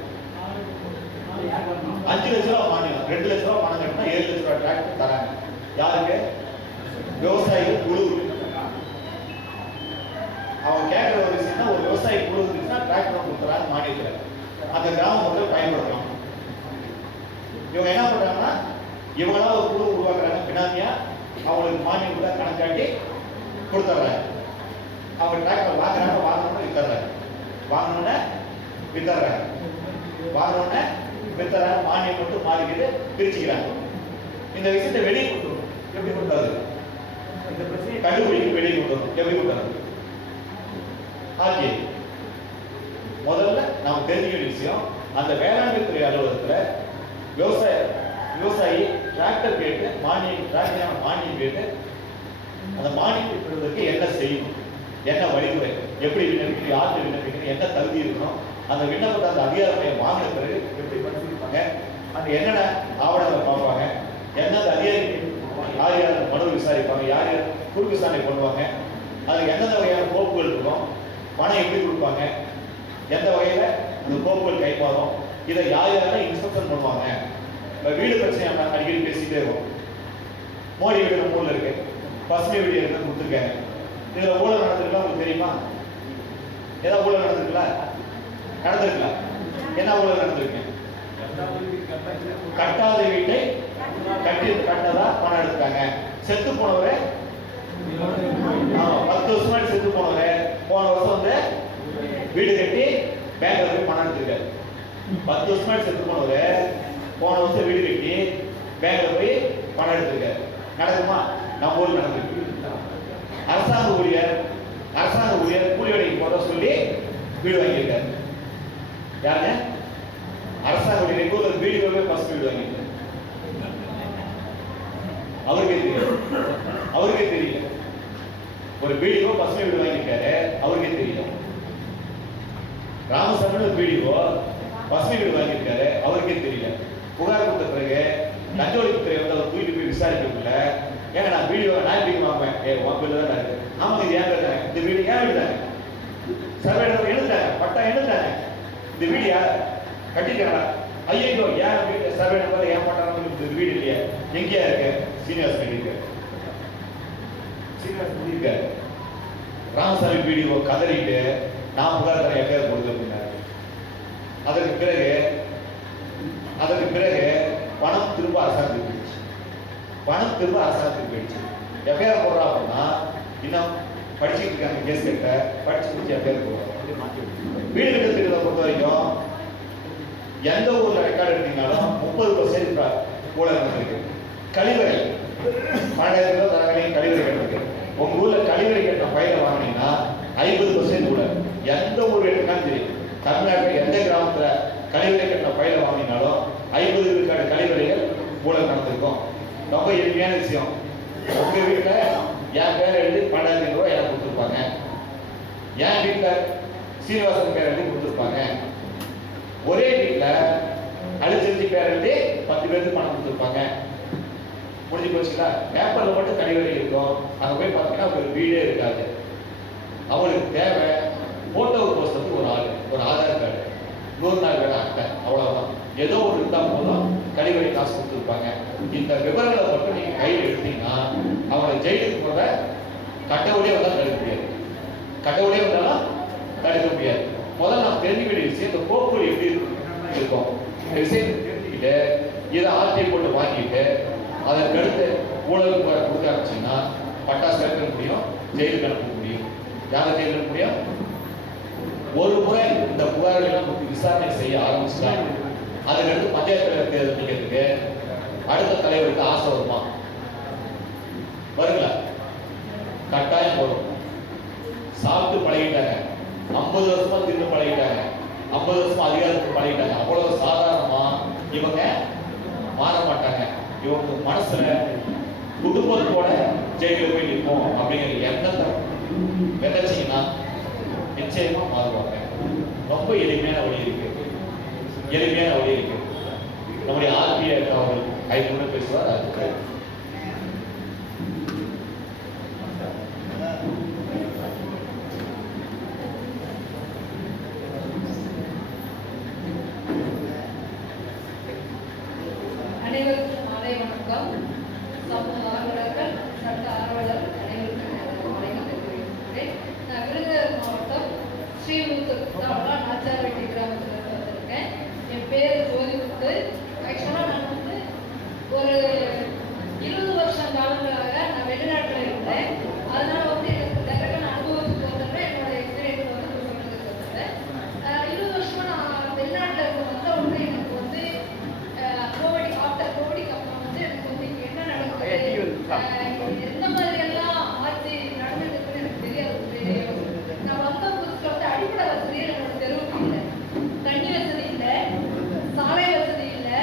5 லட்ச ரூபா மானியம். 2 லட்ச ரூபா பணம் கட்டினா 7 லட்ச ரூபா டிராக்டர் தராங்க. யாருக்கு? விவசாயிகள் குழு. அவன் கேட்கிற ஒரு விஷயம்னா, ஒரு விவசாயி குழு இருந்துச்சுன்னா டிராக்டர் கொடுத்துறாங்க மானியத்தில். அந்த கிராம மக்கள் பயன்படுத்தலாம். இவங்க என்ன பண்றாங்கன்னா, இவங்களா ஒரு குழு உருவாக்குறாங்க பினாமியா. அவங்களுக்கு மானியம் கூட கணக்காட்டி கொடுத்துட்றாங்க. அவங்க டிராக்டர் வாங்குறாங்க, வாங்கணும்னு வித்துறாங்க, வாங்கணும்னு வித்துறாங்க, வாங்கணும்னு வித்துறாங்க. மானியம் மட்டும் மாறிக்கிட்டு பிரிச்சுக்கிறாங்க. இந்த விஷயத்தை வெளியே கொடுத்துரும். எப்படி கொடுத்தாரு? இந்த பிரச்சனையை கண்டுபிடிக்க வெளியே கொடுத்துரும். எப்படி கொடுத்தாரு? ஆட்சி முதல்ல நாம் தெரிஞ்சுக்க வேண்டிய விஷயம், அந்த வேளாண்மை துறை அலுவலகத்தில் விவசாயி டிராக்டர் கேட்டு மானியம், டிராக்டரான மானியம் கேட்டு அந்த மானியத்தை பெறுவதற்கு என்ன செய்யணும், என்ன வழிமுறை, எப்படி விண்ணப்பிக்கணும், யாருக்கு விண்ணப்பிக்கணும், என்ன தகுதி இருக்கணும், அந்த விண்ணப்பத்தை அந்த அதிகாரத்தை வாங்கின பிறகு எப்படி பரிசீலிப்பாங்க, அந்த என்னென்ன ஆவணங்களை பார்ப்பாங்க, எந்தெந்த அதிகாரி யார் யார் மனு விசாரிப்பாங்க, யார் யார் குறுக்கு விசாரணை பண்ணுவாங்க, அதுக்கு எந்தெந்த வகையான கோப்புகள் இருக்கும், பணம் எப்படி கொடுப்பாங்க, எந்த வகையில அந்த கோப்புகள் கைமாறும், இதை யார் யாரெல்லாம் இன்ஸ்பெக்ஷன் பண்ணுவாங்க. வீடு பிரச்சனை அடிக்கடி பேசிட்டே இருக்கும். மோடி வீடு நம்ம ஊர்ல இருக்கு, பசுமை வீடு இருக்கு கொடுத்துருக்காங்க. இதுல ஊழல் நடந்திருக்கலாம், உங்களுக்கு தெரியுமா? ஏதாவது ஊழல் நடந்திருக்கலாம்? நடந்திருக்கலாம். என்ன ஊழல் நடந்திருக்கு? கட்டாத வீட்டை கட்டதா பணம் எடுத்துட்டாங்க. செத்து போனவரை 10 வருஷம் முன்னாடி செத்து போனவரை போன வருஷம் வந்து வீடு கட்டி பேங்க்ல போய் பணம் எடுத்துருக்காரு. 10 வருஷம் முன்னாடி செத்து போனவரை போன வருஷம் வீடு கட்டி பேங்க்ல போய் பணம் எடுத்துருக்காரு. நடக்குமா? நம்ம ஊர்ல நடந்திருக்கு. அரசாங்க ஊழியர் கூலி வேலைக்கு போட சொல்லி வீடு வாங்கியிருக்காரு. யாருங்க? அரசாங்க ஊழியர் ஒரு வீடு பஸ் வீடு வாங்கியிருக்காரு. அவருக்கே தெரியல. ஒரு வீடியோ பசுமை வீடு வாங்கியிருக்காரு, அவருக்கே தெரியல. ராமசாமி ஒரு வீடியோ பசுமை வீடு வாங்கியிருக்காரு, அவருக்கே தெரியல. புகார் கொடுத்த பிறகு லஞ்ச ஒழிப்புத்துறை வந்து அதை தூக்கிட்டு போய் விசாரிக்கல. ஏங்க நான் வீடியோ நான் வீடு வாங்குவேன், உன் வீடு தான் இருக்கு. ஆமாங்க, இது ஏன் கேட்டாங்க, இந்த வீடு ஏன் வீடுதாங்க, சர்வே எழுதுட்டாங்க, பட்டா எழுதுட்டாங்க, இந்த வீடு யார் கட்டிக்கிறாங்க. ஐயோ, ஏன் வீடு சர்வே நம்பர் ஏன் பட்டாங்க, இந்த வீடு இல்லையா, எங்கேயா இருக்கு? சீனிவாஸ் கட்டிருக்காரு. ராமசாமி வீடியோ கதறிட்டு நான் புகார் தர எஃப்ஐஆர் போடுது அப்படின்னாரு. அதற்கு பிறகு பணம் திரும்ப அரசாங்கத்துக்கு போயிடுச்சு. எஃப்ஐஆர் போடுறா அப்படின்னா இன்னும் படிச்சுட்டு இருக்காங்க, கேஸ் கட்ட படிச்சு முடிச்சு எஃப்ஐஆர் போடுறாங்க. வீடு கட்டுறதை பொறுத்த வரைக்கும் எந்த ஊர்ல ரெக்கார்டு எடுத்தீங்கன்னாலும் 30% ஊழல் நடந்திருக்கு. கழிவறை 12,000 ரூபாய் தரங்களையும் கழிவறை கட்டிருக்கு. உங்க ஊர்ல கழிவறை கட்ட பயிரை வாங்கினீங்கன்னா 50% ஊழல். எந்த ஊர் எடுத்தாலும் சரி, தமிழ்நாட்டில் எந்த கிராமத்துல கழிவறை கட்ட பயிரை வாங்கினாலும் 50 விழுக்காடு கழிவறைகள் ஊழல் நடந்திருக்கும். ரொம்ப எளிமையான விஷயம். உங்க வீட்டுல என் பேர் எழுதி 12,000 ரூபாய் எனக்கு கொடுத்துருப்பாங்க, என் வீட்டுல சீனிவாசன் பேர் எழுதி கொடுத்துருப்பாங்க. ஒரே வீட்டுல அழிச்செஞ்சு பேர் எழுதி 10 பேருக்கு பணம் கொடுத்துருப்பாங்க. முடிஞ்சு போச்சுங்களா? பேப்பர்ல மட்டும் கழிவறை இருக்கும். அங்க போய் பார்த்தீங்கன்னா ஒரு வீடே இருக்காது. அவங்களுக்கு தேவை போட்டோ போஸ்ட் வந்து ஒரு ஆள், ஒரு ஆதார் கார்டு, 100 நாள் வேலை அட்டை, அவ்வளவுதான். ஏதோ ஒரு இருந்தா போதும் கழிவறை காசு கொடுத்துருப்பாங்க. இந்த விவரங்களை மட்டும் நீங்க கையில் எடுத்தீங்கன்னா அவங்களை ஜெயிலுக்கு போற கட்டவுடைய வந்தாலும் தடுக்க முடியாது. கட்டவுடைய வந்தாலும் தடுக்க முடியாது. முதல்ல நாம் தெரிஞ்சுக்க வேண்டிய விஷயம், இந்த கோப்புகள் எப்படி இருக்கும், இந்த விஷயத்தை தெரிஞ்சுக்கிட்டு இதை ஆர்டிஐ போட்டு வாங்கிட்டு அதற்கு அடுத்து ஊழல் புகார் கொடுக்க ஆரம்பிச்சுன்னா பட்டாசு எடுக்க முடியும், ஜெயிலுக்கு அனுப்ப முடியும். யாரை ஜெயிலுக்கு அனுப்ப முடியும்? ஒரு முறை இந்த புகார்களை எல்லாம் விசாரணை செய்ய ஆரம்பிச்சுட்டாங்க. அதுக்கடுத்து பஞ்சாயத்து தேர்தல் நிற்கிறதுக்கு அடுத்த தலைவருக்கு ஆசை வருமா? வருங்களா? கட்டாயம் வரும். சாப்பிட்டு பழகிட்டாங்க, 50 வருஷமா தின்னு பழகிட்டாங்க, 50 வருஷமா அதிகாரத்துக்கு பழகிட்டாங்க. அவ்வளவு சாதாரணமா இவங்க மாற மாட்டாங்க. இவங்க மனசுல குடும்பத்தோட ஜெயில போய் நிற்போம் அப்படிங்கிற எண்ணத்தை விதைச்சிங்கன்னா நிச்சயமா மாறுவாங்க. ரொம்ப எளிமையான வழி இருக்கு, எளிமையான வழி இருக்கு. நம்முடைய ஆர்பிஐ அவர்கள் கைகூட பேசுவார். அதுக்கு அனைவருக்கும் மாலை வணக்கம். சமூக ஆர்வலர்கள், சட்ட ஆர்வலர் அனைவருக்கும் வணக்கம் தெரிவிக்கிறேன். நான் விருதுநகர் மாவட்டம் ஸ்ரீமுத்தூர் நாச்சார்பட்டி கிராமத்திலிருந்து வந்திருக்கேன். என் பேர் ஜோதிமுத்து. ஆக்சுவலாக நான் வந்து ஒரு 20 வருஷம் காலங்களாக நான் வெளிநாட்டில் இருந்தேன். அதனால வந்து எனக்கு நிறைய அனுபவத்துக்கு வந்துடுறேன். என்னோட எக்ஸ்பீரியன்ஸ் வந்து சொல்றதுக்கு வந்துடுறேன். 20 வருஷமா நான் வெளிநாட்டில் இருக்க வந்த உடனே எனக்கு வந்து கோவிட் அப்புறம் வந்து எனக்கு வந்து என்ன நடக்குது, எந்த மாதிரி எல்லாம் ஆட்சி நடந்துட்டு இருக்குன்னு எனக்கு தெரியாது. நான் வந்த புதுசுல வந்து அடிப்படை வசதிகள் என்னோட தெருவுக்கு இல்லை. தண்ணி வசதி இல்லை, சாலை வசதி இல்லை,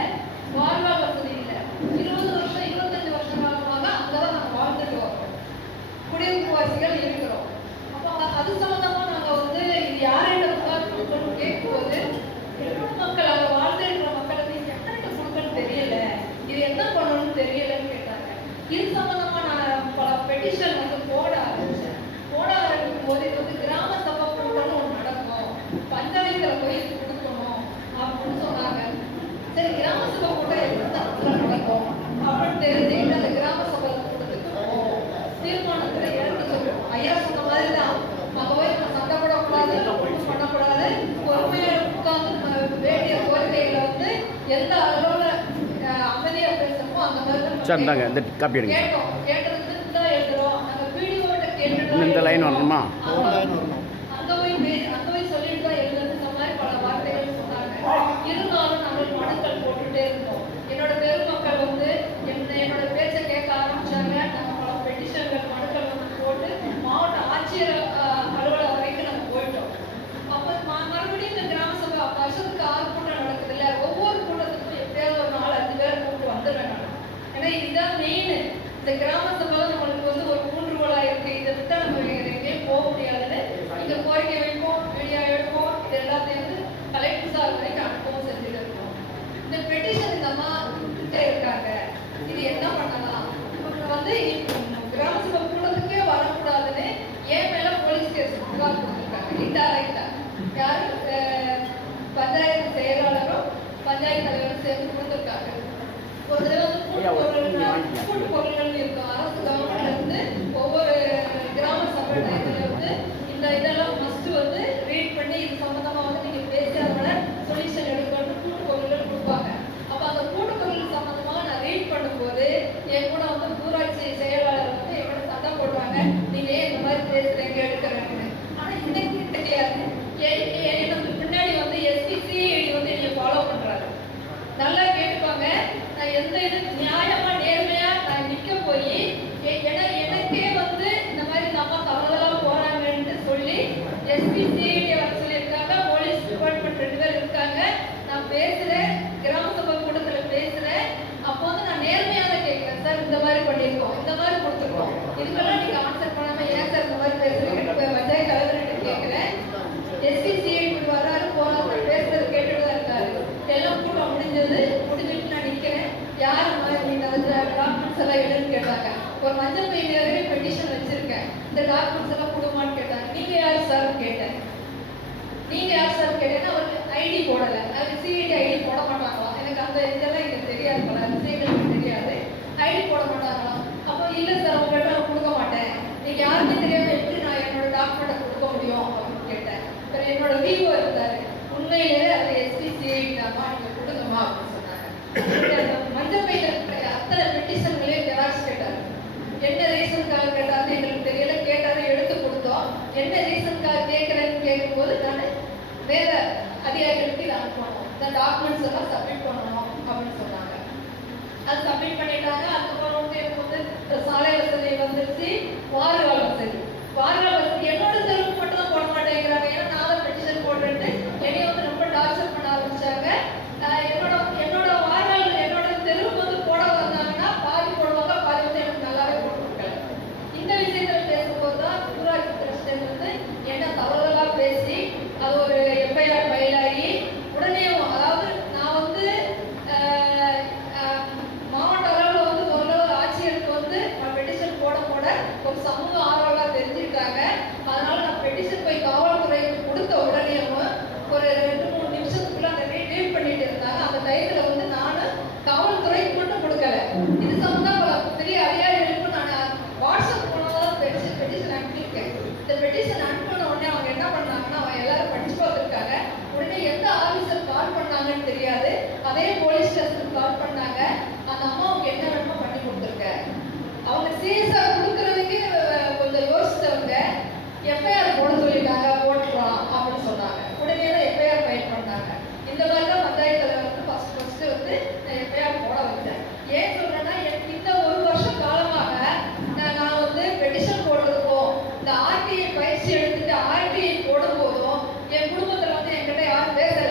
வாழ்வாழ் வசதி இல்லை. 20 வருஷம் 25 வருஷம் காலமாக அங்கதான் நாங்கள் வாழ்ந்துட்டு வரோம். குடியிருப்பு வாசிகள் இருக்கிறோம். அப்போ அது சம்பந்தமா நாங்கள் வந்து இது யாரையிட புகார் கொடுக்கணும்னு கேட்கும்போது மக்கள் அங்கே வாழ்ந்துருக்கிற மக்கள் வந்து யார்கிட்ட கொடுக்கணும்னு தெரியல, இது என்ன பண்ணணும்னு தெரியலன்னு கேட்டாங்க. இது சம்பந்தமா நான் பல பெட்டிஷன் வந்து போட ஆரம்பிச்சேன். போது இது வந்து கிராம சபை கூட்டம்னு ஒன்று நடக்கும், பஞ்சாயத்துல போய் கொடுக்கணும் அப்படின்னு சொன்னாங்க. சரி, கிராம சபை கூட்டம் எப்படி நடக்கும் அப்படின்னு தெரிஞ்சுக்கிட்டு அந்த கிராம சபை கூட்டத்துக்கு தீர்மானத்துல இறந்து சொல்லுவோம். ஐயா சொன்ன மாதிரி தான், அங்கே போய் நம்ம சண்டை போடக்கூடாது, ஒன்றும் பண்ணக்கூடாது, பொறுமையா உட்கார்ந்து வேண்டிய கோரிக்கைகளை வந்து எந்த அளவுல அமைதியா பேசணுமோ அந்த மாதிரி கேட்டோம். கேட்டதுக்கு தான் எழுதுறோம். நாங்க வீடியோட கேட்டுட்டு இந்த லைன் வரணுமா? அங்க போய் சொல்லிட்டு தான் எழுதுறது. இந்த மாதிரி பல வார்த்தைகள் சொன்னாங்க. இருந்தாலும் நாங்கள் மனுக்கள் போட்டுட்டே இருந்தோம். என்னோட பெருமக்கள் வந்து என்னோட பேச்சை கேட்க ஆரம்பிச்சாங்க. நாங்கள் பல பெட்டிஷன்கள் மனுக்கள் வந்து போட்டு மாவட்ட ஆட்சியர் அலுவலகம் வரைக்கும் நம்ம போயிட்டோம். அப்போ மறுபடியும் இந்த கிராம சபை வருஷத்துக்கு 6 கூட்டம் நடக்குது இல்ல, ஒவ்வொரு கூட்டத்துக்கும் எப்படியாவது ஒரு 4-5 பேர் கூப்பிட்டு வந்துடுவேன் நான். ஏன்னா இதுதான் மெயின். இந்த கிராம சபை நம்மளுக்கு வந்து ஒரு ஊன்றுகோலா இருக்கு. இதை விட்டா நம்ம எங்கேயும் போக முடியாதுன்னு இங்க கோரிக்கை வைப்போம், வீடியோ எடுப்போம். இது எல்லாத்தையும் வந்து கலெக்டர் சார் வரைக்கும் அனுப்பவும் செஞ்சுட்டு இருக்கோம். இந்த பெட்டிஷன் இந்த அம்மா இருக்காங்க, இது என்ன பண்ணலாம்? இவங்க வந்து கிராம சபை கூட்டத்துக்கே வரக்கூடாதுன்னு ஏன் மேல போலீஸ் கேஸ் புகார் கொடுத்துருக்காங்க. இன்டைரக்டா யாரு பஞ்சாயத்து செயலாளரும் பஞ்சாயத்து தலைவரும் சேர்ந்து கொடுத்துருக்காங்க. ஒரு தடவை வந்து கூட்டு பொருள்கள் இருக்கும். அரசு கவர்மெண்ட்ல இருந்து ஒவ்வொரு கிராம சபை டைம்ல வந்து இந்த இதெல்லாம் ஃபர்ஸ்ட் வந்து ரீட் பண்ணி இது சம்பந்தமா வந்து நீங்க பேசி அதோட சொல்யூஷன் எடுக்கணும்னு கூட்டு பொருள்கள் கொடுப்பாங்க. அப்ப அந்த கூட்டு பொருள் சம்பந்தமா நான் ரீட் பண்ணும்போது என் கூட வந்து ஊராட்சி செயலாளர் வந்து என் கூட சண்டை போடுவாங்க, நீங்க ஏன் இந்த மாதிரி பேசுறீங்க எடுக்கிறேன்னு. ஆனா இன்னைக்கு தெரியாது. எனக்கு முன்னாடி வந்து SPCID வந்து என்னை ஃபாலோ பண்றாரு. நல்லா கேட்டுப்பாங்க. நான் எந்த இது நியாயமா நேர்மையா நான் நிக்க போய் எனக்கே வந்து இந்த மாதிரி நம்ம தவறுதெல்லாம் போறாங்கன்னு சொல்லி SPCID வர சொல்லியிருக்காங்க. போலீஸ் டிபார்ட்மெண்ட் 2 பேர் இருக்காங்க. நான் பேசுறேன், கிராம சபை கூட்டத்துல பேசுறேன். அப்போ வந்து நான் நேர்மையான கேட்கிறேன், சார் இந்த மாதிரி பண்ணியிருக்கோம், இந்த மாதிரி கொடுத்துருக்கோம், இதுக்கெல்லாம் நீங்க ஆன்சர் பண்ணாம ஏன் சார் இந்த மாதிரி பேசுறீங்க? பஞ்சாயத்து தலைவர்கிட்ட கேட்கிறேன். SPCID வர்றாரு போறாரு, பேசுறது கேட்டுட்டு தான் இருக்காரு. எல்லாம் கூட்டம் முடிஞ்சிட்டு நான் நிக்கிறேன். யார் நீங்க அந்த டாக்குமெண்ட்ஸ் எல்லாம் எடுன்னு கேட்டாங்க. ஒரு மஞ்சள் பையிலே பெட்டிஷன் வச்சிருக்கேன், இந்த டாக்குமெண்ட்ஸ் எல்லாம் கொடுமான்னு கேட்டாங்க. நீங்க யார் சார் கேட்டேன். நீங்க யார் சார் கேட்டேன்னா அவருக்கு ஐடி போடல. CID ஐடி போட மாட்டாங்களாம். எனக்கு அந்த இதெல்லாம் எனக்கு தெரியாது, பல விஷயங்கள் தெரியாது. ஐடி போட மாட்டாங்களாம். அப்போ இல்ல சார் உங்கள்கிட்ட நான் கொடுக்க மாட்டேன், நீங்க யாருமே தெரியாம எப்படி நான் என்னோட டாக்குமெண்ட்டை கொடுக்க முடியும் அப்படின்னு கேட்டேன். என்னோட விவோ இருந்தாரு, உண்மையிலேயே அது SPCID தாமா, நீங்க கொடுங்கம்மா அப்படின்னு சொன்னாங்க. மஞ்சள் பையில அத்தனை பெட்டிஷன்களையும் ஜெராக்ஸ் கேட்டாரு. என்ன ரீசனுக்காக கேட்டாரு எங்களுக்கு தெரியல. கேட்டாரு, எடுத்து கொடுத்தோம். என்ன ரீசனுக்காக கேட்கறேன்னு கேட்கும்போது நான் வேற அதிகாரிகளுக்கு இதை அனுப்பணும், இந்த டாக்குமெண்ட்ஸ் எல்லாம் சப்மிட் பண்ணணும் அப்படின்னு சொன்னாங்க. அது சப்மிட் பண்ணிட்டாங்க. அதுக்கப்புறம் வந்து எனக்கு வந்து சாலை வசதி வந்துருச்சு, வாருவாள் வசதி. வாருவாள் வசதி என்னோட தெருவுக்கு மட்டும் தான் போட மாட்டேங்கிறாங்க. ஏன்னா நான் தான் பெட்டிஷன் போட்டுட்டு என்னைய வந்து ரொம்ப டார்ச்சர் பண்ண ஆரம்பிச்சாங்க. என்னோட அந்த அம்மாவுக்கு என்ன வேணுமோ பண்ணி கொடுத்துருக்கேன். அவங்க சீரியஸா கொடுக்கறதுக்கு கொஞ்சம் யோசிச்சவங்க எஃப்ஐஆர் போட சொல்லிட்டாங்க, போட்டுக்கலாம் அப்படின்னு சொன்னாங்க. உடனே தான் எஃப்ஐஆர் ஃபைல் பண்ணாங்க. இந்த மாதிரி தான் பஞ்சாயத்துல வந்து ஃபர்ஸ்ட் வந்து நான் எஃப்ஐஆர் போட வச்சேன். ஏன் சொல்றேன்னா இந்த ஒரு வருஷ காலமாக நான் வந்து பெட்டிஷன் போடுறதுக்கும் இந்த ஆர்டிஐ பயிற்சி எடுத்துட்டு ஆர்டிஐ போடும்போதும் என் குடும்பத்துல வந்து என்கிட்ட யாரும் பேசல.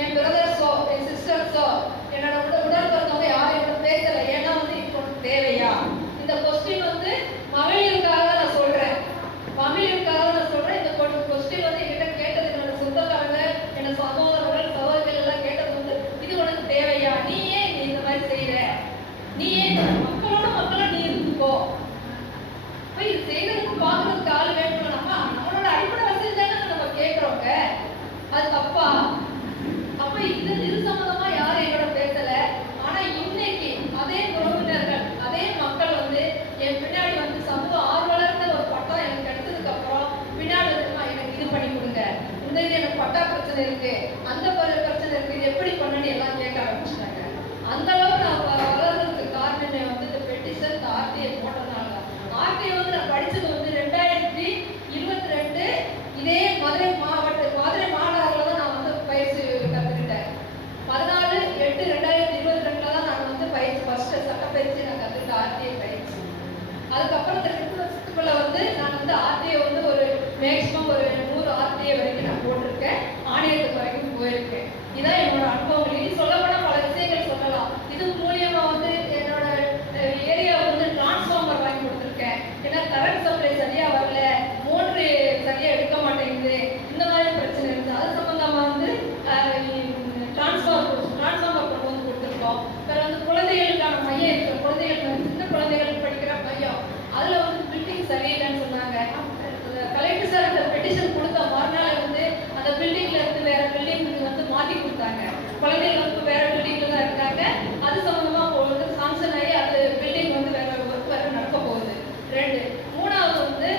என் பிரதர்ஸோ என் சிஸ்டர்ஸோ என்னோட உடல் பிறந்தவங்க யாரும் என்கிட்ட பேசல. ஏன்னா வந்து இது உனக்கு தேவையா? இந்த கொஸ்டின் வந்து மகளிருக்காக நான் சொல்றேன், மகளிருக்காக நான் சொல்றேன். இந்த கொஸ்டின் வந்து என்கிட்ட கேட்டது என்னோட சொந்தக்காரங்க, என்னோட சகோதரர்கள் சகோதரிகள் எல்லாம் கேட்டது வந்து இது உனக்கு தேவையா? நீ ஏன் இந்த மாதிரி செய்யற? நீ ஏன் மக்களோட மக்களா நீ இருந்துக்கோ. அப்ப இது செய்யறதுக்கு பாக்குறதுக்கு ஆள் வேணும். நம்மளோட அடிப்படை வசதி தானே நம்ம கேட்கறோங்க. அது தப்பா? அப்ப இது சம்பந்தமா யாரும் எங்களோட பேசல. ஆனா இன்னைக்கு அதே உறவினர்கள் அதே மக்கள் வந்து என் பின்னாடி வந்து சமூக ஆர்வலர்கள் ஒரு பட்டம் எனக்கு கிடைச்சதுக்கு அப்புறம் பின்னாடி எனக்கு இது பண்ணி கொடுங்க, இந்த இது எனக்கு பட்டா பிரச்சனை இருக்கு, அந்த பிரச்சனை இருக்கு, இது எப்படி பண்ணு எல்லாம் கேட்க ஆரம்பிச்சிட்டாங்க. அந்த அளவுக்கு நான் வளர்றதுக்கு காரணம் வந்து இந்த பெட்டிஷன் இந்த ஆர்டிஐ போட்டதுனால தான். ஆர்டிஐ வந்து நான் படிச்சது வந்து 2022 இதே மதுரை மாநகரில் தான் நான் வந்து பயிற்சி கற்றுக்கிட்டேன். 14/8/2022 தான் நான் வந்து பயிற்சி ஃபர்ஸ்ட் சட்ட பயிற்சி நான் கற்றுக்கிட்டேன், ஆர்டிஐ பயிற்சி. அதுக்கப்புறம் இந்த 2 வருஷத்துக்குள்ள வந்து நான் வந்து ஆர்டிஐ வந்து ஒரு மேக்ஸிமம் ஒரு 100 ஆர்டிஐ வரைக்கும் நான் போட்டிருக்கேன், ஆணையத்துக்கு வரைக்கும் போயிருக்கேன். இதான் என்னோட அனுபவங்கள். இனி சொல்லப்போனா பல விஷயங்கள் சொல்லலாம். இது மூலியமா வந்து என்னோட ஏரியா வந்து டிரான்ஸ்ஃபார்மர் வாங்கி கொடுத்துருக்கேன். ஏன்னா கரண்ட் சப்ளை சரியா வரல, மோட்ரு சரியா எடுக்க மாட்டேங்குது, இந்த மாதிரி பிரச்சனை இருக்கு. அது சம்பந்தமா வந்து டிரான்ஸ்ஃபார்மர் கொண்டு வந்து கொடுத்துருக்கோம். வேற வந்து குழந்தைகளுக்கான மையம் இருக்கு, குழந்தைகள் சின்ன குழந்தைகள் படிக்கிற மையம், அதுல வந்து பில்டிங் சரியில்லைன்னு சொன்னாங்க. கலெக்டர் சார் அந்த பெட்டிஷன் கொடுத்த மறுநாள் வந்து அந்த பில்டிங்ல இருந்து வேற பில்டிங் வந்து மாத்தி கொடுத்தாங்க. குழந்தைகள் வந்து வேற பில்டிங்ல தான் இருக்காங்க. அது சம்பந்தமா வந்து சாங்ஷன் ஆகி அது பில்டிங் வந்து வேற ஒர்க் வேற நடக்க போகுது. 2 மூணாவது வந்து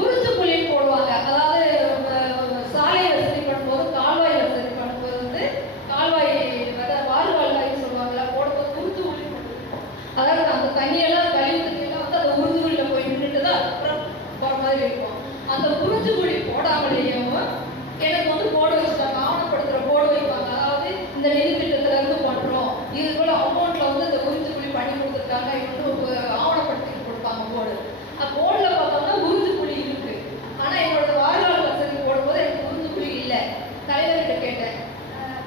உறிஞ்சு புள்ளி போடுவாங்க. அதாவது சாலை வசதி பண்ணும்போது கால்வாய் வசதி பண்ணும்போது வந்து கால்வாய் வாழ்வாய் சொல்லுவாங்க, போடும்போது உறிஞ்சு புள்ளி போட்டுருக்கோம். அதாவது அந்த தண்ணியெல்லாம் கழிவு தண்ணியெல்லாம் வந்து அந்த உறிஞ்சு புள்ளியில போய் நின்றுட்டு தான் அப்புறம் போற மாதிரி இருக்கும். அந்த உறிஞ்சு புள்ளி போடாமலேயும் எனக்கு வந்து போர்டு வச்சுட்டாங்க, ஆவணப்படுத்துற போர்டு வைப்பாங்க. அதாவது இந்த நிதி திட்டத்துல இருந்து பண்றோம், இது போல அமௌண்ட்ல வந்து இந்த உறிஞ்சு புள்ளி பண்ணி கொடுத்துருக்காங்க, இது வந்து ஆவணப்படுத்தி கொடுப்பாங்க போர்டு. போர்டுல பார்த்தோம்னா உறிஞ்சு புள்ளி இருக்கு. ஆனா என்னோட வாழ்வாழ் வசதி போடும்போது எனக்கு உறிஞ்சு புள்ளி இல்லை. தலைவர்கிட்ட கேட்டேன்,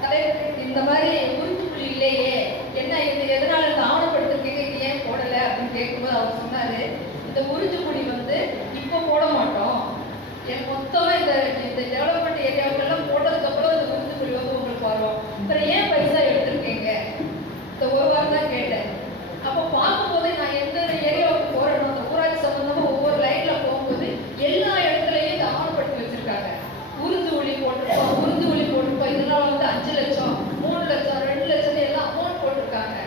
தலைவர் இந்த மாதிரி உறிஞ்சு புள்ளி இல்லையே, என்ன இது எதனால இந்த ஆவணப்படுத்திருக்கீங்க, இது ஏன் போடல அப்படின்னு கேட்கும்போது அவர் சொன்னாரு, இந்த உறிஞ்சு புள்ளி வந்து இப்போ போட மாட்டோம், எனக்கு மொத்தமா இந்த டெவலப்மெண்ட் ஏரியாவுக்கெல்லாம் போட்டதுக்கு அப்புறம் இந்த உறிஞ்சு புள்ளி வந்து உங்களுக்கு வரும், அப்புறம் ஏன் பைசா எடுத்திருக்கீங்க, இந்த ஒரு வாரம் தான் கேட்டேன். அப்போ பார்க்கும்போது நான் எந்த ஏரியாவுக்கு போறேனோ அந்த ஊராட்சி சம்பந்தமா ஒவ்வொரு லைன்ல போகும்போது எல்லா இடத்துலயும் இதை ஆவணப்படுத்தி வச்சிருக்காங்க. உறிஞ்சு ஒளி போட்டிருக்கோம், உறிஞ்சு ஒளி போட்டிருக்கோம், இதனால வந்து 5 லட்சம் 3 லட்சம் 2 லட்சம் எல்லாம் அமௌண்ட் போட்டிருக்காங்க.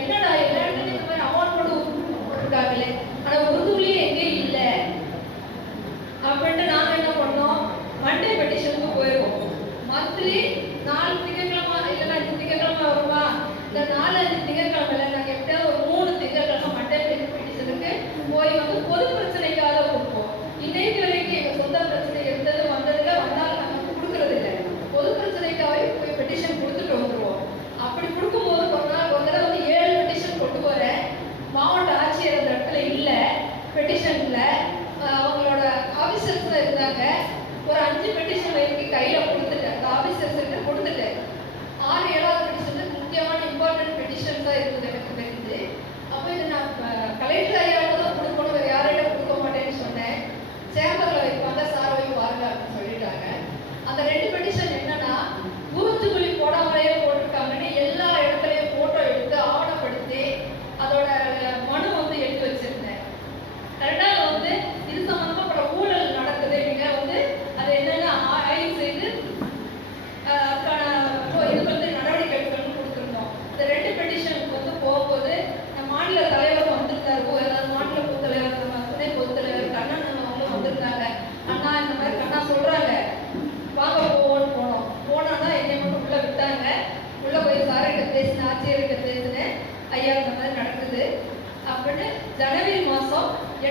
என்னடா எல்லா இடத்துலையும் இந்த மாதிரி அமௌண்ட் போட்டிருக்காங்களே, ஆனா உறிஞ்சு ஒளியே எங்கேயும் இல்லை அப்படின்ட்டு நாங்க என்ன பண்ணோம், மண்டே பெட்டிஷனுக்கு போயிருவோம். மந்த்லி 4 திங்கட்கிழமை இல்லைன்னா 5 திங்கட்கிழமை வருமா, இந்த 4-5 திங்கட்கிழமையில நாங்கள் எப்படியாவது ஒரு 3 திங்கட்கிழமை மண்டே பெட்டிஷனுக்கு போய் வந்து பொது பிரச்சனைக்காக கொடுப்போம். இன்னைக்கு வரைக்கும் எங்கள் சொந்த பிரச்சனை இருந்தது வந்ததுல வந்தாலும் நாங்கள் கொடுக்கறது இல்லை. பொது பிரச்சனைக்காகவே போய் பெட்டிஷன் கொடுத்துட்டு வந்துடுவோம். அப்படி கொடுக்கும்போது ஒரு தடவை வந்து 7 பெட்டிஷன் கொண்டு வரேன். மாவட்ட ஆட்சியர் அந்த இடத்துல இல்லை, பெட்டிஷன்ல அவங்களோட ஆபீசர்ஸ் இருந்தாங்க. ஒரு 5 பெட்டிஷன் வரைக்கும் கையில கொடுத்துட்டேன், அந்த ஆபீசர்ஸ் கிட்ட கொடுத்துட்டேன். 6-7வது பெட்டிஷன் முக்கியமான இம்பார்ட்டன்ட் பெட்டிஷன்ஸா இருந்தது எனக்கு தெரிஞ்சு. அப்போ இதை நான் கலெக்டர் ஐயாட்ட தான் கொடுக்கணும், வேறு யாரையிட கொடுக்க மாட்டேன்னு சொன்னேன். சேம்பர்ல வைப்பாங்க, சார் வைப்பாங்க அப்படின்னு சொல்லிட்டாங்க. அந்த 2 பெட்டிஷன் என்னன்னா, உறிஞ்சு புள்ளி போடாமலேயே போட்டிருக்காங்கன்னு எல்லா இடத்துலையும் போட்டோ எடுத்து ஆவணப்படுத்தி அதோட மனு வந்து எடுத்து வச்சிருந்தேன். 2வது வந்து இது சம்பந்தமா பல ஊழல் நடக்குது, நீங்க வந்து அது என்னன்னு ஆய்வு செய்து இது வந்து நடவடிக்கை எடுக்கணும்னு கொடுத்துருந்தோம். இந்த 2 பெட்டிஷனுக்கு வந்து போகும்போது மாநில தலைவர் வந்திருந்தாரு,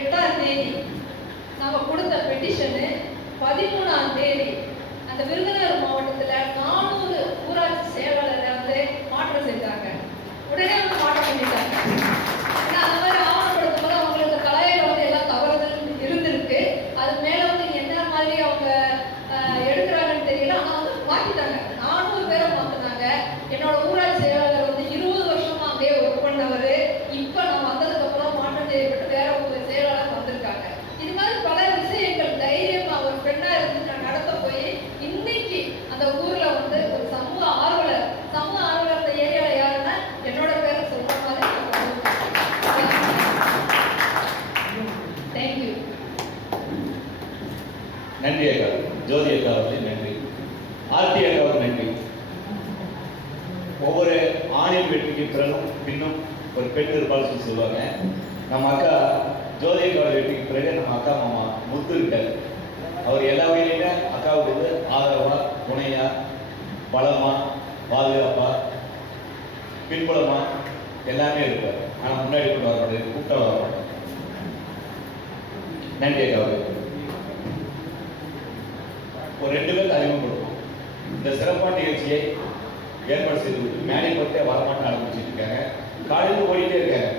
8ஆம் தேதி நாம கொடுத்த பெட்டிஷனு 13ஆம் தேதி அந்த விருதுநகர் மாவட்டத்துல 400 ஊராட்சி செயலாளரை வந்து மாற்றம் செஞ்சாங்க. உடனே வந்து மாற்றம் பண்ணிட்டாங்க. ஏன்னா அந்த மாதிரி ஆவணப்படுத்தும் போது அவங்களுக்கு தலையில வந்து எல்லாம் தவறுதல் இருந்திருக்கு. அது மேல வந்து என்ன மாதிரி அவங்க எடுக்கிறாங்கன்னு தெரியல. ஆனா வந்து மாத்திட்டாங்க. 400 பேரை மாத்தினாங்க. என்னோட ஊராட்சி செயலாளர் வந்து 20 வருஷமா அப்படியே ஒர்க் பண்ணவர். இப்ப நான் வந்ததுக்கு அப்புறம் மாற்றம் செய்யப்பட்டு வேற ஒரு செயலாளர் வந்திருக்காங்க. இது மாதிரி பல விஷயங்கள் தைரியமா ஒரு பெண்ணா இருந்து நான் நடத்த போய் இன்னைக்கு அந்த ஊர்ல வந்து ஒரு சமூக ஆர்வலர் அந்த ஏரியால யாருன்னா என்னோட பேரை சொல்ற மாதிரி தேங்க்யூ. நன்றி அக்கா. ஜோதி அக்கா அவர்களுக்கு நன்றி. ஆர்த்தி அக்காவுக்கு நன்றி. ஒவ்வொரு ஆணின் வெற்றிக்கு பிறகும் பின்னும் ஒரு பெண் இருப்பாள் சொல்லி சொல்லுவாங்க. நம்ம அக்கா ஜோதி அக்காவோட வெற்றிக்கு பிறகு நம்ம அக்கா மாமா முத்து இருக்கார். அவர் எல்லா வகையிலுமே அக்காவுக்கு வந்து ஆதரவா, துணையா, பலமா, பாதுகாப்பா, பின்புலமா எல்லாமே இருப்பார். ஆனா முன்னாடி கொண்டு வர மாட்டார், கூப்பிட்டா வர மாட்டார். நன்றி அக்காவுக்கு. ஒரு 2 பேருக்கு அறிமுகப்படுத்தும். இந்த சிறப்பான நிகழ்ச்சியை ஏற்பாடு செய்து மேடை போட்டே வரமாட்டேன் ஆரம்பிச்சுட்டு இருக்காங்க. காலையில் ஓடிட்டே இருக்காங்க.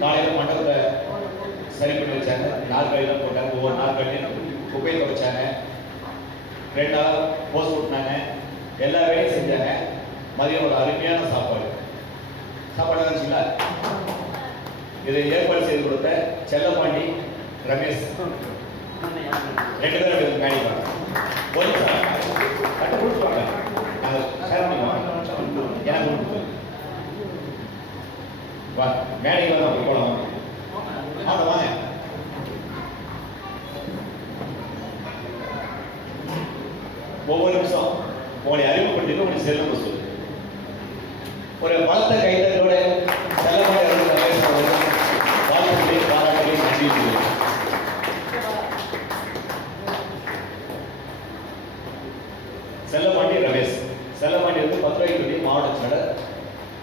காலையில் மண்டபத்தை சரி பண்ணி வச்சாங்க. நாற்காலிலாம் போட்டாங்க. ஒவ்வொரு நாற்காலியும் குப்பையை துவைச்சாங்க. 2 நாள் போஸ்ட் ஓட்டினாங்க. எல்லா வேலையும் செஞ்சாங்க. மதியம் ஒரு அருமையான சாப்பாடு இருந்துச்சுங்களா? இதை ஏற்பாடு செய்து கொடுத்த செல்லப்பாண்டி, ரமேஷ் 2 பேரும் மேடைப்பாங்க. கொஞ்சம் கட்டு கொடுத்துவாங்க. நாங்கள் ஷேர் பண்ணுவாங்க. எனக்கு கொடுத்து வா மேடைக்கு வந்து அப்படி போகலாம். வாங்க வாங்க. ஒவ்வொரு நிமிஷம் உங்களை அறிமுகப்படுத்தி உங்களுக்கு செல்லும் சொல்லு. ஒரு பலத்த கைத்தட்டோட செல்லமாக வாழ்த்துக்களை பாராட்டுகளை நன்றி. செல்லப்பாண்டி ரமேஷ். செல்லப்பாண்டி வந்து 10 ரூபாய்க்கு மாவட்ட செயலர்.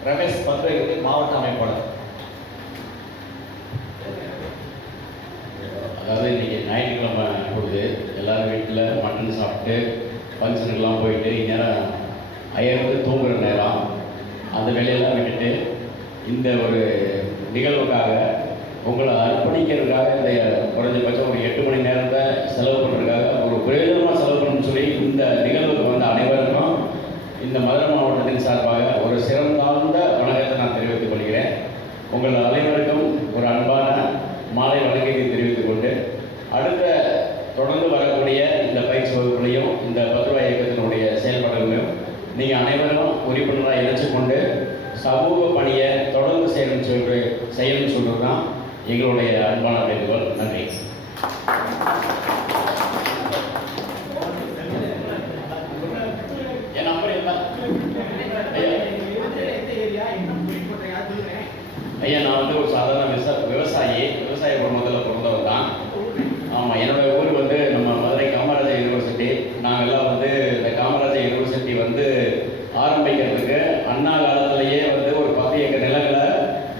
ரமேஷ் 10 ரூபாய்க்கு மாவட்ட அமைப்பாளர். அதாவது இன்னைக்கு ஞாயிற்றுக்கிழமை போகுது. எல்லாரும் வீட்டில் மட்டன் சாப்பிட்டு ஃபங்க்ஷனுக்கெல்லாம் போயிட்டு இந்நேரம் ஐயருக்கு தூங்குகிற நேரம். அந்த வேலையெல்லாம் விட்டுட்டு இந்த ஒரு நிகழ்வுக்காக உங்களை அர்ப்பணிக்கிறதுக்காக இந்த குறைஞ்சபட்சம் ஒரு 8 மணி நேரத்தை செலவு பண்ணுறதுக்காக ஒரு பிரயோஜனமாக செலவு பண்ணணும்னு சொல்லி இந்த நிகழ்வுக்கு வந்த அனைவருக்கும் இந்த மதுரை மாவட்டத்தின் சார்பாக ஒரு சிறந்தாழ்ந்த வணக்கத்தை நான் தெரிவித்துக் கொள்கிறேன். உங்கள் அனைவருக்கும் ஒரு அன்பான மாலை வணக்கத்தை தெரிவித்துக் கொண்டு அடுத்த தொடர்ந்து வரக்கூடிய இந்த பயிற்சி வகுப்புகளையும் இந்த 10 ரூபாய் இயக்கத்தினுடைய செயல்பாடுகளையும் நீங்கள் அனைவரும் உறுப்பினராக இணைச்சுக்கொண்டு சமூக பணியை தொடர்ந்து செய்யணும்னு சொல்கிறது தான் எங்களுடைய அன்பான வேண்டுகோள். நன்றி. என் நம்பர் என்ன ஐயா? நான் வந்து ஒரு சாதாரண விவசாய குடும்பத்தில் பிறந்தவர் தான். ஆமாம், என்னோட ஊர் வந்து நம்ம மதுரை காமராஜர் யூனிவர்சிட்டி. நாங்கள்லாம் வந்து இந்த காமராஜர் யூனிவர்சிட்டி வந்து ஆரம்பிக்கிறதுக்கு அண்ணா காலத்திலேயே வந்து ஒரு 10 ஏக்கர் நிலங்களை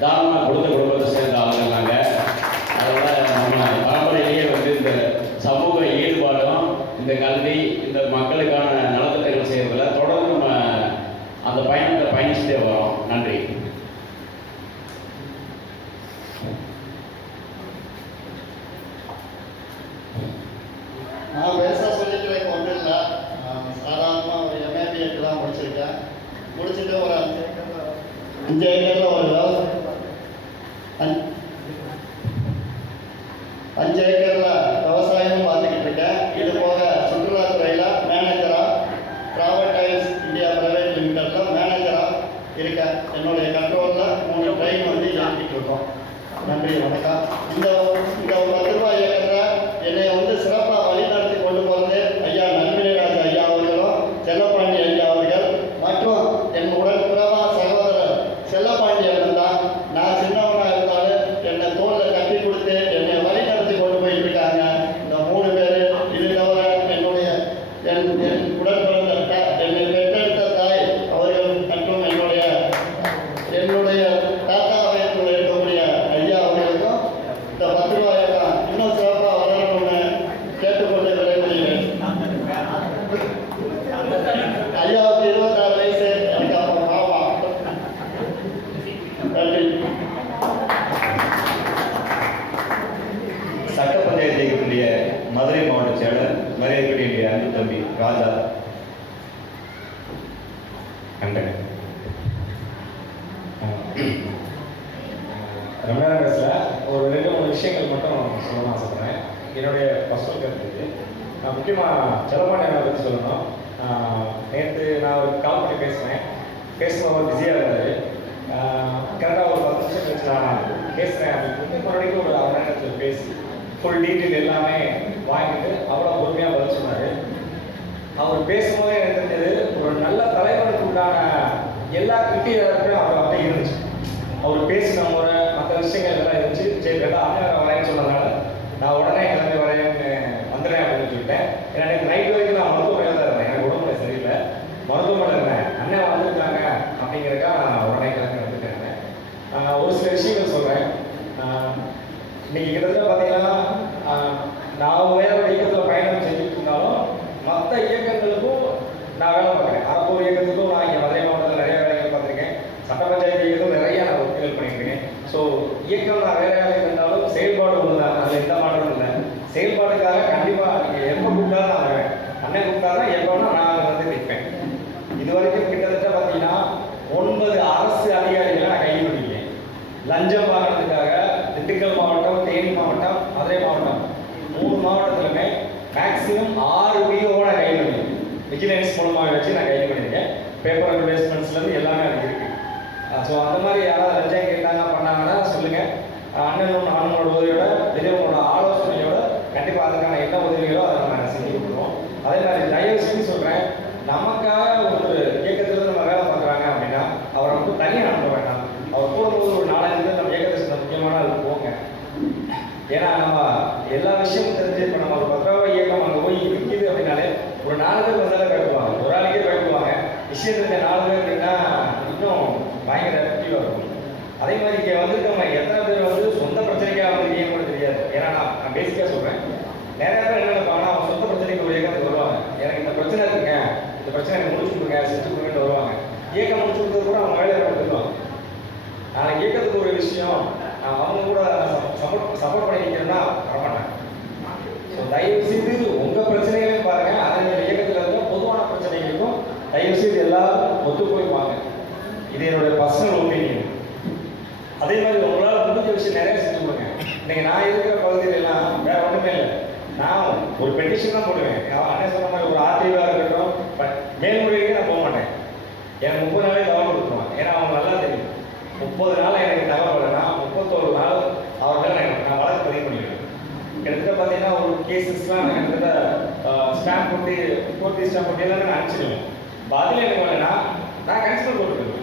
தாராளமாக கொடுத்த குடும்பத்தை சேர்ந்த ஆளுங்க நாங்கள். அதோட நம்ம பரம்பரையிலேயே வந்து இந்த சமூக ஈடுபாடும் இந்த கல்வி இந்த மக்களுக்கான நலத்திட்டங்கள் செய்யறதுல தொடர்ந்து நம்ம அந்த பயணத்தை பயணிச்சுட்டே வரோம். நன்றி. நான் பெருசாக சொல்லிக்கிறதுக்கு ஒன்றும் இல்லை. சாதாரணமாக ஒரு MABA தான் முடிச்சிருக்கேன். முடிச்சுட்டு ஒரு 5 ஏக்கரில் ஒரு விவசாயம் 5 ஏக்கரில் விவசாயமும் பார்த்துக்கிட்டு இருக்கேன். இது போக சுற்றுலாத்துறையில் மேனேஜராக டிராவல் டைம்ஸ் இந்தியா பிரைவேட் லிமிடெடில் மேனேஜராக இருக்கேன். என்னுடைய கண்ட்ரோலில் 3 ட்ரெயின் வந்து இயக்கிட்டு இருக்கோம். நன்றி, வணக்கம். இந்த 10 ரூபாய் இயக்கத்தில் என்னை வந்து சிறப்பாக வழிநடத்தி கொண்டு போகிறது ஐயா நன்மினிராஜ் ஐயா அவர்களும் செல்லப்பாண்டி ஐயா அவர்கள் மற்றும் என் உடன்பிறவா சகோதரர் செல்லப்பாண்டி அவர்கள் தான். நான் சின்னவனாக இருந்தாலும் என்னை தோளில் கட்டி கொடுத்து என்னை வழிநடத்தி கொண்டு போயிட்டு இருக்காங்க இந்த 3 பேர். இது தவிர என்னுடைய என் உடன்பிறந்த என்னை பெற்றெடுத்த தாய் அவர்கள் மற்றும் என்னுடைய தாத்தா வயதில் இருக்கக்கூடிய ஐயா அவர்களுக்கும் இந்த சட்ட பஞ்சாயத்து இயக்கத்தினுடைய மதுரை மாவட்ட செயலர் மரியாதைக்குரிய அன்பு தம்பி ராஜா. நன்றி. ரொம்ப நேரம் பேசல, ஒரு 2-3 விஷயங்கள் மட்டும் சொல்லணும்னு ஆசைப்படுறேன். என்னுடைய பர்சனல் கருத்து முக்கியமாக செலவாணியை பற்றி சொல்லணும். நேற்று நான் ஒரு கால் பண்ணி பேசும்போது அவர் பிஸியாக இருந்தார். கரெக்டாக ஒரு 10 நிமிஷம் கழிச்சு நான் பேசுகிறேன் அப்படின்னு மறுபடியும் ஒரு 1/2 மணி நேரத்தில் பேசி ஃபுல் டீட்டெயில் எல்லாமே வாங்கிட்டு அவ்வளோ பொறுமையாக பதில் சொன்னார். அவர் பேசும்போதே எனக்கு தெரிஞ்சது ஒரு நல்ல தலைவனுக்கு உண்டான எல்லா கிரிட்டீரியாவுமே அவர் அப்படியே இருந்துச்சு. அவர் பேசின முறை மற்ற விஷயங்கள் எல்லாம் இருந்துச்சு. சரி எல்லாம் அண்ணன் வரேன்னு சொன்னதுனால நான் உடனே கிளம்பி வரேன்னு வந்துடுறேன் அப்படின்னு சொல்லிட்டேன். ஏன்னா நைட் வரைக்கும் நான் மருத்துவமனையில் தான் இருந்தேன். எனக்கு உடம்புல சரியில்லை, மருத்துவமனையில் இருந்தேன். அண்ணன் வந்திருக்காங்க அப்படிங்கிறக்கா நான் உடனே கிளம்பி வந்துட்டேன். ஒரு சில விஷயங்கள் சொல்கிறேன். இன்னைக்கு கிட்டத்தட்ட பார்த்தீங்கன்னா நான் வேற ஒரு இயக்கத்தில் பயணம் செஞ்சுட்டு இருந்தாலும் மற்ற இயக்கங்களுக்கும் நான் வேலை பார்க்குறேன். அறப்போர் இயக்கத்துக்கும் நான் இங்கே மதுரை மாவட்டத்தில் நிறைய வேலைகள் பார்த்துருக்கேன். சட்ட பஞ்சாயத்து இயக்கம் நிறைய நான் ஒர்க்குகள் பண்ணியிருக்கேன். ஸோ இயக்கம் நான் வேற வேலை இருந்தாலும் செயல்பாடு ஒன்று தான், அதில் எந்த மாற்றமும் இல்லை. செயல்பாடுக்காக கண்டிப்பாக நீங்கள் எப்போ கூப்பிட்டாலும் நான் வருவேன். அண்ணன் கூப்பிட்டாதான் எப்போனா நான் வந்து நிற்பேன். இது வரைக்கும் கிட்டத்தட்ட பார்த்தீங்கன்னா 9 அரசு அதிகாரிகளை நான் கைது பண்ணியிருக்கேன். லஞ்சம் வாங்கினதுக்காக திண்டுக்கல் மாவட்டம், தேனி மாவட்டம், மதுரை மாவட்டம் 3 மாவட்டத்திலுமே மேக்ஸிமம் 6 விஓட கைது பண்ணியிருக்கேன். விஜிலன்ஸ் மூலமாக வச்சு நான் கைது பண்ணியிருக்கேன். பேப்பர் அட்வர்டைஸ்மெண்ட்ஸ்லேருந்து எல்லாமே அது இருக்குது. ஸோ அந்த மாதிரி யாராவது லஞ்சம் கேட்டாங்க பண்ணாங்கன்னா சொல்லுங்கள். அண்ணனோட உதவியோட பெரியவங்களோட ஆலோசனையோட கண்டிப்பாக அதுக்கான என்ன உதவிகளோ அதை நம்ம செஞ்சு கொடுக்குறோம். அதே மாதிரி தயவு செஞ்சு சொல்கிறேன், நமக்காக ஒரு இயக்கத்தில் நம்ம வேலை பார்க்குறாங்க அப்படின்னா அவரை வந்து தனியாக அனுப்ப வேண்டாம். அவர் போகும்போது ஒரு 4-5 பேர் நம்ம இயக்கத்தில் முக்கியமான அது போங்க. ஏன்னா நம்ம எல்லா விஷயமும் தெரிஞ்சு இப்போ நம்ம ஒரு 10 ரூபாய் இயக்கம் அங்கே போய் விற்கிது அப்படின்னாலே ஒரு 4 பேர் வந்தாலும் பயப்படுவாங்க, ஒரு ஆளுக்கே பயப்படுவாங்க. விஷயம் தெரிஞ்ச 4 பேர் அப்படின்னா இன்னும் பயங்கர எஃபெக்டிவாக இருக்கும். அதே மாதிரி இங்கே வந்துருக்கவங்க எத்தனை பேர் வந்து சொந்த பிரச்சனைக்காக வந்து இயக்கம் கூட தெரியாது. ஏன்னா நான் பேசிக்காக சொல்கிறேன், நிறைய பேர் என்ன நினைப்பாங்கன்னா அவங்க சொந்த பிரச்சனைக்கு ஒரு இயக்கத்துக்கு வருவாங்க. எனக்கு இந்த பிரச்சனை இருக்குங்க, இந்த பிரச்சனை எனக்கு முடிச்சு கொடுங்க, செஞ்சு கொடுங்கன்னு வருவாங்க. இயக்கம் முடிச்சு கொடுத்தது கூட அவங்க வேலையை கொடுத்துருவாங்க. நாளைக்கு இயக்கத்துக்கு ஒரு விஷயம் அவங்க கூட சப்போர்ட் பண்ணி நிற்கிறதுனா வரமாட்டாங்க. ஸோ தயவு செய்து உங்கள் பிரச்சனைகளையும் பாருங்கள், அதே மாதிரி இயக்கத்தில் இருக்க பொதுவான பிரச்சனைகளுக்கும் தயவு செய்து எல்லாரும் ஒத்து போய் வாங்க. இது என்னுடைய பர்சனல் ஒப்பீனியன். அதே மாதிரி உங்களால் முடிஞ்ச விஷயம் நிறைய செஞ்சு கொடுங்க. இன்னைக்கு நான் இருக்கிற பகுதியில் எல்லாம் வேற ஒன்றுமே இல்லை, நான் ஒரு பெட்டிஷன் தான் போடுவேன். அண்ணன் சொன்ன மாதிரி ஒரு ஆர்டிஓவாக இருக்கட்டும், பட் மேல்முறைக்கு நான் போக மாட்டேன். எனக்கு 30 நாளே தகவல் கொடுத்துருவாங்க. ஏன்னா அவங்க நல்லா தெரியும் 30 நாள் எனக்கு தகவல் வரலன்னா 31 நாள் அவர்கள் நான் வழக்கு பதிவு பண்ணிடுவேன். கிட்டத்தட்ட பார்த்தீங்கன்னா ஒரு கேசஸ்லாம் கிட்டத்தட்ட ஸ்டாம்ப் போட்டு கோர்ட் ஸ்டாம்ப் போட்டு எல்லாமே நான் அனுப்பிச்சிடுவேன். பதில் எனக்கு வரலன்னா நான் கன்சிடர் போட்டுருவேன்.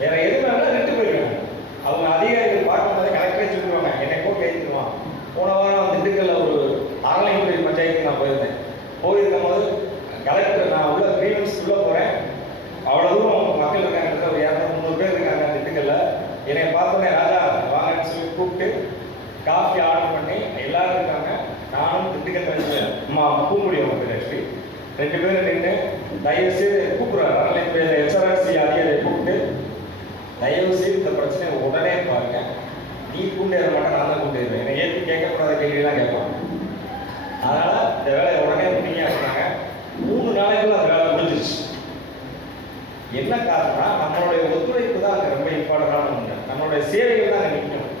வேற எது வேணாலும் ரெண்டு போயிடுவேன். அவங்க அதிகாரிகள் பார்க்கும்போது கலெக்டரே சொல்லுவாங்க என்னை கோர்ட் எழுதிடுவான். போன வாரம் திண்டுக்கல்ல ஒரு அரளைக்குடி பஞ்சாயத்துக்கு நான் போயிருக்கும் போது கலெக்டர் நான் உள்ள கிரீவன்ஸ் உள்ள போகிறேன். அவ்வளோ தூரம் மக்கள் இருக்காங்க, ஒரு 200-300 பேர் இருக்காங்க திண்டுக்கல்ல. என்னை பார்த்தோன்னே ராஜா வாங்கன்னு சொல்லி கூப்பிட்டு காஃபி ஆர்டர் பண்ணி எல்லாரும் இருக்காங்க. நானும் திண்டுக்கல் அம்மா பூமுடியும் ஆக்சுவலி 2 பேரும் நின்று தயவு செய்து கூப்பிடுறாரு. அரளைக்குடி எஸ்ஆர்ஆர்சி அதிகாரியை கூப்பிட்டு தயவு செய்து இந்த பிரச்சனையை உடனே பாருங்க, நீ கூண்டேற மாட்டேன், நான் தான் கூண்டேருவேன். என்னை ஏற்றி கேட்கக்கூடாத கேள்வியெல்லாம் கேட்பாங்க. அதனால இந்த வேலையை உடனே முடிங்க அப்படின்னாங்க. 3 நாளைக்குள்ள அந்த வேலை முடிஞ்சிருச்சு. என்ன காரணம்னா நம்மளுடைய ஒத்துழைப்பு தான் அங்கே ரொம்ப இம்பார்ட்டண்டான ஒன்று. நம்மளுடைய சேவைகள் தான் அங்கே நிற்கணும்.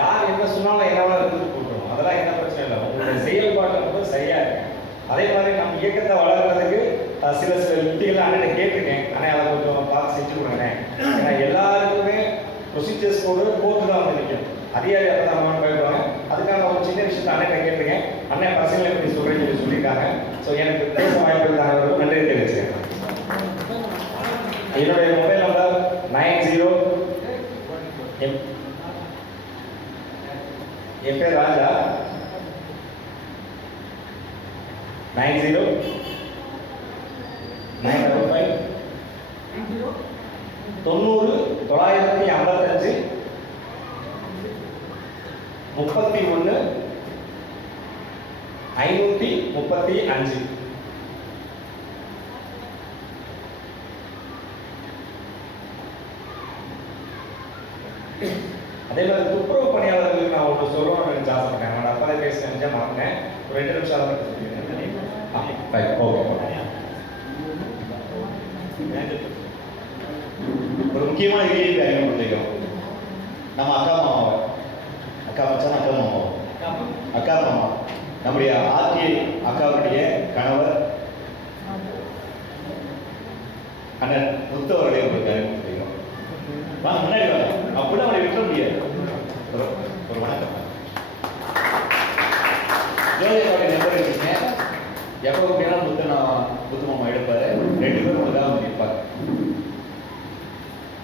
யார் என்ன சொன்னாலும் என்ன இருந்து கூட்டணும், அதெல்லாம் என்ன பிரச்சனை இல்லை. உங்களுடைய செயல்பாட்டில் மட்டும் சரியா இருக்கு. அதே மாதிரி நம்ம இயக்கத்தை வளர்கிறதுக்கு சில யுக்திகள்லாம் அண்ணன் கேட்டிருக்கேன். ஆனால் அதை கொஞ்சம் பார்த்து செஞ்சு கொடுங்க. ஏன்னா எல்லாருக்குமே ப்ரொசீஜர்ஸ் கோர்ட்டு தான் வந்து நிற்கும். அதிகாரி அப்பதான் போயிடுவாங்க. அதுக்கான ஒரு சின்ன விஷயத்தை அண்ணன் கேட்டிருக்கேன். அண்ணன் பர்சனல் எப்படி சொல்றேன்னு சொல்லியிருக்காங்க. ஸோ எனக்கு பேச வாய்ப்பு இருக்காங்க, நன்றி தெரிவிச்சுக்கிறேன். என்னுடைய மொபைல் நம்பர் 90 என் பேர் ராஜா 90 955 90 955 31 535. அதே மாதிரி துப்புரவு பணியாளர்களுக்கு நான் இப்போ சொல்லணும்னு நினச்சி ஆசைப்பட்டேன். நான் அப்பா தான் பேச நினச்சேன், மாறினேன். ஒரு 2 நிமிஷம் தான் சொல்லிடுறேன். Right, okay. ஒரு முக்கியமான விஷயத்தை அறிமுகப்படுத்திக்கிறோம். நம்ம அக்கா மாமாவை, அக்கா மச்சான், அக்கா மாமாவை, அக்கா மாமா நம்முடைய ஆர்கே அக்காவுடைய கணவர் அண்ணன் முத்து அவர்களை உங்களுக்கு அறிமுகப்படுத்திக்கிறோம். வாங்க முன்னாடி வாங்க, அப்படின்னா அவளை விட்டுற முடியாது. ஒரு வணக்கம். ஜோதியோட நம்பர் வச்சுருக்கேன். எப்போ கூப்பிட்டாலும் முத்து மாமா எடுப்பாரு. 2 பேரும் உங்களுக்கு தான் இருப்பாங்க.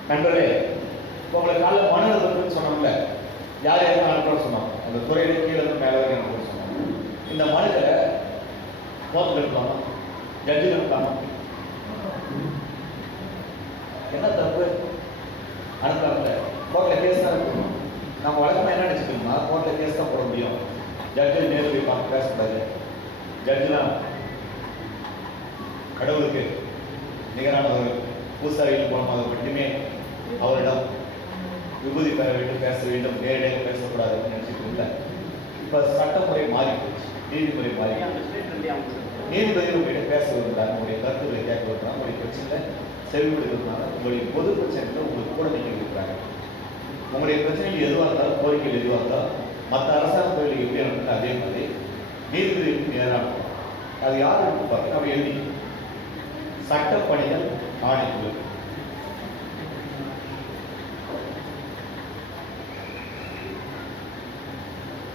நண்பர்களே, உங்களை காலைல மனு அனுப்புன்னு சொன்னோம்ல, யார் யாரும் அனுப்புறோம்னு சொன்னோம். அந்த துறையில கீழே இருந்து மேலே வரைக்கும் அனுப்புன்னு சொன்னோம். இந்த மனுக்களை கோர்ட்டில் எடுப்பாங்க, ஜட்ஜில் எடுப்பாங்க. என்ன தப்பு அனுப்புறாங்கல்ல, கோர்ட்டில் கேஸ் தான் இருக்கணும். நம்ம வழக்கமாக என்ன நினச்சிக்கணும்னா, கோர்ட்டில் கேஸ் தான் போட முடியும். ஜட்ஜு நேரில் போய் பார்த்து பேசக்கூடாது. ஜட்ஜுலாம் கடவுளுக்கு நிகரான ஒரு பூசாரிகள் மூலமாக மட்டுமே அவரிடம் விபூதி பெற வேண்டும், பேச வேண்டும், நேரடியாக பேசக்கூடாதுன்னு நினைச்சிட்டு இல்லை. இப்போ சட்டமுறை மாறி போச்சு, நீதிமுறை மாறி. நீதிபதி உங்கள்கிட்ட பேச விரும்புகிறாங்க, உங்களுடைய கருத்துக்களை கேட்க விரும்புகிறாங்க, உங்களுடைய பிரச்சனை செவிப்படுத்துறதுனால உங்களுடைய பொது பிரச்சனைகளை உங்களுக்கு கூட நிற்க விரும்புகிறாங்க. உங்களுடைய பிரச்சனைகள் எதுவாக இருந்தாலும், கோரிக்கைகள் எதுவாக இருந்தாலும், மற்ற அரசாங்க தொழில் எப்படி நடக்குது அதே மாதிரி நீதிபதி நேராக அது யார் பார்த்து நம்ம எழுதி சட்டப்பணிகள் ஆணைக்குழு.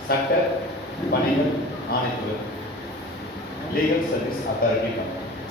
சட்ட பணிகள் ஆணைக்குழு, லீகல் சர்வீஸ் அத்தாரிட்டி.